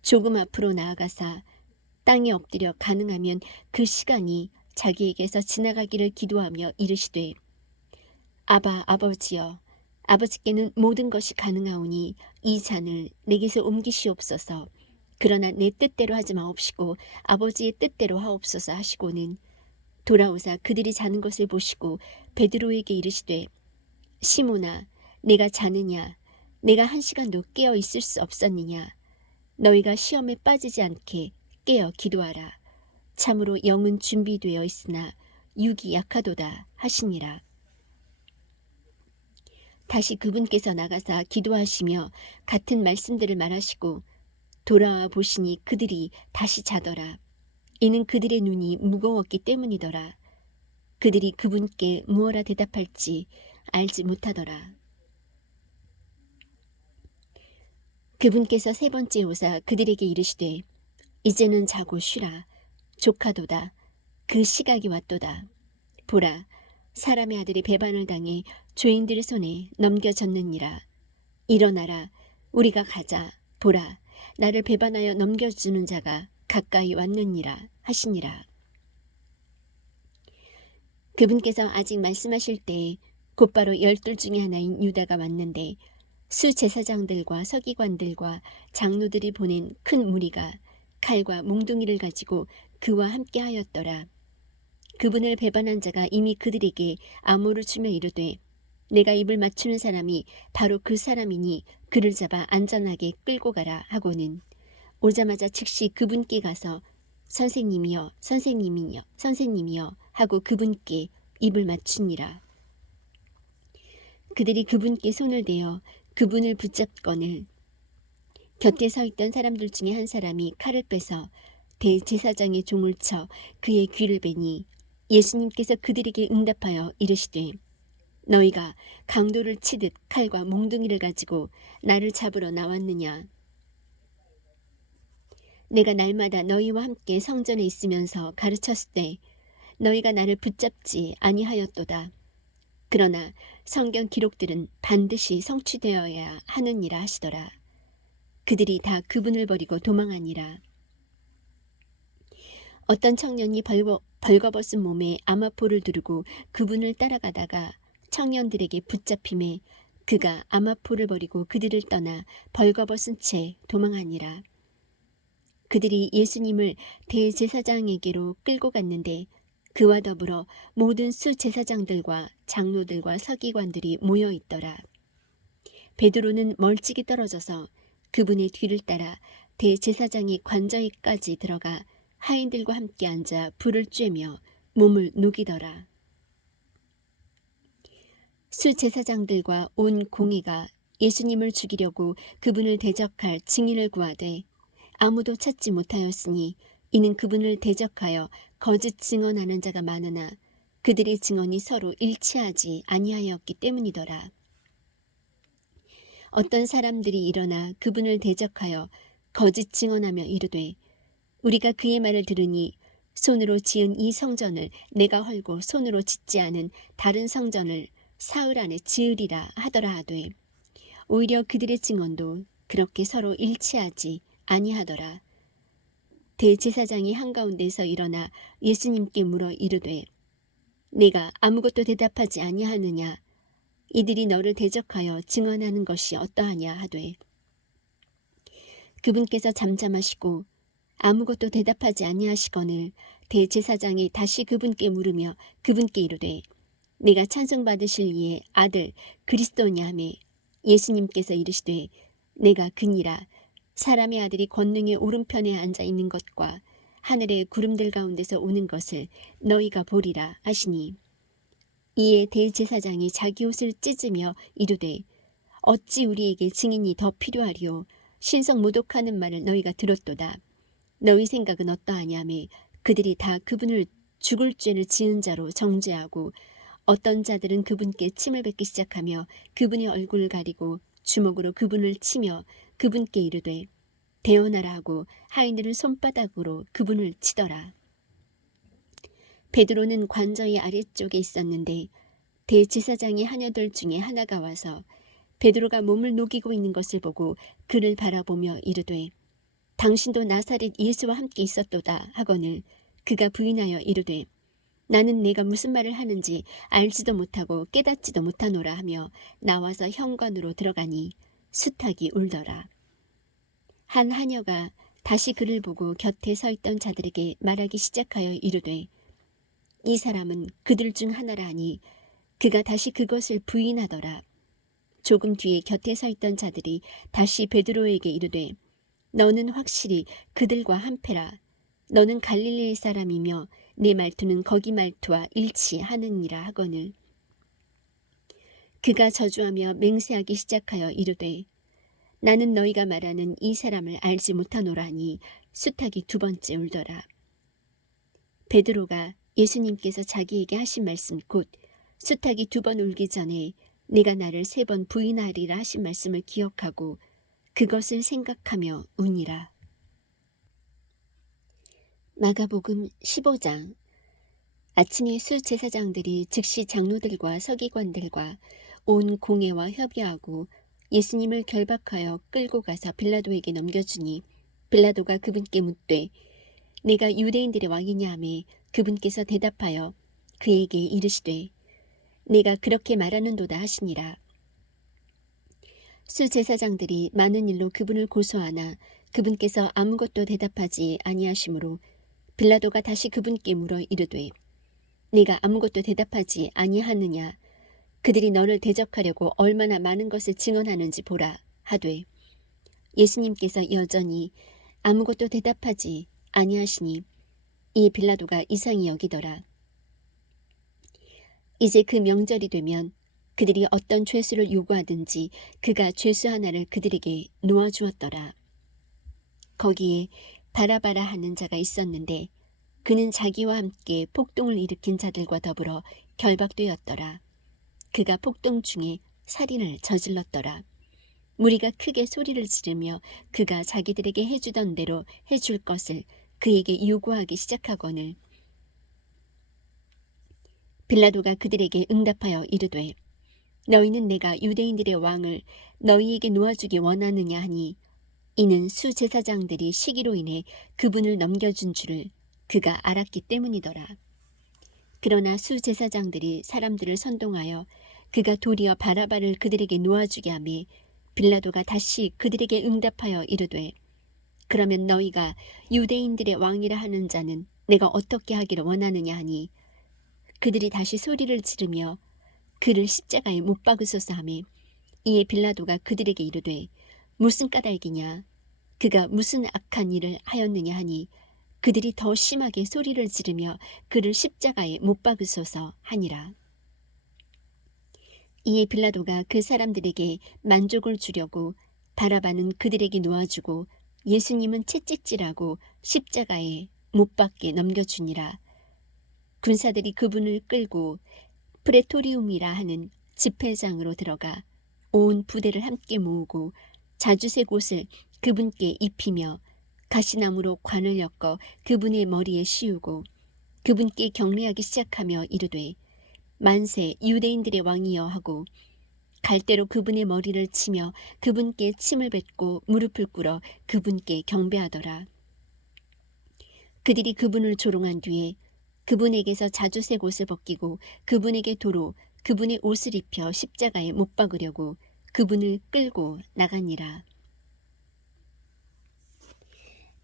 조금 앞으로 나아가사 땅에 엎드려 가능하면 그 시간이 자기에게서 지나가기를 기도하며 이르시되 아바 아버지여 아버지께는 모든 것이 가능하오니 이 잔을 내게서 옮기시옵소서. 그러나 내 뜻대로 하지 마옵시고 아버지의 뜻대로 하옵소서 하시고는 돌아오사 그들이 자는 것을 보시고 베드로에게 이르시되 시몬아 내가 자느냐 내가 1시간도 깨어 있을 수 없었느냐 너희가 시험에 빠지지 않게 깨어 기도하라. 참으로 영은 준비되어 있으나 육이 약하도다 하시니라. 다시 그분께서 나가사 기도하시며 같은 말씀들을 말하시고 돌아와 보시니 그들이 다시 자더라. 이는 그들의 눈이 무거웠기 때문이더라. 그들이 그분께 무엇라 대답할지 알지 못하더라. 그분께서 3번째 오사 그들에게 이르시되 이제는 자고 쉬라. 족하도다. 그 시각이 왔도다. 보라 사람의 아들이 배반을 당해 죄인들의 손에 넘겨졌느니라. 일어나라 우리가 가자. 보라 나를 배반하여 넘겨주는 자가 가까이 왔느니라 하시니라. 그분께서 아직 말씀하실 때에 곧바로 12 중에 하나인 유다가 왔는데 수제사장들과 서기관들과 장로들이 보낸 큰 무리가 칼과 몽둥이를 가지고 그와 함께 하였더라. 그분을 배반한 자가 이미 그들에게 암호를 주며 이르되 내가 입을 맞추는 사람이 바로 그 사람이니 그를 잡아 안전하게 끌고 가라 하고는 오자마자 즉시 그분께 가서 선생님이여 선생님이여 선생님이여 하고 그분께 입을 맞추니라. 그들이 그분께 손을 대어 그분을 붙잡거늘 곁에 서 있던 사람들 중에 한 사람이 칼을 빼서 대제사장의 종을 쳐 그의 귀를 베니 예수님께서 그들에게 응답하여 이르시되 너희가 강도를 치듯 칼과 몽둥이를 가지고 나를 잡으러 나왔느냐. 내가 날마다 너희와 함께 성전에 있으면서 가르쳤을 때 너희가 나를 붙잡지 아니하였도다. 그러나 성경 기록들은 반드시 성취되어야 하느니라 하시더라. 그들이 다 그분을 버리고 도망하니라. 어떤 청년이 벌거벗은 몸에 아마포를 두르고 그분을 따라가다가 청년들에게 붙잡힘에 그가 아마포를 버리고 그들을 떠나 벌거벗은 채 도망하니라. 그들이 예수님을 대제사장에게로 끌고 갔는데 그와 더불어 모든 수제사장들과 장로들과 서기관들이 모여 있더라. 베드로는 멀찍이 떨어져서 그분의 뒤를 따라 대제사장의 관저에까지 들어가 하인들과 함께 앉아 불을 쬐며 몸을 녹이더라. 수제사장들과 온 공회가 예수님을 죽이려고 그분을 대적할 증인을 구하되 아무도 찾지 못하였으니 이는 그분을 대적하여 거짓 증언하는 자가 많으나 그들의 증언이 서로 일치하지 아니하였기 때문이더라. 어떤 사람들이 일어나 그분을 대적하여 거짓 증언하며 이르되 우리가 그의 말을 들으니 손으로 지은 이 성전을 내가 헐고 손으로 짓지 않은 다른 성전을 사흘 안에 지으리라 하더라 하되 오히려 그들의 증언도 그렇게 서로 일치하지 아니하더라. 대제사장이 한가운데서 일어나 예수님께 물어 이르되 네가 아무것도 대답하지 아니하느냐. 이들이 너를 대적하여 증언하는 것이 어떠하냐 하되 그분께서 잠잠하시고 아무것도 대답하지 아니하시거늘 대제사장이 다시 그분께 물으며 그분께 이르되 내가 찬송받으실 이의 아들 그리스도냐 하매 예수님께서 이르시되 내가 그니라. 사람의 아들이 권능의 오른편에 앉아 있는 것과 하늘의 구름들 가운데서 오는 것을 너희가 보리라 하시니 이에 대제사장이 자기 옷을 찢으며 이르되 어찌 우리에게 증인이 더 필요하리요. 신성 모독하는 말을 너희가 들었도다. 너희 생각은 어떠하냐매 그들이 다 그분을 죽을 죄를 지은 자로 정죄하고 어떤 자들은 그분께 침을 뱉기 시작하며 그분의 얼굴을 가리고 주먹으로 그분을 치며 그분께 이르되 대언하라 하고 하인들은 손바닥으로 그분을 치더라. 베드로는 관저의 아래쪽에 있었는데 대제사장의 하녀들 중에 하나가 와서 베드로가 몸을 녹이고 있는 것을 보고 그를 바라보며 이르되 당신도 나사렛 예수와 함께 있었도다 하거늘 그가 부인하여 이르되 나는 내가 무슨 말을 하는지 알지도 못하고 깨닫지도 못하노라 하며 나와서 현관으로 들어가니 숱하게 울더라. 한 하녀가 다시 그를 보고 곁에 서 있던 자들에게 말하기 시작하여 이르되 이 사람은 그들 중 하나라 하니 그가 다시 그것을 부인하더라. 조금 뒤에 곁에 서 있던 자들이 다시 베드로에게 이르되 너는 확실히 그들과 한패라. 너는 갈릴리 사람이며 네 말투는 거기 말투와 일치하느니라 하거늘 그가 저주하며 맹세하기 시작하여 이르되 나는 너희가 말하는 이 사람을 알지 못하노라니 숱하게 두 번째 울더라. 베드로가 예수님께서 자기에게 하신 말씀 곧 숱하게 두 번 울기 전에 네가 나를 3번 부인하리라 하신 말씀을 기억하고 그것을 생각하며 우니라. 마가복음 15장. 아침에 수제사장들이 즉시 장로들과 서기관들과 온 공회와 협의하고 예수님을 결박하여 끌고 가서 빌라도에게 넘겨주니 빌라도가 그분께 묻되 내가 유대인들의 왕이냐 하매 그분께서 대답하여 그에게 이르시되 네가 그렇게 말하는도다 하시니라. 수제사장들이 많은 일로 그분을 고소하나 그분께서 아무것도 대답하지 아니하시므로 빌라도가 다시 그분께 물어 이르되 네가 아무것도 대답하지 아니하느냐? 그들이 너를 대적하려고 얼마나 많은 것을 증언하는지 보라 하되 예수님께서 여전히 아무것도 대답하지 아니하시니 이에 빌라도가 이상히 여기더라. 이제 그 명절이 되면 그들이 어떤 죄수를 요구하든지 그가 죄수 하나를 그들에게 놓아주었더라. 거기에 바라바라 하는 자가 있었는데 그는 자기와 함께 폭동을 일으킨 자들과 더불어 결박되었더라. 그가 폭동 중에 살인을 저질렀더라. 무리가 크게 소리를 지르며 그가 자기들에게 해주던 대로 해줄 것을 그에게 요구하기 시작하거늘 빌라도가 그들에게 응답하여 이르되 너희는 내가 유대인들의 왕을 너희에게 놓아주기 원하느냐 하니 이는 수제사장들이 시기로 인해 그분을 넘겨준 줄을 그가 알았기 때문이더라. 그러나 수제사장들이 사람들을 선동하여 그가 도리어 바라바를 그들에게 놓아주게 하매 빌라도가 다시 그들에게 응답하여 이르되 그러면 너희가 유대인들의 왕이라 하는 자는 내가 어떻게 하기를 원하느냐 하니 그들이 다시 소리를 지르며 그를 십자가에 못 박으소서 하매 이에 빌라도가 그들에게 이르되 무슨 까닭이냐 그가 무슨 악한 일을 하였느냐 하니 그들이 더 심하게 소리를 지르며 그를 십자가에 못 박으소서 하니라. 이에 빌라도가 그 사람들에게 만족을 주려고 바라바는 그들에게 놓아주고 예수님은 채찍질하고 십자가에 못 박게 넘겨주니라. 군사들이 그분을 끌고 프레토리움이라 하는 집회장으로 들어가 온 부대를 함께 모으고 자주색 옷을 그분께 입히며 가시나무로 관을 엮어 그분의 머리에 씌우고 그분께 경례하기 시작하며 이르되 만세 유대인들의 왕이여 하고 갈대로 그분의 머리를 치며 그분께 침을 뱉고 무릎을 꿇어 그분께 경배하더라. 그들이 그분을 조롱한 뒤에 그분에게서 자주색 옷을 벗기고 그분에게 도로 그분의 옷을 입혀 십자가에 못 박으려고 그분을 끌고 나가니라.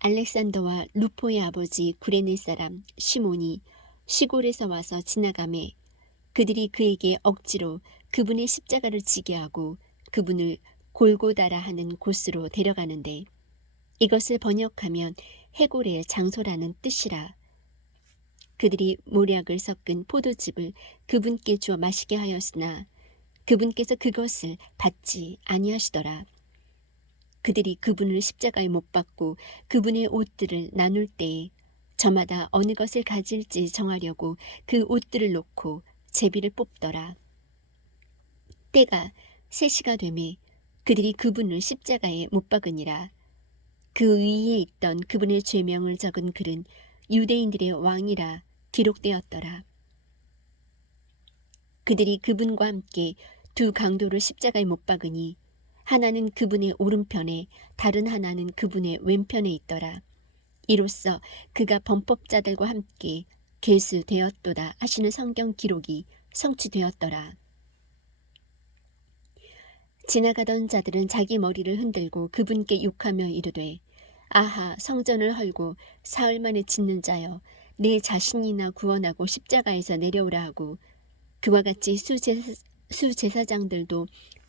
알렉산더와 루포의 아버지 구레네 사람 시몬이 시골에서 와서 지나가매 그들이 그에게 억지로 그분의 십자가를 지게 하고 그분을 골고다라 하는 곳으로 데려가는데 이것을 번역하면 해골의 장소라는 뜻이라. 그들이 모략을 섞은 포도즙을 그분께 주어 마시게 하였으나 그분께서 그것을 받지 아니하시더라. 그들이 그분을 십자가에 못 박고 그분의 옷들을 나눌 때에 저마다 어느 것을 가질지 정하려고 그 옷들을 놓고 제비를 뽑더라. 때가 3시가 되매 그들이 그분을 십자가에 못 박으니라. 그 위에 있던 그분의 죄명을 적은 글은 유대인들의 왕이라 기록되었더라. 그들이 그분과 함께 두 강도를 십자가에 못 박으니 하나는 그분의 오른편에 다른 하나는 그분의 왼편에 있더라. 이로써 그가 범법자들과 함께 계수되었도다 하시는 성경 기록이 성취되었더라. 지나가던 자들은 자기 머리를 흔들고 그분께 욕하며 이르되 아하 성전을 헐고 사흘 만에 짓는 자여 내 자신이나 구원하고 십자가에서 내려오라 하고 그와 같이 수제사장들도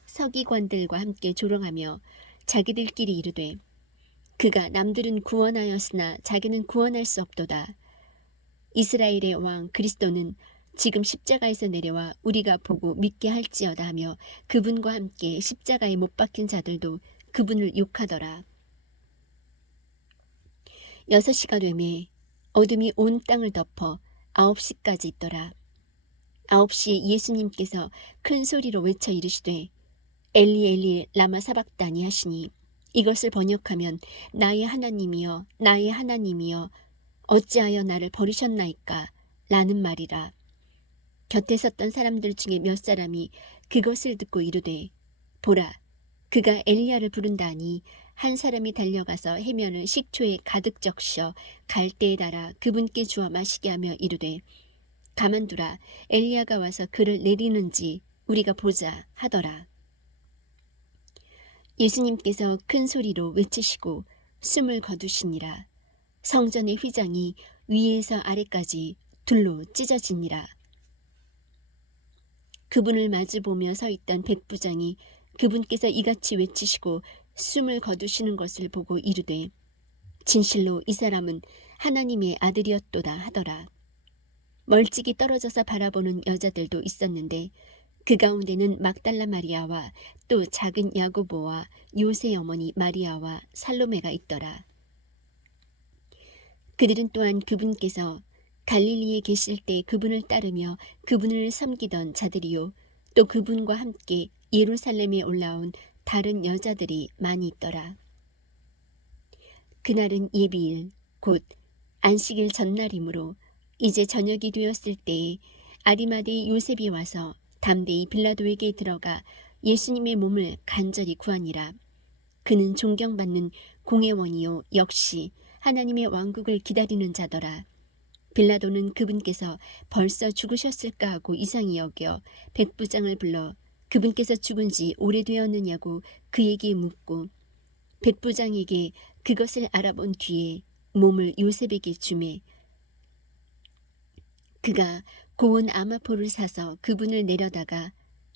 서기관들과 함께 조롱하며 자기들끼리 이르되 그가 남들은 구원하였으나 자기는 구원할 수 없도다. 이스라엘의 왕 그리스도는 지금 십자가에서 내려와 우리가 보고 믿게 할지어다 하며 그분과 함께 십자가에 못 박힌 자들도 그분을 욕하더라. 6시가 되매 어둠이 온 땅을 덮어 9시까지 있더라. 9시에 예수님께서 큰 소리로 외쳐 이르시되 엘리 엘리 라마 사박다니 하시니 이것을 번역하면 나의 하나님이여 나의 하나님이여 어찌하여 나를 버리셨나이까 라는 말이라. 곁에 섰던 사람들 중에 몇 사람이 그것을 듣고 이르되 보라 그가 엘리야를 부른다니 한 사람이 달려가서 해면을 식초에 가득 적셔 갈대에 달아 그분께 주어 마시게 하며 이르되 가만두라. 엘리야가 와서 그를 내리는지 우리가 보자 하더라. 예수님께서 큰 소리로 외치시고 숨을 거두시니라. 성전의 휘장이 위에서 아래까지 둘로 찢어지니라. 그분을 마주보며 서 있던 백부장이 그분께서 이같이 외치시고 숨을 거두시는 것을 보고 이르되 진실로 이 사람은 하나님의 아들이었도다 하더라. 멀찍이 떨어져서 바라보는 여자들도 있었는데 그 가운데는 막달라 마리아와 또 작은 야고보와 요새 어머니 마리아와 살로메가 있더라. 그들은 또한 그분께서 갈릴리에 계실 때 그분을 따르며 그분을 섬기던 자들이요 또 그분과 함께 예루살렘에 올라온 다른 여자들이 많이 있더라. 그날은 예비일 곧 안식일 전날이므로 이제 저녁이 되었을 때에 아리마대 요셉이 와서 담대히 빌라도에게 들어가 예수님의 몸을 간절히 구하니라. 그는 존경받는 공회원이요 역시 하나님의 왕국을 기다리는 자더라. 빌라도는 그분께서 벌써 죽으셨을까 하고 이상히 여겨 백부장을 불러 그분께서 죽은 지 오래되었느냐고 그에게 묻고 백부장에게 그것을 알아본 뒤에 몸을 요셉에게 주매 그가 고운 아마포를 사서 그분을 내려다가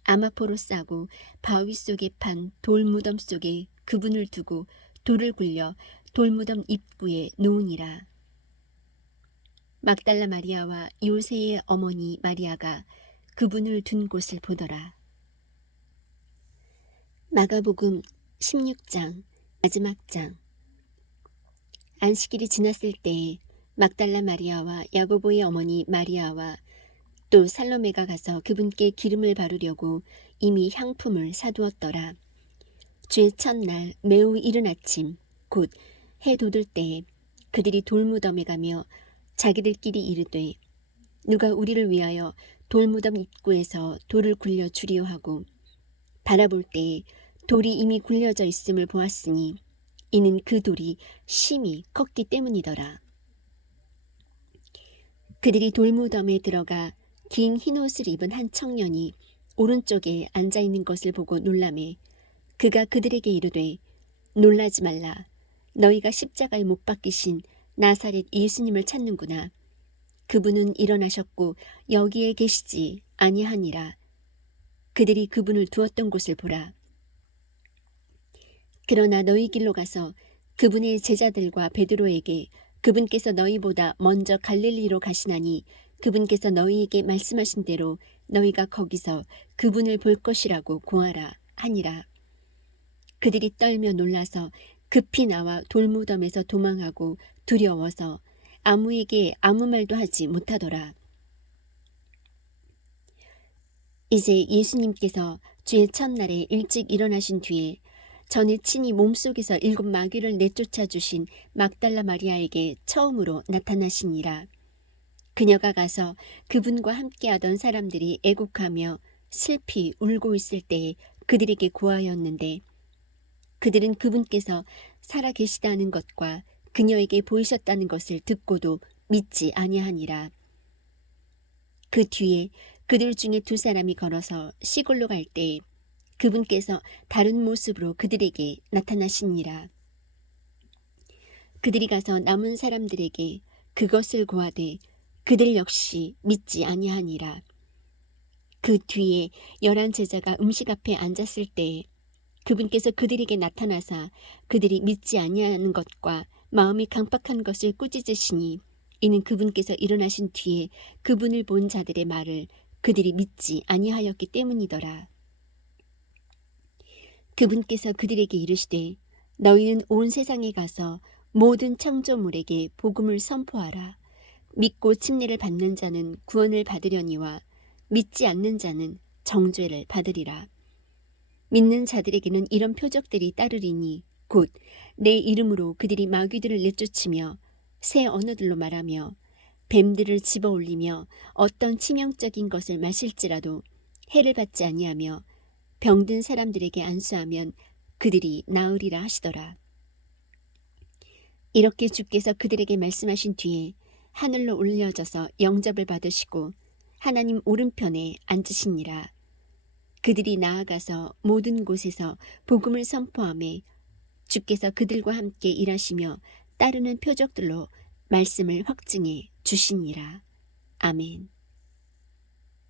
아마포로 싸고 바위 속에 판 돌무덤 속에 그분을 두고 돌을 굴려 돌무덤 입구에 놓으니라. 막달라 마리아와 요새의 어머니 마리아가 그분을 둔 곳을 보더라. 마가복음 16장 마지막 장. 안식일이 지났을 때에 막달라 마리아와 야고보의 어머니 마리아와 또 살로메가 가서 그분께 기름을 바르려고 이미 향품을 사두었더라. 주의 첫날 매우 이른 아침 곧 해 돋을 때에 그들이 돌무덤에 가며 자기들끼리 이르되 누가 우리를 위하여 돌무덤 입구에서 돌을 굴려 주리오 하고 바라볼 때에 돌이 이미 굴려져 있음을 보았으니 이는 그 돌이 심히 컸기 때문이더라. 그들이 돌무덤에 들어가 긴 흰옷을 입은 한 청년이 오른쪽에 앉아있는 것을 보고 놀라매 그가 그들에게 이르되 놀라지 말라. 너희가 십자가에 못 박히신 나사렛 예수님을 찾는구나. 그분은 일어나셨고 여기에 계시지 아니하니라. 그들이 그분을 두었던 곳을 보라. 그러나 너희 길로 가서 그분의 제자들과 베드로에게 그분께서 너희보다 먼저 갈릴리로 가시나니 그분께서 너희에게 말씀하신 대로 너희가 거기서 그분을 볼 것이라고 고하라 하니라. 그들이 떨며 놀라서 급히 나와 돌무덤에서 도망하고 두려워서 아무에게 아무 말도 하지 못하더라. 이제 예수님께서 주의 첫날에 일찍 일어나신 뒤에 전에 친히 몸속에서 7 마귀를 내쫓아 주신 막달라 마리아에게 처음으로 나타나시니라. 그녀가 가서 그분과 함께하던 사람들이 애곡하며 슬피 울고 있을 때에 그들에게 고하였는데 그들은 그분께서 살아 계시다는 것과 그녀에게 보이셨다는 것을 듣고도 믿지 아니하니라. 그 뒤에 그들 중에 2 사람이 걸어서 시골로 갈 때에 그분께서 다른 모습으로 그들에게 나타나시니라. 그들이 가서 남은 사람들에게 그것을 고하되 그들 역시 믿지 아니하니라. 그 뒤에 11 제자가 음식 앞에 앉았을 때에 그분께서 그들에게 나타나사 그들이 믿지 아니하는 것과 마음이 강팍한 것을 꾸짖으시니 이는 그분께서 일어나신 뒤에 그분을 본 자들의 말을 그들이 믿지 아니하였기 때문이더라. 그분께서 그들에게 이르시되 너희는 온 세상에 가서 모든 창조물에게 복음을 선포하라. 믿고 침례를 받는 자는 구원을 받으려니와 믿지 않는 자는 정죄를 받으리라. 믿는 자들에게는 이런 표적들이 따르리니 곧 내 이름으로 그들이 마귀들을 내쫓으며 새 언어들로 말하며 뱀들을 집어올리며 어떤 치명적인 것을 마실지라도 해를 받지 아니하며 병든 사람들에게 안수하면 그들이 나으리라 하시더라. 이렇게 주께서 그들에게 말씀하신 뒤에 하늘로 올려져서 영접을 받으시고 하나님 오른편에 앉으시니라. 그들이 나아가서 모든 곳에서 복음을 선포하며 주께서 그들과 함께 일하시며 따르는 표적들로 말씀을 확증해 주시니라. 아멘.